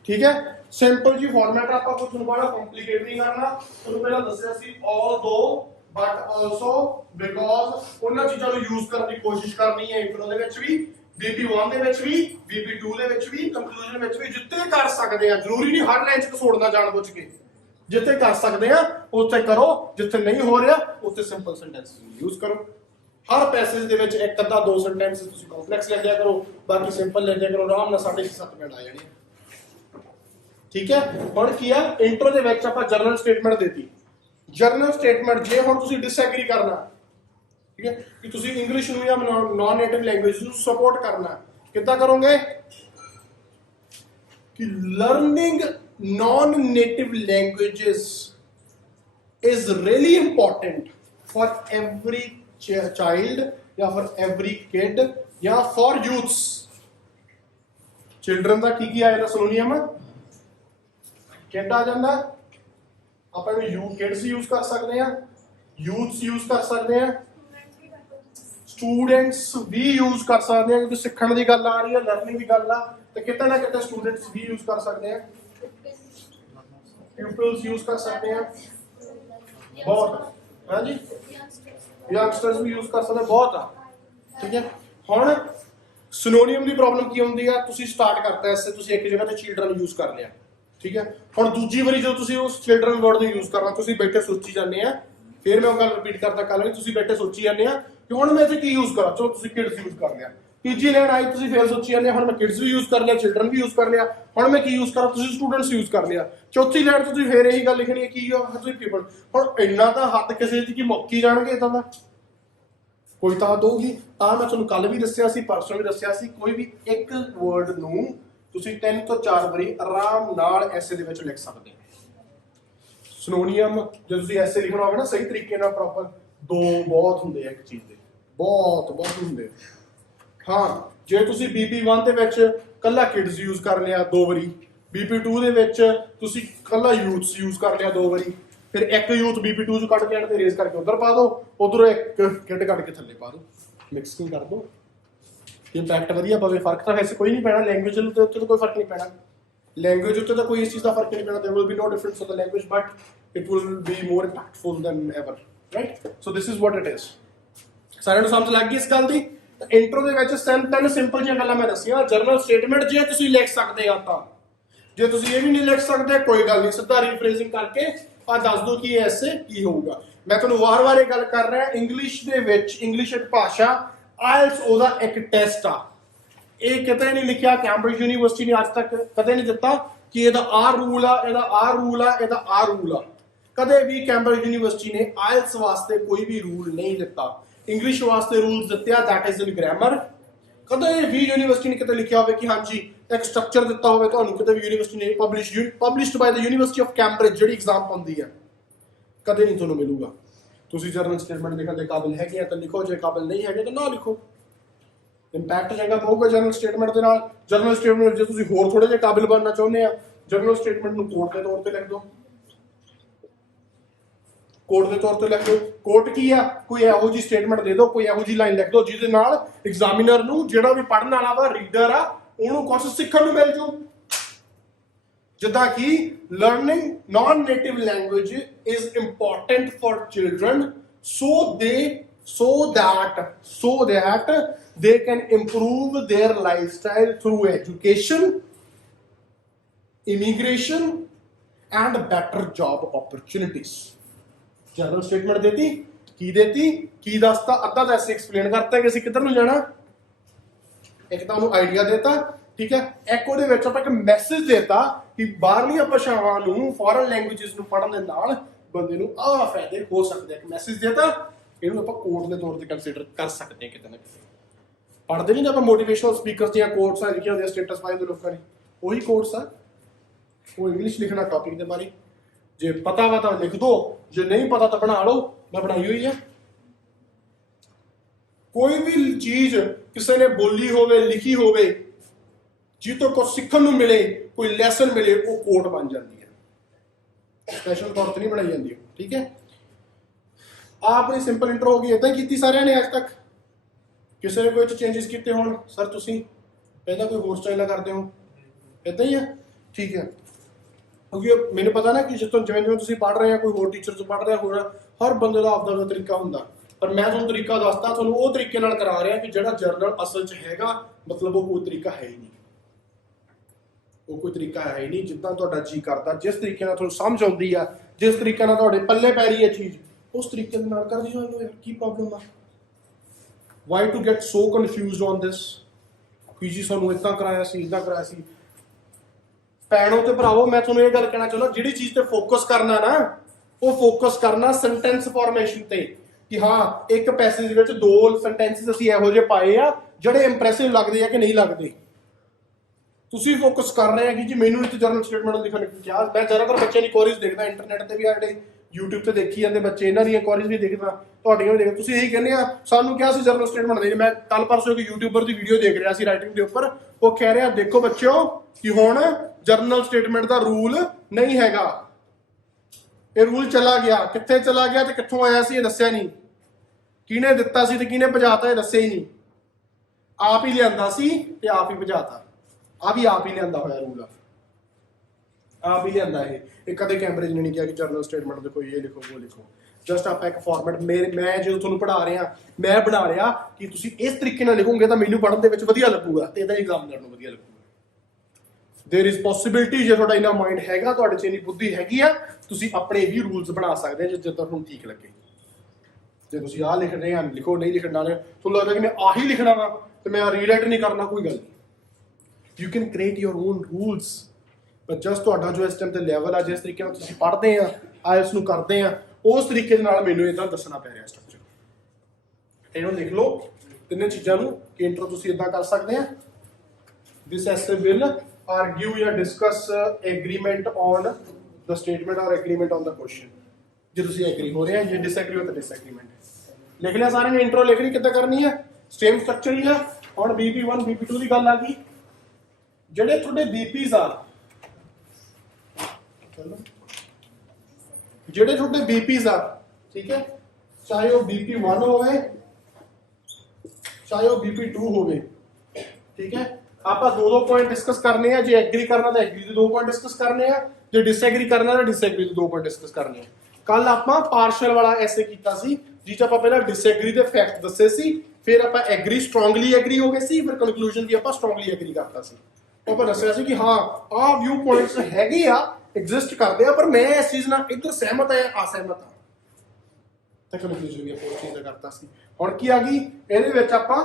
ठीक है सिंपल जी फॉर्मेट आपका कुछ बड़ा कॉम्प्लिकेट नहीं करना ਤੁਹਾਨੂੰ ਪਹਿਲਾਂ ਦੱਸਿਆ ਸੀ although but also because ਉਹਨਾਂ ਚੀਜ਼ਾਂ ਨੂੰ ਯੂਜ਼ ਕਰਨ ਦੀ ਕੋਸ਼ਿਸ਼ ਕਰਨੀ ਹੈ ਇੰਟਰੋ ਦੇ ਵਿੱਚ ਵੀ BP1 ਦੇ ਵਿੱਚ ਵੀ BP2 ਦੇ ਵਿੱਚ ਵੀ ਕੰਕਲੂਜਨ ਵਿੱਚ ਵੀ ਜਿੱਥੇ ਕਰ ਸਕਦੇ ਆ ਜ਼ਰੂਰੀ ਨਹੀਂ ਹਰ ਲਾਈਨ 'ਚ ਘਸੋੜਨਾ ਜਾਣ ਬੁੱਝ ਕੇ ਜਿੱਥੇ ਕਰ ਸਕਦੇ ਆ ਉੱਥੇ ਕਰੋ ਜਿੱਥੇ ਨਹੀਂ ਹੋ ਰਿਹਾ ਉੱਥੇ ਸਿੰਪਲ ਸੈਂਟੈਂਸ ਯੂਜ਼ ਕਰੋ ਹਰ ਪੈਸੇਜ ਦੇ ਵਿੱਚ ਇੱਕ ਅੱਧਾ ਦੋ ਸੈਂਟੈਂਸ ਤੁਸੀਂ ਕੰਪਲੈਕਸ ਲਿਖ ਦਿਆ ਕਰੋ ਬਾਕੀ ਸਿੰਪਲ ਲਿਖ ਦਿਆ ਕਰੋ ਆਰਾਮ ਨਾਲ 6.5 ਮਿੰਟ ਆ ਜਾਣੇ ਠੀਕ ਹੈ ਹੁਣ ਕੀ ਆ ਇੰਟਰੋ ਦੇ ਵਿੱਚ ਆਪਾਂ ਜਰਨਲ ਸਟੇਟਮੈਂਟ ਦੇਤੀ ਜਰਨਲ ਸਟੇਟਮੈਂਟ ਜੇ ਹੁਣ ਤੁਸੀਂ ਡਿਸਐਗਰੀ ਕਰਨਾ ਠੀਕ ਹੈ ਕਿ ਤੁਸੀਂ ਇੰਗਲਿਸ਼ ਨੂੰ ਜਾਂ ਨॉन ਨੇਟਿਵ ਲੈਂਗੁਏਜ ਨੂੰ ਸਪੋਰਟ ਕਰਨਾ ਕਿੱਦਾਂ ਕਰੋਗੇ ਕਿ learning non native languages is really important for every child या for every kid या for youths children ਦਾ ਕੀ ਆਇਆ ਦਾ ਸਿਨੋਨੀਅਮ kid ਆ ਜਾਂਦਾ ਆਪਾਂ ਇਹਨੂੰ ਯੂ kids ਯੂਜ਼ ਕਰ ਸਕਦੇ ਆ youths ਯੂਜ਼ ਕਰ ਸਕਦੇ ਆ स्टूडेंट्स भी यूज कर सकते हैं क्योंकि सीखने की गल आ रही है लर्निंग की गल आ तो कितना ना कितना स्टूडेंट्स भी यूज कर सकते हैं pupils यूज कर सकते हैं बहुत हाँ जी यंगस्टर्स भी यूज कर सकते हैं बहुत ठीक है ਹੁਣ ਸਿਨੋਨੀਅਮ ਦੀ ਪ੍ਰੋਬਲਮ ਕੀ ਹੁੰਦੀ ਆ, ਤੁਸੀਂ ਸਟਾਰਟ ਕਰਤਾ ਐਸੇ, ਤੁਸੀਂ ਇੱਕ ਜਗ੍ਹਾ ਤੇ ਚਿਲਡਰਨ ਯੂਜ਼ ਕਰ ਲਿਆ, ਠੀਕ ਹੈ। ਹੁਣ ਦੂਜੀ ਵਾਰੀ ਜਦੋਂ ਤੁਸੀਂ ਉਸ ਚਿਲਡਰਨ ਵਰਡ ਨੂੰ ਯੂਜ਼ ਕਰਨਾ, ਤੁਸੀਂ ਬੈਠੇ ਸੋਚੀ ਜਾਂਦੇ ਆ, ਫਿਰ ਮੈਂ ਉਹ ਗੱਲ ਰਿਪੀਟ ਕਰਦਾ ਕੱਲ ਵੀ, ਤੁਸੀਂ ਬੈਠੇ ਸੋਚੀ ਜਾਂਦੇ ਆ ਕਿ ਹੁਣ ਮੈਂ ਇੱਥੇ ਕੀ ਯੂਜ਼ ਕਰਾਂ। ਚਲੋ ਤੁਸੀਂ ਕਿਡਸ ਯੂਜ਼ ਕਰ ਲਿਆ, ਤੀਜੀ ਲਾਈਨ ਆਈ ਤੁਸੀਂ ਫਿਰ ਸੋਚੀ ਜਾਂਦੇ ਹੁਣ ਮੈਂ ਕਿਡਸ ਵੀ ਯੂਜ਼ ਕਰ ਲਿਆ, ਚਿਲਡਰਨ ਵੀ ਯੂਜ਼ ਕਰ ਲਿਆ, ਹੁਣ ਮੈਂ ਕੀ ਯੂਜ਼ ਕਰਾਂ, ਤੁਸੀਂ ਸਟੂਡੈਂਟਸ ਯੂਜ਼ ਕਰ ਲਿਆ। ਚੌਥੀ ਲਾਈਨ ਤੇ ਤੁਸੀਂ ਫਿਰ ਇਹੀ ਗੱਲ ਲਿਖਣੀ ਹੈ ਕੀ ਆ ਤੁਸੀਂ ਪੀਪਲ। ਹੁਣ ਇੰਨਾ ਤਾਂ ਹੱਥ ਕਿਸੇ ਦੀ ਕੀ ਮੁੱਕੀ ਜਾਣਗੇ ਇਦਾਂ ਦਾ, ਕੋਈ ਤਾਂ ਦਊਗੀ। ਤਾਂ ਮੈਂ ਤੁਹਾਨੂੰ ਕੱਲ ਵੀ ਦੱਸਿਆ ਸੀ, ਪਰਸੋਂ ਵੀ ਦੱਸਿਆ ਸੀ, ਕੋਈ ਵੀ ਇੱਕ ਵਰਡ ਨੂੰ ਤੁਸੀਂ 3 ਤੋਂ 4 ਵਾਰੀ ਆਰਾਮ ਨਾਲ ਐਸੇ ਦੇ ਵਿੱਚ ਲਿਖ ਸਕਦੇ ਹੋ। ਸਿਨੋਨੀਅਮ ਜੇ ਤੁਸੀਂ ਐਸੇ ਲਿਖਣਾ ਹੋਵੇ ਨਾ ਸਹੀ ਤਰੀਕੇ ਨਾਲ ਪ੍ਰੋਪਰ, ਦੋ ਬਹੁਤ ਹੁੰਦੇ ਆ ਇੱਕ ਚੀਜ਼ ਦੇ, ਬਹੁਤ ਹੁੰਦੇ। ਹਾਂ ਜੇ ਤੁਸੀਂ BP1 ਦੇ ਵਿੱਚ ਕੱਲਾ ਕਿਡਸ ਯੂਜ਼ ਕਰ ਲਿਆ 2 ਵਾਰੀ, BP2 ਦੇ ਵਿੱਚ ਤੁਸੀਂ ਕੱਲਾ ਯੂਥਸ ਯੂਜ਼ ਕਰ ਲਿਆ 2 ਵਾਰੀ, ਫਿਰ ਇੱਕ ਯੂਥ BP2 ਚ ਕੱਢ ਕੇ ਐਂਡ ਤੇ ਰੇਜ਼ ਕਰਕੇ ਉਧਰ ਪਾ ਦਿਓ, ਉਧਰੋਂ ਇੱਕ ਕਿਡ ਕੱਢ ਕੇ ਥੱਲੇ ਪਾ ਦਿਓ, ਮਿਕਸਿੰਗ ਕਰ ਦਿਓ, ਇੰਪੈਕਟ ਵਧੀਆ ਪਵੇ। ਫਰਕ ਤਾਂ ਵੈਸੇ ਕੋਈ ਨਹੀਂ ਪੈਣਾ, ਲੈਂਗੁਏਜ ਦੇ ਉੱਤੇ ਤਾਂ ਕੋਈ ਫਰਕ ਨਹੀਂ ਪੈਣਾ, ਲੈਂਗੁਏਜ ਉੱਤੇ ਤਾਂ ਕੋਈ ਇਸ ਚੀਜ਼ ਦਾ ਫਰਕ ਨਹੀਂ ਪੈਣਾ। There will be no difference of the language but it will be more impactful than ever, right. So this is what it is. ਸਾਰਿਆਂ ਨੂੰ ਸਮਝ ਲੱਗ ਗਈ ਇਸ ਗੱਲ ਦੀ। ਇੰਟਰੋ ਦੇ ਵਿੱਚ ਤਿੰਨ ਸਿੰਪਲ ਜਿਹੀਆਂ ਗੱਲਾਂ ਮੈਂ ਦੱਸੀਆਂ। ਜਰਨਲ ਸਟੇਟਮੈਂਟ ਜੇ ਤੁਸੀਂ ਲਿਖ ਸਕਦੇ ਆ ਤਾਂ, ਜੇ ਤੁਸੀਂ ਇਹ ਵੀ ਨਹੀਂ ਲਿਖ ਸਕਦੇ ਕੋਈ ਗੱਲ ਨਹੀਂ, ਸਿੱਧਾ ਰੀਫਰੇਜ਼ਿੰਗ ਕਰਕੇ ਆ ਦੱਸ ਦਿਓ ਕਿ ਐਸੇ ਕੀ ਹੋਊਗਾ। ਮੈਂ ਤੁਹਾਨੂੰ ਵਾਰ-ਵਾਰ ਇਹ ਗੱਲ ਕਰ ਰਿਹਾ, ਇੰਗਲਿਸ਼ ਦੇ ਵਿੱਚ, ਇੰਗਲਿਸ਼ ਇੱਕ ਭਾਸ਼ਾ, ਆਇਲਸ ਉਹਦਾ ਇੱਕ ਟੈਸਟ ਆ। ਇਹ ਕਿਤੇ ਨਹੀਂ ਲਿਖਿਆ, ਕੈਂਬਰਿਜ ਯੂਨੀਵਰਸਿਟੀ ਨੇ ਅੱਜ ਤੱਕ ਕਦੇ ਨਹੀਂ ਦਿੱਤਾ ਕਿ ਇਹਦਾ ਆਹ ਰੂਲ ਆ, ਇਹਦਾ ਆਹ ਰੂਲ ਆ, ਇਹਦਾ ਆਹ ਰੂਲ ਆ। ਕਦੇ ਵੀ ਕੈਂਬਰਿਜ ਯੂਨੀਵਰਸਿਟੀ ਨੇ ਆਇਲਸ ਵਾਸਤੇ ਕੋਈ ਵੀ ਰੂਲ ਨਹੀਂ ਦਿੱਤਾ। ਇੰਗਲਿਸ਼ ਵਾਸਤੇ ਰੂਲ ਦਿੱਤੇ ਆ, ਦੈਟ ਇਜ਼ ਇਨ ਗ੍ਰਾਮਰ। ਕਦੇ ਵੀ ਯੂਨੀਵਰਸਿਟੀ ਨੇ ਕਿਤੇ ਲਿਖਿਆ ਹੋਵੇ ਕਿ ਹਾਂਜੀ ਇੱਕ ਸਟਰਕਚਰ ਦਿੱਤਾ ਹੋਵੇ ਤੁਹਾਨੂੰ, ਕਿਤੇ ਵੀ ਯੂਨੀਵਰਸਿਟੀ ਨੇ published by the university of Cambridge ਜਿਹੜੀ ਐਗਜ਼ਾਮ ਪਾਉਂਦੀ ਹੈ, ਕਦੇ ਨਹੀਂ ਤੁਹਾਨੂੰ ਮਿਲੂਗਾ। ਤੁਸੀਂ ਜਰਨਲ ਸਟੇਟਮੈਂਟ ਲਿਖਣ ਦੇ ਕਾਬਿਲ ਹੈਗੇ ਆ ਤਾਂ ਲਿਖੋ, ਜੇ ਕਾਬਿਲ ਨਹੀਂ ਹੈਗੇ ਤਾਂ ਨਾ ਲਿਖੋ। ਇੰਪੈਕਟ ਚੰਗਾ ਪਊਗਾ ਜਰਨਲ ਸਟੇਟਮੈਂਟ ਦੇ ਨਾਲ। ਜਰਨਲ ਸਟੇਟਮੈਂਟ ਜੇ ਤੁਸੀਂ ਹੋਰ ਥੋੜੇ ਜਿਹੇ ਕਾਬਿਲ ਬਣਨਾ ਚਾਹੁੰਦੇ ਆ, ਜਰਨਲ ਸਟੇਟਮੈਂਟ ਨੂੰ ਕੋਟ ਦੇ ਤੌਰ ਤੇ ਲਿਖ ਦਿਓ, ਕੋਟ ਦੇ ਤੌਰ ਤੇ ਲਿਖ ਦਿਓ। ਕੋਟ ਕੀ ਆ, ਕੋਈ ਇਹੋ ਜੀ ਸਟੇਟਮੈਂਟ ਦੇ ਦਿਓ, ਕੋਈ ਇਹੋ ਜੀ ਲਾਈਨ ਲਿਖ ਦਿਓ ਜਿਹਦੇ ਨਾਲ ਐਗਜ਼ਾਮੀਨਰ ਨੂੰ, ਜਿਹੜਾ ਵੀ ਪੜ੍ਹਨ ਵਾਲਾ ਵਾ, ਰੀਡਰ ਆ, ਉਹਨੂੰ ਕੁਝ ਸਿੱਖਣ ਨੂੰ ਮਿਲ ਜੂ। ਜਿੱਦਾਂ ਕਿ learning non native language is important for children so that they can improve their lifestyle through education, immigration and better job opportunities। General statement ਦੇਤੀ, ਕੀ ਦੱਸਤਾ, ਅੱਧਾ ਤਾਂ ਐਸੇ ਐਕਸਪਲੇਨ ਕਰਤਾ ਕਿ ਅਸੀਂ ਕਿੱਧਰ ਨੂੰ ਜਾਣਾ, ਇੱਕ ਤਾਂ ਉਹਨੂੰ ਆਈਡੀਆ ਦੇਤਾ, ਠੀਕ ਹੈ। ਇੱਕ ਉਹਦੇ ਵਿੱਚ ਆਪਾਂ ਇੱਕ ਮੈਸੇਜ ਦੇਤਾ ਕਿ ਬਾਹਰਲੀਆਂ ਭਾਸ਼ਾਵਾਂ ਨੂੰ, ਫੋਰਨ ਲੈਂਗੁਏਜਸ ਨੂੰ ਪੜ੍ਹਨ ਦੇ ਨਾਲ ਬੰਦੇ ਨੂੰ ਆਹ ਫਾਇਦੇ ਹੋ ਸਕਦੇ ਆ। ਇੱਕ ਮੈਸੇਜ ਦੇਤਾ, ਇਹਨੂੰ ਆਪਾਂ ਕੋਟ ਦੇ ਤੌਰ ਤੇ ਕੰਸੀਡਰ ਕਰ ਸਕਦੇ ਹਾਂ ਕਿਤੇ ਨਾ ਕਿਤੇ। ਪੜ੍ਹਦੇ ਨਹੀਂ ਆਪਾਂ ਮੋਟੀਵੇਸ਼ਨਲ ਸਪੀਕਰਸ ਦੀਆਂ ਕੋਟਸ ਆ ਲਿਖੀਆਂ ਹੁੰਦੀਆਂ ਸਟੇਟਸ ਪਾਏ ਹੁੰਦੇ ਲੋਕਾਂ ਨੇ, ਉਹੀ ਕੋਟਸ ਆ। ਉਹ ਇੰਗਲਿਸ਼ ਲਿਖਣਾ ਟੌਪਿਕ ਦੇ ਬਾਰੇ, ਜੇ ਪਤਾ ਵਾ ਤਾਂ ਲਿਖ ਦੋ, ਜੇ ਨਹੀਂ ਪਤਾ ਤਾਂ ਬਣਾ ਲਓ, ਮੈਂ ਬਣਾਈ ਹੋਈ ਆ। ਕੋਈ ਵੀ ਚੀਜ਼ ਕਿਸੇ ਨੇ ਬੋਲੀ ਹੋਵੇ, ਲਿਖੀ ਹੋਵੇ, ਜਿਸ ਤੋਂ ਕੁਝ ਸਿੱਖਣ ਨੂੰ ਮਿਲੇ, ਕੋਈ ਲੈਸਨ ਮਿਲੇ, ਉਹ ਕੋਟ ਬਣ ਜਾਂਦੀ ਹੈ, ਸਪੈਸ਼ਲ ਤੌਰ ਤੇ ਨਹੀਂ ਬਣਾਈ ਜਾਂਦੀ, ਠੀਕ ਹੈ। ਆ ਆਪਣੀ ਸਿੰਪਲ ਇੰਟਰੋ ਹੋ ਗਈ। ਇਦਾਂ ਹੀ ਕੀਤੀ ਸਾਰਿਆਂ ਨੇ ਅੱਜ ਤੱਕ, ਕਿਸੇ ਨੇ ਕੋਈ ਚੇਂਜਸ ਕੀਤੇ ਹੋਣ ਸਰ ਤੁਸੀਂ ਪਹਿਲਾਂ ਕੋਈ ਹੋਰ ਸਟਾਈਲ ਕਰਦੇ ਹੋ, ਇਦਾਂ ਹੀ ਆ, ਠੀਕ ਹੈ। ਕਿਉਂਕਿ ਮੈਨੂੰ ਪਤਾ ਨਾ ਕਿ ਜਿਵੇਂ ਤੁਸੀਂ ਪੜ੍ਹ ਰਹੇ ਆ, ਕੋਈ ਹੋਰ ਟੀਚਰ ਤੋਂ ਪੜ੍ਹ ਰਿਹਾ ਹੋਰ, ਹਰ ਬੰਦੇ ਦਾ ਆਪਦਾ ਤਰੀਕਾ ਹੁੰਦਾ, ਪਰ ਮੈਂ ਤੁਹਾਨੂੰ ਤਰੀਕਾ ਦੱਸਦਾ, ਤੁਹਾਨੂੰ ਉਹ ਤਰੀਕੇ ਨਾਲ ਕਰਾ ਰਿਹਾ ਕਿ ਜਿਹੜਾ ਜਰਨਲ ਅਸਲ 'ਚ ਹੈਗਾ, ਮਤਲਬ ਉਹ ਕੋਈ ਤਰੀਕਾ ਹੈ ਹੀ ਨਹੀਂ, ਉਹ ਕੋਈ ਤਰੀਕਾ ਹੈ ਹੀ ਨਹੀਂ। ਜਿੱਦਾਂ ਤੁਹਾਡਾ ਜੀ ਕਰਦਾ, ਜਿਸ ਤਰੀਕੇ ਨਾਲ ਤੁਹਾਨੂੰ ਸਮਝ ਆਉਂਦੀ ਆ, ਜਿਸ ਤਰੀਕੇ ਨਾਲ ਤੁਹਾਡੇ ਪੱਲੇ ਪੈ ਰਹੀ ਹੈ ਚੀਜ਼, ਉਸ ਤਰੀਕੇ ਦੇ ਨਾਲ ਕਰਦੀ ਜਾਓ। ਕੀ ਪ੍ਰੋਬਲਮ ਆ? Why to get so confused on this ਕਿ ਜੀ ਸਾਨੂੰ ਇੱਦਾਂ ਕਰਾਇਆ ਸੀ, ਇੱਦਾਂ ਕਰਾਇਆ ਸੀ। ਭੈਣੋ ਤੇ ਭਰਾਵੋ, ਮੈਂ ਤੁਹਾਨੂੰ ਇਹ ਗੱਲ ਕਹਿਣਾ ਚਾਹੁੰਦਾ, ਜਿਹੜੀ ਚੀਜ਼ ਤੇ ਫੋਕਸ ਕਰਨਾ ਨਾ, ਉਹ ਫੋਕਸ ਕਰਨਾ ਸੈਂਟੈਂਸ ਫਾਰਮੇਸ਼ਨ ਤੇ, ਕਿ ਹਾਂ ਇੱਕ ਪੈਸੇਜ ਵਿੱਚ 2 ਸੈਂਟੈਂਸਿਸ ਅਸੀਂ ਇਹੋ ਜਿਹੇ ਪਾਏ ਆ ਜਿਹੜੇ ਇੰਪ੍ਰੈਸਿਵ ਲੱਗਦੇ ਆ ਕਿ ਨਹੀਂ ਲੱਗਦੇ। ਤੁਸੀਂ ਫੋਕਸ ਕਰ ਰਹੇ ਆ ਕਿ ਜੀ ਮੈਨੂੰ ਇੱਥੇ ਜਰਨਲ ਸਟੇਟਮੈਂਟ ਲਿਖਣ ਨੂੰ ਕਿਹਾ। ਮੈਂ ਜ਼ਿਆਦਾਤਰ ਬੱਚਿਆਂ ਦੀ ਕੁਆਰੀਜ਼ ਦੇਖਦਾ ਇੰਟਰਨੈਟ ਤੇ ਵੀ, ਆ ਜਿਹੜੇ YouTube ਤੇ ਦੇਖੀ ਜਾਂਦੇ ਬੱਚੇ, ਇਹਨਾਂ ਦੀਆਂ ਕੁਆਰੀਜ਼ ਵੀ ਦੇਖਦਾ, ਤੁਹਾਡੀਆਂ ਵੀ ਦੇਖਦਾ। ਤੁਸੀਂ ਇਹੀ ਕਹਿੰਦੇ ਆ ਸਾਨੂੰ ਕਿਹਾ ਸੀ ਜਰਨਲ ਸਟੇਟਮੈਂਟ ਦੇ। ਮੈਂ ਕੱਲ ਪਰਸੋਂ ਇੱਕ ਯੂਟਿਊਬਰ ਦੀ ਵੀਡੀਓ ਦੇਖ ਰਿਹਾ ਸੀ ਰਾਈਟਿੰਗ ਦੇ ਉੱਪਰ, ਉਹ ਕਹਿ ਰਿਹਾ ਦੇਖੋ ਬੱਚਿਓ ਕਿ ਹੁਣ ਜਰਨਲ ਸਟੇਟਮੈਂਟ ਦਾ ਰੂਲ ਨਹੀਂ ਹੈਗਾ, ਇਹ ਰੂਲ ਚਲਾ ਗਿਆ। ਕਿੱਥੇ ਚਲਾ ਗਿਆ ਤੇ ਕਿੱਥੋਂ ਆਇਆ ਸੀ ਇਹ ਦੱਸਿਆ ਨਹੀਂ, ਕਿਹਨੇ ਦਿੱਤਾ ਸੀ ਤੇ ਕਿਹਨੇ ਭਜਾਤਾ ਇਹ ਦੱਸਿਆ ਹੀ ਨਹੀਂ। ਆਪ ਹੀ ਲਿਆਂਦਾ ਸੀ ਤੇ ਆਪ ਹੀ ਭਜਾਤਾ, ਆ ਵੀ ਆਪ ਹੀ ਲਿਆਂਦਾ ਹੋਇਆ ਰੂਲ ਆ। ਆਪ ਹੀ ਲਿਆਂਦਾ ਇਹ ਕਦੇ ਕੈਂਬਰਿਜ ਨੇ ਨਹੀਂ ਕਿਹਾ ਕਿ ਜਰਨਲ ਸਟੇਟਮੈਂਟ ਦੇਖੋ ਇਹ ਲਿਖੋ ਉਹ ਲਿਖੋ। ਜਸਟ ਆਪਾਂ ਇੱਕ ਫਾਰਮੈਟ ਮੈਂ ਜਦੋਂ ਤੁਹਾਨੂੰ ਪੜ੍ਹਾ ਰਿਹਾ ਮੈਂ ਬਣਾ ਰਿਹਾ ਕਿ ਤੁਸੀਂ ਇਸ ਤਰੀਕੇ ਨਾਲ ਲਿਖੋਗੇ ਤਾਂ ਮੈਨੂੰ ਪੜ੍ਹਨ ਦੇ ਵਿੱਚ ਵਧੀਆ ਲੱਗੂਗਾ ਤੇ ਇਹਦਾ ਐਗਜ਼ਾਮ ਕਰਨ ਨੂੰ ਵਧੀਆ ਲੱਗੂਗਾ। देयर इज पॉसिबिलिटी ਜੇ ਤੁਹਾਡਾ ਇਨਾ ਮਾਈਂਡ ਹੈਗਾ ਤੁਹਾਡੇ 'ਚ ਇਨੀ ਬੁੱਧੀ ਹੈਗੀ ਆ ਤੁਸੀਂ ਆਪਣੇ ਵੀ ਰੂਲਸ ਬਣਾ ਸਕਦੇ ਆ ਜਿੱਦਾਂ ਤੁਹਾਨੂੰ ਠੀਕ ਲੱਗੇ। ਜੇ ਤੁਸੀਂ ਆਹ ਲਿਖ ਰਹੇ ਆ ਲਿਖੋ ਨਹੀਂ ਲਿਖਣਾ ਨੇ ਤੁਹਾਨੂੰ ਲੱਗਦਾ ਕਿ ਮੈਂ ਆਹੀ ਲਿਖਣਾ ਵਾ ਤੇ ਮੈਂ ਰੀਰਾਈਟ ਨਹੀਂ ਕਰਨਾ ਕੋਈ ਗੱਲ ਨਹੀਂ। You can create your own rules but just ਤੁਹਾਡਾ ਜੋ ਇਸ ਟਾਈਮ ਤੇ ਲੈਵਲ ਆ ਜਿਸ ਤਰੀਕੇ ਨਾਲ ਤੁਸੀਂ ਪੜ੍ਹਦੇ ਆ ਆਇਲਸ ਨੂੰ ਕਰਦੇ ਆ ਉਸ ਤਰੀਕੇ ਦੇ ਨਾਲ ਮੈਨੂੰ ਇਦਾਂ ਦੱਸਣਾ ਪੈ ਰਿਹਾ ਸਟਰਕਚਰ। ਇਹਨੂੰ ਲਿਖ ਲਓ ਤਿੰਨੇ ਚੀਜ਼ਾਂ ਨੂੰ ਕਿ ਇੰਟਰੋ ਤੁਸੀਂ ਇਦਾਂ ਕਰ ਸਕਦੇ ਆ। ਦਿਸ ਐਸੇ ਵਿਲ argue या discuss agreement on the statement or agreement on the question। ਜੇ ਤੁਸੀਂ ਐਗਰੀ ਹੋ ਰਹੇ ਆ ਜੇ ਡਿਸਐਗਰੀ ਹੋ ਤਾਂ ਡਿਸਐਗਰੀਮੈਂਟ ਲਿਖ ਲਿਆ ਸਾਰਿਆਂ ਨੇ। ਇੰਟਰੋ ਲਿਖਣੀ ਕਿੱਦਾਂ ਕਰਨੀ ਹੈ ਸੇਮ ਸਟਰਕਚਰ ਹੀ ਆ। ਹੁਣ BP1 BP2 ਦੀ ਗੱਲ ਆ ਗਈ ਜਿਹੜੇ ਤੁਹਾਡੇ BPs ਆ ਜਿਹੜੇ ਤੁਹਾਡੇ BPs ਆ ਠੀਕ ਹੈ ਚਾਹੇ ਉਹ BP1 ਹੋਵੇ ਚਾਹੇ ਉਹ BP2 ਹੋਵੇ ਠੀਕ ਹੈ ਆਪਾਂ ਦੋ ਪੁਆਇੰਟ ਡਿਸਕਸ ਕਰਨੇ ਆ। ਜੇ ਐਗਰੀ ਕਰਨਾ ਤਾਂ ਐਗਰੀ ਦੇ ਦੋ ਪੁਆਇੰਟ ਡਿਸਕਸ ਕਰਨੇ ਆ ਜੇ ਡਿਸਐਗਰੀ ਕਰਨਾ ਤਾਂ ਡਿਸਐਗਰੀ ਦੇ ਦੋ ਪੁਆਇੰਟ ਡਿਸਕਸ ਕਰਨੇ ਆ। ਕੱਲ ਆਪਾਂ ਪਾਰਸ਼ਲ ਵਾਲਾ ਐਸੇ ਕੀਤਾ ਸੀ ਜਿਹ 'ਚ ਆਪਾਂ ਪਹਿਲਾਂ ਡਿਸਐਗਰੀ ਦੇ ਫੈਕਟ ਦੱਸੇ ਸੀ ਫਿਰ ਆਪਾਂ ਐਗਰੀ ਸਟਰੋਂਗਲੀ ਐਗਰੀ ਹੋ ਗਏ ਸੀ ਫਿਰ ਕਨਕਲੂਜਨ ਵੀ ਆਪਾਂ ਸਟਰੋਂਗਲੀ ਐਗਰੀ ਕਰਤਾ ਸੀ। ਆਪਾਂ ਦੱਸਿਆ ਸੀ ਕਿ ਹਾਂ ਆਹ ਵਿਊ ਪੁਆਇੰਟਸ ਹੈਗੇ ਆ ਐਗਜ਼ਿਸਟ ਕਰਦੇ ਆ ਪਰ ਮੈਂ ਇਸ ਚੀਜ਼ ਨਾਲ ਇੱਧਰ ਸਹਿਮਤ ਆ ਅਸਹਿਮਤ ਆ ਤਾਂ ਕਨਕਲੂਜਨ ਵੀ ਆਪਾਂ ਉਸ ਚੀਜ਼ ਦਾ ਕਰਤਾ ਸੀ। ਹੁਣ ਕੀ ਆ ਗਈ ਇਹਦੇ ਵਿੱਚ ਆਪਾਂ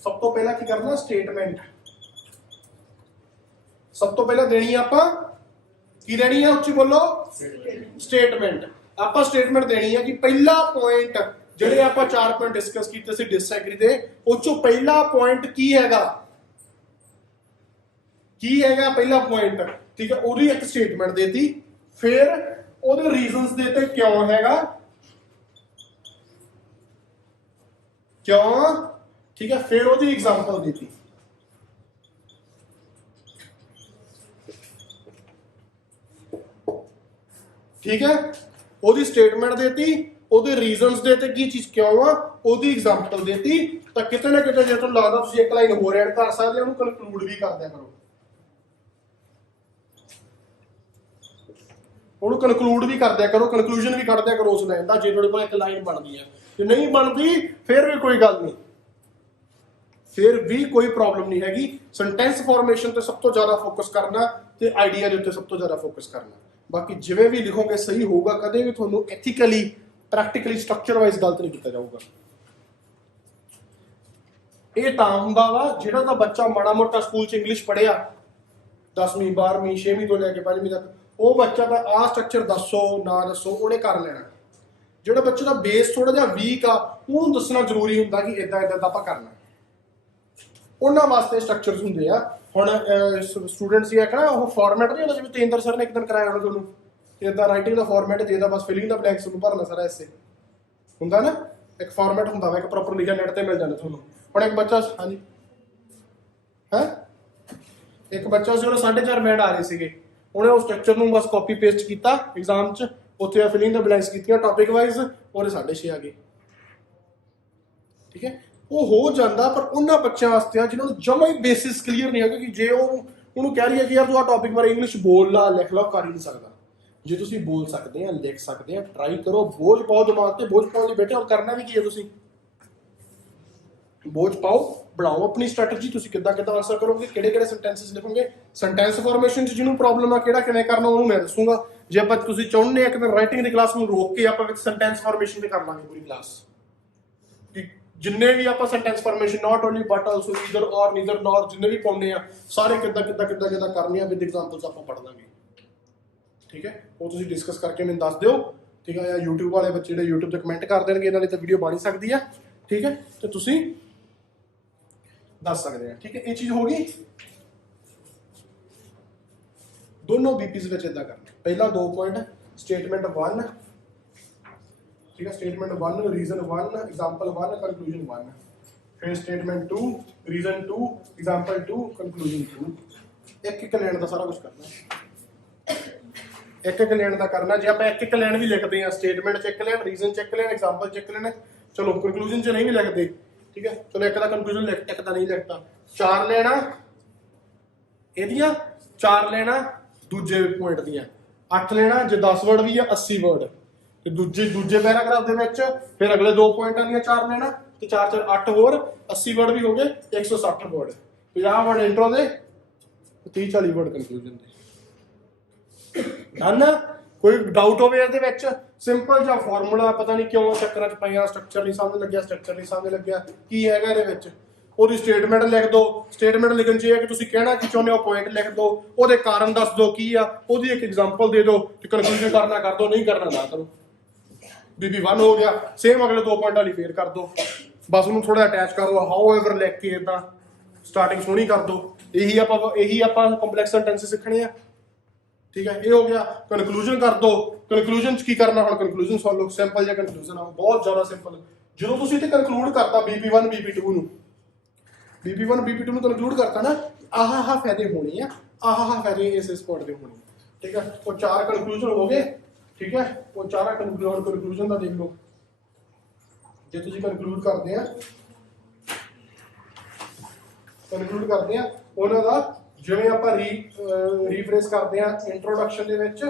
ਸਭ ਤੋਂ ਪਹਿਲਾਂ ਕੀ ਕਰਨਾ ਸਟੇਟਮੈਂਟ ਸਭ ਤੋਂ ਪਹਿਲਾਂ ਦੇਣੀ ਆਪਾਂ ਕੀ ਦੇਣੀ ਹੈ ਉੱਚੀ ਬੋਲੋ ਸਟੇਟਮੈਂਟ। ਆਪਾਂ ਸਟੇਟਮੈਂਟ ਦੇਣੀ ਹੈ ਕਿ ਪਹਿਲਾ ਪੁਆਇੰਟ ਜਿਹੜੇ ਆਪਾਂ 4 ਪੁਆਇੰਟ ਡਿਸਕਸ ਕੀਤੇ ਸੀ ਡਿਸਐਗਰੀ ਦੇ ਉਹ ਚੋਂ ਪਹਿਲਾ ਪੁਆਇੰਟ ਕੀ ਹੈਗਾ ਪਹਿਲਾ ਪੁਆਇੰਟ ਠੀਕ ਹੈ ਉਹਦੀ ਇੱਕ ਸਟੇਟਮੈਂਟ ਦੇਤੀ ਫਿਰ ਉਹਦੇ ਰੀਜ਼ਨਸ ਦੇਤੇ ਕਿਉਂ ਹੈਗਾ ਕਿਉਂ ਠੀਕ ਹੈ ਫਿਰ ਉਹਦੀ ਐਗਜ਼ਾਮਪਲ ਦਿੱਤੀ ਠੀਕ ਹੈ ਉਹਦੀ ਸਟੇਟਮੈਂਟ ਦੇਤੀ ਉਹਦੇ ਰੀਜ਼ਨਸ ਦੇਤੇ ਕੀ ਚੀਜ਼ ਕਿਉਂ ਆ ਉਹਦੀ ਐਗਜ਼ਾਮਪਲ ਦੇਤੀ ਤਾਂ ਕਿਤੇ ਨਾ ਕਿਤੇ ਜੇ ਤੁਹਾਨੂੰ ਲੱਗਦਾ ਤੁਸੀਂ ਇੱਕ ਲਾਈਨ ਹੋਰ ਐਡ ਕਰ ਸਕਦੇ ਹੋ ਉਹਨੂੰ ਕਨਕਲੂਡ ਵੀ ਕਰ ਦਿਆ ਕਰੋ ਉਹਨੂੰ ਕਨਕਲੂਡ ਵੀ ਕਰ ਦਿਆ ਕਰੋ ਕਨਕਲੂਜਨ ਵੀ ਕੱਢ ਦਿਆ ਕਰੋ ਉਸ ਲਾਈਨ ਦਾ ਜੇ ਤੁਹਾਡੇ ਕੋਲ ਇੱਕ ਲਾਈਨ ਬਣਦੀ ਹੈ ਜੇ ਨਹੀਂ ਬਣਦੀ ਫਿਰ ਵੀ ਕੋਈ ਗੱਲ ਨਹੀਂ ਫਿਰ ਵੀ ਕੋਈ ਪ੍ਰੋਬਲਮ ਨਹੀਂ ਹੈਗੀ। ਸੈਂਟੈਂਸ ਫਾਰਮੇਸ਼ਨ ਤੇ ਸਭ ਤੋਂ ਜ਼ਿਆਦਾ ਫੋਕਸ ਕਰਨਾ ਤੇ ਆਈਡੀਆ ਦੇ ਉੱਤੇ ਸਭ ਤੋਂ ਜ਼ਿਆਦਾ ਫੋਕਸ ਕਰਨਾ ਬਾਕੀ ਜਿਵੇਂ ਵੀ ਲਿਖੋਗੇ ਸਹੀ ਹੋਊਗਾ ਕਦੇ ਵੀ ਤੁਹਾਨੂੰ ਐਥੀਕਲੀ ਪ੍ਰੈਕਟੀਕਲੀ ਸਟਰਕਚਰ ਵਾਈਜ਼ ਗਲਤ ਨਹੀਂ ਕੀਤਾ ਜਾਊਗਾ। ਇਹ ਤਾਂ ਹੁੰਦਾ ਵਾ ਜਿਹੜਾ ਤਾਂ ਬੱਚਾ ਮਾੜਾ ਮੋਟਾ ਸਕੂਲ 'ਚ ਇੰਗਲਿਸ਼ ਪੜ੍ਹਿਆ 10ਵੀਂ 12ਵੀਂ 6ਵੀਂ ਤੋਂ ਲੈ ਕੇ 5ਵੀਂ ਤੱਕ ਉਹ ਬੱਚਾ ਤਾਂ ਆਹ ਸਟਰਕਚਰ ਦੱਸੋ ਨਾ ਦੱਸੋ ਉਹਨੇ ਕਰ ਲੈਣਾ। ਜਿਹੜਾ ਬੱਚੇ ਦਾ ਬੇਸ ਥੋੜਾ ਜਿਹਾ ਵੀਕ ਆ ਉਹਨੂੰ ਦੱਸਣਾ ਜ਼ਰੂਰੀ ਹੁੰਦਾ ਕਿ ਇਦਾਂ ਇਦਾਂ ਦਾ ਆਪਾਂ ਕਰਨਾ ਉਹਨਾਂ ਵਾਸਤੇ ਸਟਰਕਚਰਸ ਹੁੰਦੇ ਆ। ਹੁਣ ਸਟੂਡੈਂਟਸ ਹੀ ਆਖਣਾ ਉਹ ਫਾਰਮੈਟ ਨਹੀਂ ਹੁੰਦਾ ਜਿਵੇਂ ਤੇਂਦਰ ਸਰ ਨੇ ਇੱਕ ਦਿਨ ਕਰਾਇਆ ਹੋਣਾ ਤੁਹਾਨੂੰ ਇਦਾਂ ਰਾਈਟਿੰਗ ਦਾ ਫਾਰਮੈਟ ਜਿਹਦਾ ਬਸ ਫਿਲਿੰਗ ਦਾ ਬਲੈਂਕਸ ਨੂੰ ਭਰਨਾ ਸਾਰਾ ਐਸੇ ਹੁੰਦਾ ਨਾ ਇੱਕ ਫਾਰਮੈਟ ਹੁੰਦਾ ਵਾ ਇੱਕ ਪ੍ਰੋਪਰ ਲਿਖਿਆ ਨੈਟ ਤੇ ਮਿਲ ਜਾਂਦਾ ਤੁਹਾਨੂੰ। ਹੁਣ ਇੱਕ ਬੱਚਾ ਹਾਂਜੀ ਹੈ ਇੱਕ ਬੱਚਾ ਸੀ ਉਹਨੇ 4.5 ਮਿੰਟ ਆ ਰਹੇ ਸੀਗੇ ਉਹਨੇ ਉਹ ਸਟਰਕਚਰ ਨੂੰ ਬਸ ਕਾਪੀ ਪੇਸਟ ਕੀਤਾ ਐਗਜ਼ਾਮ 'ਚ ਉੱਥੇ ਆ ਫਿਲਿੰਗ ਦਾ ਬਲੈਂਕਸ ਕੀਤੀਆਂ ਟੌਪਿਕ ਵਾਈਜ਼ ਉਹਦੇ 6.5 ਆ ਗਏ ਠੀਕ ਹੈ। ਉਹ ਹੋ ਜਾਂਦਾ ਪਰ ਉਹਨਾਂ ਬੱਚਿਆਂ ਵਾਸਤੇ ਆ ਜਿਹਨਾਂ ਨੂੰ ਜਮਾ ਹੀ ਬੇਸਿਸ ਕਲੀਅਰ ਨਹੀਂ ਹੈਗਾ ਕਿ ਜੇ ਉਹਨੂੰ ਕਹਿ ਰਹੀ ਹੈ ਕਿ ਯਾਰ ਤੂੰ ਆ ਟੌਪਿਕ ਬਾਰੇ ਇੰਗਲਿਸ਼ ਬੋਲ ਲਾ ਲਿਖ ਲਾ ਕਰ ਹੀ ਨਹੀਂ ਸਕਦਾ। ਜੇ ਤੁਸੀਂ ਬੋਲ ਸਕਦੇ ਆ ਲਿਖ ਸਕਦੇ ਆ ਟਰਾਈ ਕਰੋ ਬੋਝ ਪਾਓ ਦਿਮਾਗ ਤੇ ਬੋਝ ਪਾਉਣ ਲਈ ਬੈਠੇ ਔਰ ਕਰਨਾ ਵੀ ਕੀ ਹੈ ਤੁਸੀਂ ਬੋਝ ਪਾਓ ਬਣਾਓ ਆਪਣੀ ਸਟ੍ਰੈਟਜੀ ਤੁਸੀਂ ਕਿੱਦਾਂ ਆਨਸਰ ਕਰੋਗੇ ਕਿਹੜੇ ਕਿਹੜੇ ਸੈਂਟੈਂਸਸ ਲਿਖੋਗੇ ਸੈਂਟੈਂਸ ਫਾਰਮੇਸ਼ਨ 'ਚ ਜਿਹਨੂੰ ਪ੍ਰੋਬਲਮ ਆ ਕਿਹੜਾ ਕਿਵੇਂ ਕਰਨਾ ਉਹਨੂੰ ਮੈਂ ਦੱਸੂਗਾ। ਜੇ ਆਪਾਂ ਤੁਸੀਂ ਚਾਹੁੰਦੇ ਆ ਕਿ ਮੈਂ ਰਾਈਟਿੰਗ ਦੀ ਕਲਾਸ ਨੂੰ ਰੋਕ ਕੇ ਆਪਾਂ ਵਿੱਚ ਸੈਂਟੈਂਸ ਫਾਰਮੇਸ਼ਨ ਤੇ ਕਰ ਲਾਂਗੇ ਪੂਰੀ ਕਲਾਸ ਜਿੰਨੇ ਵੀ ਆਪਾਂ sentence formation not only but also either ਔਰ ਨੀਦਰ ਨੋਰ ਜਿੰਨੇ ਵੀ ਪਾਉਂਦੇ ਆ ਸਾਰੇ ਕਿੱਦਾਂ ਕਰਨੀ ਆ ਵਿਦ ਐਗਜ਼ਾਮਪਲਸ ਆਪਾਂ ਪੜ੍ਹ ਲਾਂਗੇ ਠੀਕ ਹੈ। ਉਹ ਤੁਸੀਂ ਡਿਸਕਸ ਕਰਕੇ ਮੈਨੂੰ ਦੱਸ ਦਿਓ ਠੀਕ ਹੈ। ਜਾਂ YouTube ਵਾਲੇ ਬੱਚੇ ਜਿਹੜੇ YouTube ਤੇ ਕਮੈਂਟ ਕਰ ਦੇਣਗੇ ਇਹਨਾਂ ਦੀ ਤਾਂ ਵੀਡੀਓ ਬਣ ਸਕਦੀ ਆ ਠੀਕ ਹੈ ਤੇ ਤੁਸੀਂ ਦੱਸ ਸਕਦੇ ਆ ਠੀਕ ਹੈ। ਇਹ ਚੀਜ਼ ਹੋ ਗਈ ਦੋਨੋਂ BPs ਵਿੱਚ ਇਦਾਂ ਕਰਨਾ ਪਹਿਲਾ 2 ਪੁਆਇੰਟ ਸਟੇਟਮੈਂਟ 1 ठीक है स्टेटमेंट 1 रीजन 1 एग्जांपल 1 कंक्लूजन 1 फिर स्टेटमेंट 2 रीजन 2 एग्जांपल 2 कंक्लूजन 2 एक लाइन का सारा कुछ करना एक लाइन का करना जे आप एक लाइन भी लिखते हैं statement check line reason check line example check line चलो कंक्लूजन च नहीं भी लिखते ठीक है चलो एक दा कंक्लूजन लिख एक दा नहीं लिखता 4 लाइना एदियां 4 लाइना ਦੂਜੇ ਪੁਆਇੰਟ ਦੀਆਂ 8 ਲੈਣਾ, ਜੇ 10 ਵਰਡ ਵੀ ਆ 80 ਵਰਡ, ਤੇ ਦੂਜੇ ਪੈਰਾਗ੍ਰਾਫ ਦੇ ਵਿੱਚ ਫਿਰ ਅਗਲੇ 2 ਪੁਆਇੰਟਾਂ ਦੀਆਂ 4 ਲੈਣਾ, ਤੇ 4 4 8 ਹੋਰ 80 ਵਰਡ ਵੀ ਹੋ ਗਏ 160 ਵਰਡ, 50 ਵਰਡ ਇੰਟਰੋ ਦੇ, 30 40 ਵਰਡ ਕਨਕਲੂਜਨ ਦੇ। ਡਨ। ਕੋਈ ਡਾਊਟ ਹੋਵੇ ਇਹਦੇ ਵਿੱਚ, ਸਿੰਪਲ ਜਿਹਾ ਫਾਰਮੂਲਾ, ਪਤਾ ਨਹੀਂ ਕਿਉਂ ਚੱਕਰਾਂ 'ਚ ਪਈਆਂ, ਸਟਰਕਚਰ ਨਹੀਂ ਸਮਝ ਲੱਗਿਆ, ਕੀ ਹੈਗਾ ਇਹਦੇ ਵਿੱਚ, ਉਹਦੀ ਸਟੇਟਮੈਂਟ ਲਿਖ ਦਿਓ। ਸਟੇਟਮੈਂਟ ਲਿਖਣ 'ਚ ਇਹ ਹੈ ਕਿ ਤੁਸੀਂ ਕਹਿਣਾ ਕੀ ਚਾਹੁੰਦੇ ਹੋ, ਪੁਆਇੰਟ ਲਿਖ ਦਿਓ, ਉਹਦੇ ਕਾਰਨ ਦੱਸ ਦਿਓ ਕੀ ਆ, ਉਹਦੀ ਇੱਕ ਐਗਜ਼ਾਮਪਲ ਦੇ ਦਿਓ, ਤੇ ਕਨਕਲੂਜਨ ਕਰਨਾ ਕਰ ਦਿਓ, ਨਹੀਂ ਕਰਨਾ ਨਾ ਕਰੋ। BB1 ਹੋ ਗਿਆ, ਸੇਮ ਅਗਲੇ 2 ਪੁਆਇੰਟ ਵਾਲੀ ਫੇਰ ਕਰ ਦਿਓ, ਬਸ ਉਹਨੂੰ ਥੋੜਾ ਅਟੈਚ ਕਰੋ, ਹਾਊ ਐਵਰ ਲਿਖ ਕੇ ਇਦਾਂ ਸਟਾਰਟਿੰਗ ਸੋਹਣੀ ਕਰ ਦਿਓ। ਇਹੀ ਆਪਾਂ ਕੰਪਲੈਕਸ ਸੈਂਟੈਂਸ ਸਿੱਖਣੇ ਆ, ਠੀਕ ਹੈ। ਇਹ ਹੋ ਗਿਆ। ਕਨਕਲੂਜਨ ਕਰ ਦੋ। ਕਨਕਲੂਜਨ 'ਚ ਕੀ ਕਰਨਾ, ਹੁਣ ਕਨਕਲੂਜਨ ਸੁਣ ਲਓ, ਸਿੰਪਲ ਜਿਹਾ ਕਨਕਲੂਜਨ ਆ, ਬਹੁਤ ਜ਼ਿਆਦਾ ਸਿੰਪਲ। ਜਦੋਂ ਤੁਸੀਂ ਤੇ ਕਨਕਲੂਡ ਕਰਤਾ BB1 BB2 ਨੂੰ ਕਨਕਲੂਡ ਕਰਤਾ ਨਾ, ਆਹ ਫਾਇਦੇ ਹੋਣੇ ਆ, ਆਹ ਫਾਇਦੇ ਇਸ ਪੁਆਇੰਟ ਦੇ ਹੋਣੇ, ਠੀਕ ਹੈ। ਉਹ 4 ਕਨਕਲੂਜਨ ਹੋ ਗਏ, ਠੀਕ ਹੈ। ਉਹ 4 ਕਨਕਲੂਜਨ ਦਾ ਦੇਖ ਲਓ। ਜੇ ਤੁਸੀਂ ਕਨਕਲੂਡ ਕਰਦੇ ਆ ਉਹਨਾਂ ਦਾ, ਜਿਵੇਂ ਆਪਾਂ ਰੀਫਰੇਸ ਕਰਦੇ ਆ ਇੰਟਰੋਡਕਸ਼ਨ ਦੇ ਵਿੱਚ,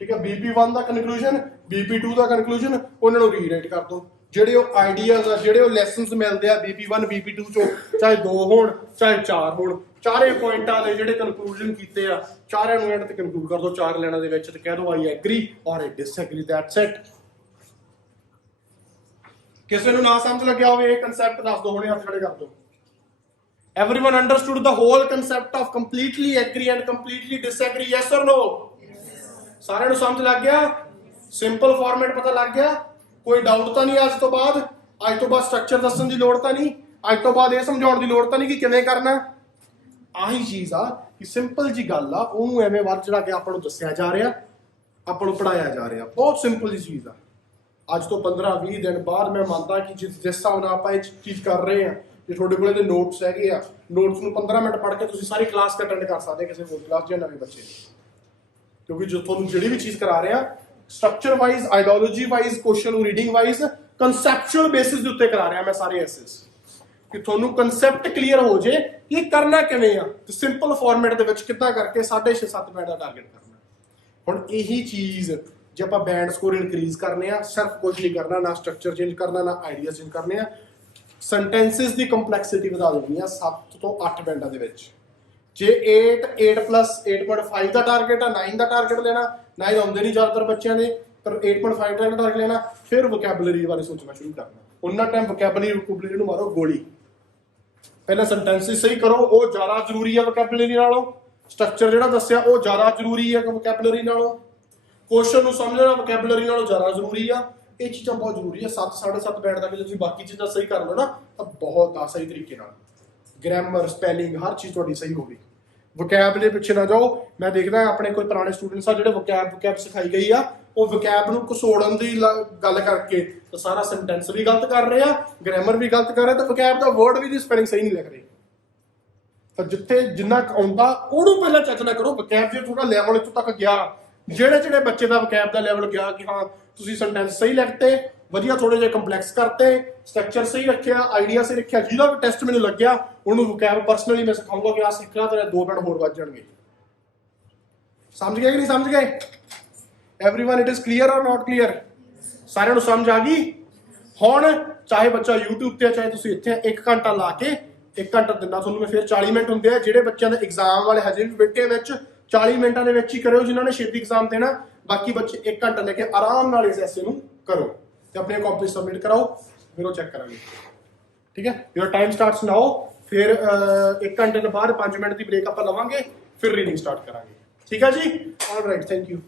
ਠੀਕ ਹੈ। BB1 ਦਾ ਕਨਕਲੂਜਨ, BB2 ਦਾ ਕਨਕਲੂਜਨ, ਉਹਨਾਂ ਨੂੰ ਰੀਰਾਈਟ ਕਰ ਦਿਓ। ਜਿਹੜੇ ਉਹ ਆਈਡੀਆਜ਼ ਆ, ਜਿਹੜੇ ਉਹ ਲੈਸਨਸ ਮਿਲਦੇ ਆ BB1 BB2 ਚੋਂ, ਚਾਹੇ 2 ਹੋਣ ਚਾਹੇ 4 ਹੋਣ, ਚਾਰੇ ਪੁਆਇੰਟਾਂ ਦੇ ਜਿਹੜੇ ਕਨਕਲੂਜਨ ਕੀਤੇ ਆ, ਚਾਰਿਆਂ ਨੂੰ ਐਂਡ ਤੇ ਕਨਕਲੂਡ ਕਰ ਦਿਓ 4 ਲਾਈਨਾਂ ਦੇ ਵਿੱਚ, ਤੇ ਕਹਿ ਦਿਓ ਆਈ ਐਗਰੀ ਔਰ ਆਈ ਡਿਸਐਗਰੀ, ਦੈਟਸ ਇਟ। ਕਿਸੇ ਨੂੰ ਨਾ ਸਮਝ ਲੱਗਿਆ ਹੋਵੇ ਇਹ ਕਨਸੈਪਟ ਦੱਸ ਦਿਓ, ਹੁਣੇ ਹੱਥ ਖੜੇ ਕਰ ਦਿਓ। Everyone understood the whole concept of completely agree and completely disagree, yes or no? ਸਾਰਿਆਂ ਨੂੰ ਸਮਝ ਲੱਗ ਗਿਆ? ਸਿੰਪਲ ਫਾਰਮੈਟ ਪਤਾ ਲੱਗ ਗਿਆ? ਕੋਈ ਡਾਊਟ ਤਾਂ ਨਹੀਂ ਅੱਜ ਤੋਂ ਬਾਅਦ ਸਟਰਕਚਰ ਦੱਸਣ ਦੀ ਲੋੜ ਤਾਂ ਨਹੀਂ, ਅੱਜ ਤੋਂ ਬਾਅਦ ਇਹ ਸਮਝਾਉਣ ਦੀ ਲੋੜ ਤਾਂ ਨਹੀਂ ਕਿ ਕਿਵੇਂ ਕਰਨਾ। ਆਹੀ ਚੀਜ਼ ਆ ਕਿ ਸਿੰਪਲ ਜੀ ਗੱਲ ਆ, ਉਹਨੂੰ ਐਵੇਂ ਵੱਧ ਚੜਾ ਕੇ ਆਪਾਂ ਨੂੰ ਦੱਸਿਆ ਜਾ ਰਿਹਾ, ਆਪਾਂ ਨੂੰ ਪੜਾਇਆ ਜਾ ਰਿਹਾ। ਬਹੁਤ ਸਿੰਪਲ ਜੀ ਚੀਜ਼ ਆ। ਅੱਜ ਤੋਂ 15-20 ਦਿਨ ਬਾਅਦ ਮੈਂ ਮੰਨਦਾ ਕਿ ਜਿਸ ਹਿਸਾਬ ਨਾਲ ਆਪਾਂ ਇਹ ਚੀਜ਼ ਕਰ ਰਹੇ ਆ, ਜੇ ਤੁਹਾਡੇ ਕੋਲ ਇਹਦੇ ਨੋਟਸ ਹੈਗੇ ਆ, ਨੋਟਸ ਨੂੰ 15 ਮਿੰਟ ਪੜ੍ਹ ਕੇ ਤੁਸੀਂ ਸਾਰੀ ਕਲਾਸ ਅਟੈਂਡ ਕਰ ਸਕਦੇ ਕਿਸੇ ਹੋਰ ਕਲਾਸ ਜਾਂ ਨਵੇਂ ਬੱਚੇ, ਕਿਉਂਕਿ ਜੋ ਤੁਹਾਨੂੰ ਜਿਹੜੀ ਵੀ ਚੀਜ਼ ਕਰਾ ਰਹੇ ਆ structure wise, ideology wise, question ਨੂੰ ਰੀਡਿੰਗ ਵਾਈਜ਼, ਕਨਸੈਪਚੁਅਲ ਬੇਸਿਸ ਦੇ ਉੱਤੇ ਕਰਾ ਰਿਹਾ ਮੈਂ ਸਾਰੇ ਐਸੇਸ, ਕਿ ਤੁਹਾਨੂੰ ਕਨਸੈਪਟ ਕਲੀਅਰ ਹੋ ਜੇ ਇਹ ਕਰਨਾ ਕਿਵੇਂ ਆ, ਤੇ ਸਿੰਪਲ ਫਾਰਮੈਟ ਦੇ ਵਿੱਚ ਕਿੱਦਾਂ ਕਰਕੇ 6.5-7 ਬੈਂਡ ਦਾ ਟਾਰਗੇਟ ਕਰਨਾ। ਹੁਣ ਇਹੀ ਚੀਜ਼ ਜੇ ਆਪਾਂ ਬੈਂਡ ਸਕੋਰ ਇਨਕਰੀਜ਼ ਕਰਨੇ ਆ, ਸਿਰਫ ਕੁਝ ਨਹੀਂ ਕਰਨਾ, ਨਾ ਸਟਰਕਚਰ ਚੇਂਜ ਕਰਨਾ, ਨਾ ਆਈਡੀਆ ਚੇਂਜ ਕਰਨੇ ਆ, ਸੈਂਟੈਂਸਿਸ ਦੀ ਕੰਪਲੈਕਸਿਟੀ ਵਧਾ ਦੇਣੀ ਆ 7 ਤੋਂ 8 ਬੈਂਡਾਂ ਦੇ ਵਿੱਚ। ਜੇ 8 ਪਲੱਸ 8.5 ਦਾ ਟਾਰਗੇਟ ਆ, 9 ਦਾ ਟਾਰਗੇਟ ਲੈਣਾ, 9 ਆਉਂਦੇ ਨਹੀਂ ਜ਼ਿਆਦਾਤਰ ਬੱਚਿਆਂ ਦੇ, ਪਰ 8.5 ਦਾ ਟਾਰਗੇਟ ਲੈਣਾ, ਫਿਰ ਵੋਕੈਬਲਰੀ ਬਾਰੇ ਸੋਚਣਾ ਸ਼ੁਰੂ ਕਰਨਾ। ਉਹਨਾਂ ਟਾਈਮ ਵੋਕੈਬਲਰੀ ਨੂੰ ਮਾਰੋ ਗੋਲੀ। ਪਹਿਲਾਂ ਸੈਂਟੈਂਸਿਸ ਸਹੀ ਕਰੋ, ਉਹ ਜ਼ਿਆਦਾ ਜ਼ਰੂਰੀ ਆ ਵੋਕੈਬਲਰੀ ਨਾਲੋਂ। ਸਟਰਕਚਰ ਜਿਹੜਾ ਦੱਸਿਆ ਉਹ ਜ਼ਿਆਦਾ ਜ਼ਰੂਰੀ ਆ ਵੋਕੈਬਲਰੀ ਨਾਲੋਂ। ਕੁਐਸਚਨ ਨੂੰ ਸਮਝਣਾ ਵੋਕੈਬਲਰੀ ਨਾਲੋਂ ਜ਼ਿਆਦਾ ਜ਼ਰੂਰੀ ਆ। ਇਹ ਚੀਜ਼ਾਂ ਬਹੁਤ ਜ਼ਰੂਰੀ ਆ। 7-7.5 ਬੈਂਡ ਤੱਕ ਜੇ ਤੁਸੀਂ ਬਾਕੀ ਚੀਜ਼ਾਂ ਸਹੀ ਕਰ ਲਓ ਨਾ, ਤਾਂ ਬਹੁਤ ਆ ਸਹੀ ਤਰੀਕੇ ਨਾਲ। ਗ੍ਰਾਮਰ, ਸਪੈਲਿੰਗ, ਹਰ ਚੀਜ਼ ਤੁਹਾਡੀ ਸਹੀ ਹੋਵੇ। ਵੋਕੈਬ ਦੇ ਪਿੱਛੇ ਨਾ ਜਾਓ। ਮੈਂ ਦੇਖਦਾ ਆਪਣੇ ਕੋਈ ਪੁਰਾਣੇ ਸਟੂਡੈਂਟਸ ਆ ਜਿਹੜੇ ਵੋਕੈਬ ਸਿਖਾਈ ਗਈ ਆ, ਉਹ ਵੋਕੈਬ ਨੂੰ ਘਸੋੜਨ ਦੀ ਗੱਲ ਕਰਕੇ ਤਾਂ ਸਾਰਾ ਸੈਂਟੈਂਸ ਵੀ ਗਲਤ ਕਰ ਰਹੇ ਆ, ਗ੍ਰਾਮਰ ਵੀ ਗਲਤ ਕਰ ਰਹੇ, ਤਾਂ ਵੋਕੈਬ ਦਾ ਵਰਡ ਵੀ ਦੀ ਸਪੈਲਿੰਗ ਸਹੀ ਨਹੀਂ ਲਿਖ ਰਹੇ। ਤਾਂ ਜਿੱਥੇ ਜਿੰਨਾ ਆਉਂਦਾ ਉਹਨੂੰ ਪਹਿਲਾਂ ਚੈੱਕ ਨਾ ਕਰੋ। ਵੋਕੈਬ ਜੇ ਥੋੜਾ ਲੈਵਲ ਇੱਥੋਂ ਤੱਕ ਗਿਆ, ਜਿਹੜੇ ਬੱਚੇ ਦਾ ਵੋਕੈਬ ਦਾ ਲੈਵਲ ਗਿਆ ਕਿ ਹਾਂ ਤੁਸੀਂ ਸੈਂਟੈਂਸ ਸਹੀ ਲਿਖਤੇ, ਵਧੀਆ ਥੋੜੇ ਜਿਹੇ ਕੰਪਲੈਕਸ ਕਰਤੇ, ਸਟਰਕਚਰ ਸਹੀ ਰੱਖਿਆ, ਆਈਡੀਆ ਸਹੀ ਰੱਖਿਆ, ਜਿਹਦਾ ਵੀ ਟੈਸਟ ਮੈਨੂੰ ਲੱਗਿਆ ਉਹਨੂੰ ਵੋਕੈਬ ਪਰਸਨਲੀ ਮੈਂ ਸਿਖਾਊਂਗਾ ਕਿ ਆਹ ਸਿੱਖਣਾ ਤੇਰੇ 2 ਬੈਂਡ ਹੋਰ ਵੱਧ ਜਾਣਗੇ। ਸਮਝ ਗਏ ਕਿ ਨਹੀਂ ਸਮਝ ਗਏ? ਐਵਰੀਵਨ ਇਟ ਇਜ਼ ਕਲੀਅਰ ਔਰ ਨਾਟ ਕਲੀਅਰ? ਸਾਰਿਆਂ ਨੂੰ ਸਮਝ ਆ ਗਈ? ਹੁਣ ਚਾਹੇ ਬੱਚਾ YouTube ਤੇ, ਚਾਹੇ ਤੁਸੀਂ ਇੱਥੇ 1 ਘੰਟਾ ਲਾ ਕੇ 1 ਘੰਟਾ ਦਿੰਦਾ ਤੁਹਾਨੂੰ ਮੈਂ, ਫਿਰ 40 ਮਿੰਟ ਹੁੰਦੇ ਆ। ਜਿਹੜੇ ਬੱਚਿਆਂ ਦੇ ਐਗਜ਼ਾਮ ਵਾਲੇ ਹਜੇ ਵੀ ਬੈਠੇ ਵਿੱਚ 40 ਮਿੰਟਾਂ ਦੇ ਵਿੱਚ ਹੀ ਕਰਿਓ, ਜਿਨ੍ਹਾਂ ਨੇ ਛੇਤੀ ਐਗਜ਼ਾਮ ਦੇਣਾ। ਬਾਕੀ ਬੱਚੇ 1 ਘੰਟਾ ਲੈ ਕੇ ਆਰਾਮ ਨਾਲ ਇਸ ਐਸੇ ਨੂੰ ਕਰੋ ਤੇ ਆਪਣੇ ਕਾਪੀ ਸਬਮਿਟ ਕਰਾਓ, ਫਿਰ ਉਹ ਚੈੱਕ ਕਰਾਂਗੇ। ਠੀਕ ਹੈ, ਯੂਰ ਟਾਈਮ ਸਟਾਰਟਸ ਨਾਓ। ਫਿਰ 1 ਘੰਟੇ ਤੋਂ ਬਾਅਦ 5 ਮਿੰਟ ਦੀ ਬ੍ਰੇਕ ਆਪਾਂ ਲਵਾਂਗੇ, ਫਿਰ ਰੀਡਿੰਗ ਸਟਾਰਟ ਕਰਾਂਗੇ। ਠੀਕ ਹੈ ਜੀ, ਆਲ ਰਾਈਟ, ਥੈਂਕ ਯੂ।